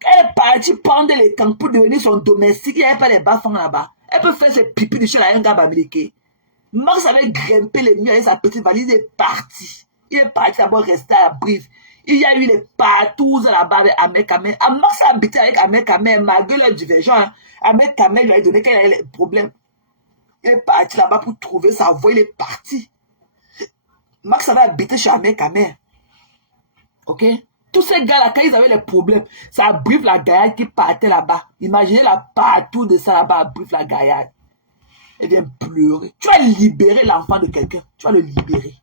Elle est partie prendre les camps pour devenir son domestique. Il n'y avait pas les Bafang là-bas. Elle peut faire ses pipis de chez la gars américain. Max avait grimpé les murs avec sa petite valise. Il est parti. Il est parti d'abord rester à Brive. Il y a eu les partout là-bas avec Ahmed Kamel. Max a habité avec Ahmed Kamel malgré leur divergence. Ahmed Kamel lui a donné qu'il avait des problèmes. Il est parti là-bas pour trouver sa voie. Il est parti. Max avait habité chez Ahmed Kamel. Ok? Tous ces gars-là, quand ils avaient les problèmes, ça a Brive la gaillade qui partait là-bas. Imaginez la partout de ça là-bas, Brive la gaillade. Elle vient pleurer. Tu vas libérer l'enfant de quelqu'un. Tu vas le libérer.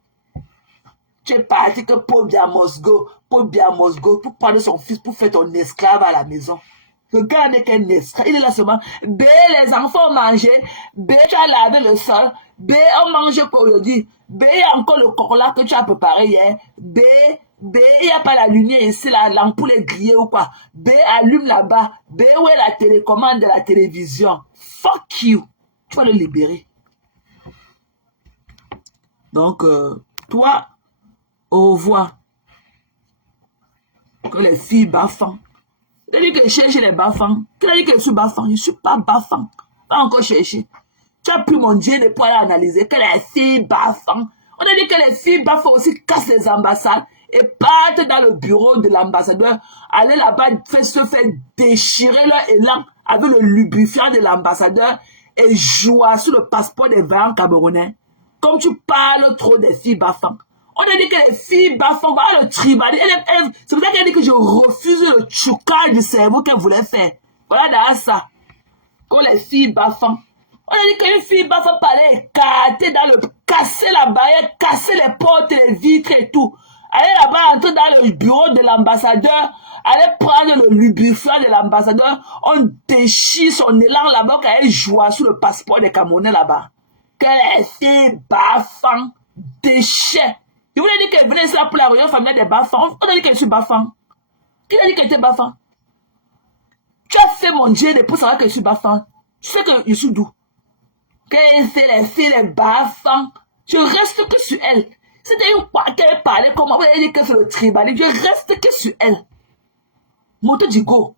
Tu es parti que Paul Biamosgo, pour prendre son fils pour faire ton esclave à la maison. Le gars n'est qu'un esclave. Il est là seulement. B, les enfants ont mangé. B, tu as lavé le sol. B, on mange quoi aujourd'hui. B, il y a encore le coq là que tu as préparé hier. B, B, il n'y a pas la lumière ici, l'ampoule est grillée ou quoi. B, allume là-bas. B, où est la télécommande de la télévision? Fuck you. Tu vas le libérer. Donc, toi, au revoir. Que les filles baffant. Tu as dit que je cherche les baffants. Tu as dit que je suis baffant. Je ne suis pas baffant. Pas encore cherché. Tu as pris mon Dieu de pour aller analyser que les filles baffant. On a dit que les filles baffant aussi cassent les ambassades et partent dans le bureau de l'ambassadeur. Aller là-bas, se faire déchirer leur élan avec le lubrifiant de l'ambassadeur et jouer sur le passeport des vaillants camerounais. Comme tu parles trop des filles baffant. On a dit que les filles baffant, voilà le tribal. C'est pour ça qu'elle a dit que je refuse le choucage du cerveau qu'elle voulait faire. Voilà dans ça. Quand les filles baffant. On a dit qu'une fille baffant parlait écarter dans le... casser la barrière, casser les portes, les vitres et tout. Aller là-bas, entrer dans le bureau de l'ambassadeur, aller prendre le lubrifiant de l'ambassadeur, on déchire son élan là-bas, qu'elle joue sur le passeport des Camerounais là-bas. Que les filles baffant, déchets. Je vous ai dit qu'elle venait là pour la réunion familiale des baffants. On a dit qu'elle suis baffant. Qui a dit qu'elle était baffant? Tu as fait mon Dieu pour savoir que je suis baffant. Tu sais que je suis doux. Qu'elle fait les filles, les baffants. Je reste que sur elle. C'était une fois qu'elle parlait comme moi. Elle dit que c'est le tribal. Je reste que sur elle. Moto Digo.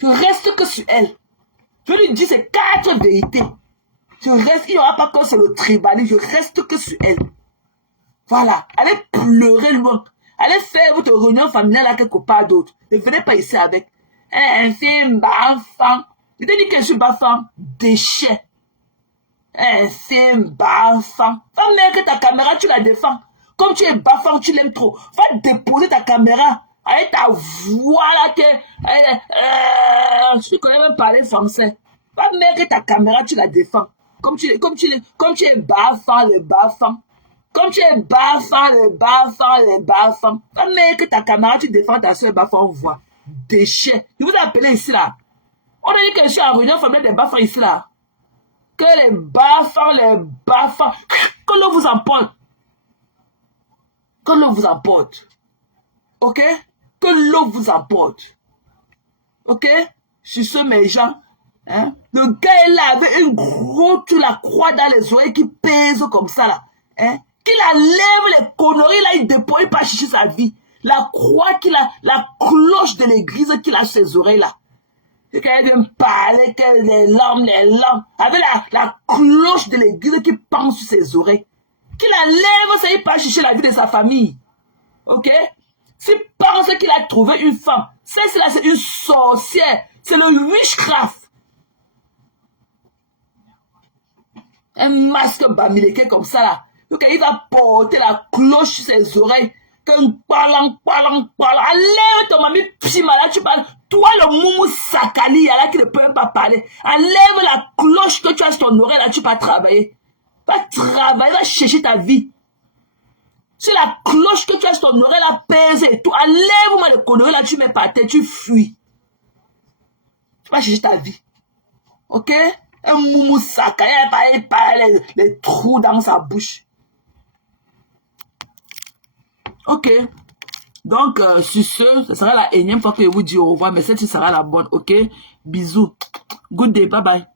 Je reste que sur elle. Je lui dis ces 4 vérités. Je reste, il n'y aura pas que c'est le tribal. Je reste que sur elle. Voilà, allez pleurer loin. Allez faire votre réunion familiale à quelque part d'autre. Ne venez pas ici avec un film baffant. Je t'ai dit que je suis baffant. Déchet. Un film baffant. Va mettre ta caméra, tu la défends. Comme tu es baffant, tu l'aimes trop. Va déposer ta caméra. Avec ta voix là que... je ne connais même parler français. Va mettre ta caméra, tu la défends. Comme tu es baffant, le baffant. Comme tu es baffant, le baffant. Va mettre ta caméra, tu défends ta soeur baffant voix. Déchet. Je vous ai appelé ici là. On a dit que je suis en réunion familiale des baffants ici là. Que les baffants. Que l'on vous emporte. Que l'on vous emporte. Ok? Que l'on vous emporte. Ok? Sur ce, mes gens. Hein? Le gars est là avec une grosse la croix dans les oreilles qui pèse comme ça là. Hein? Qu'il enlève les conneries là, il déploie pas chercher sa vie. La croix qu'il a, la cloche de l'église qu'il a sur ses oreilles là. Et quand il vient parler, que les larmes, avec la cloche de l'église qui pend sur ses oreilles. Qu'il enlève ça, il part chercher la vie de sa famille. Ok? S'il pense qu'il a trouvé une femme, celle-là c'est une sorcière. C'est le witchcraft. Un masque bamileke comme ça là. Donc il va porter la cloche sur ses oreilles. Enlève ton mamie pima là, tu parles. Toi le moumou sakali là qui ne peut même pas parler. Enlève la cloche que tu as sur ton oreille là, tu vas travailler. Va travailler, va chercher ta vie. C'est la cloche que tu as sur ton oreille là, pèse et tout. Enlève-moi le conneries là, tu mets par terre, tu fuis. Tu vas chercher ta vie. Ok? Un moumou sakali, il parle les trous dans sa bouche. Ok. Donc, sur ce sera la énième fois que je vous dis au revoir, mais cette sera la bonne. Ok. Bisous. Good day. Bye bye.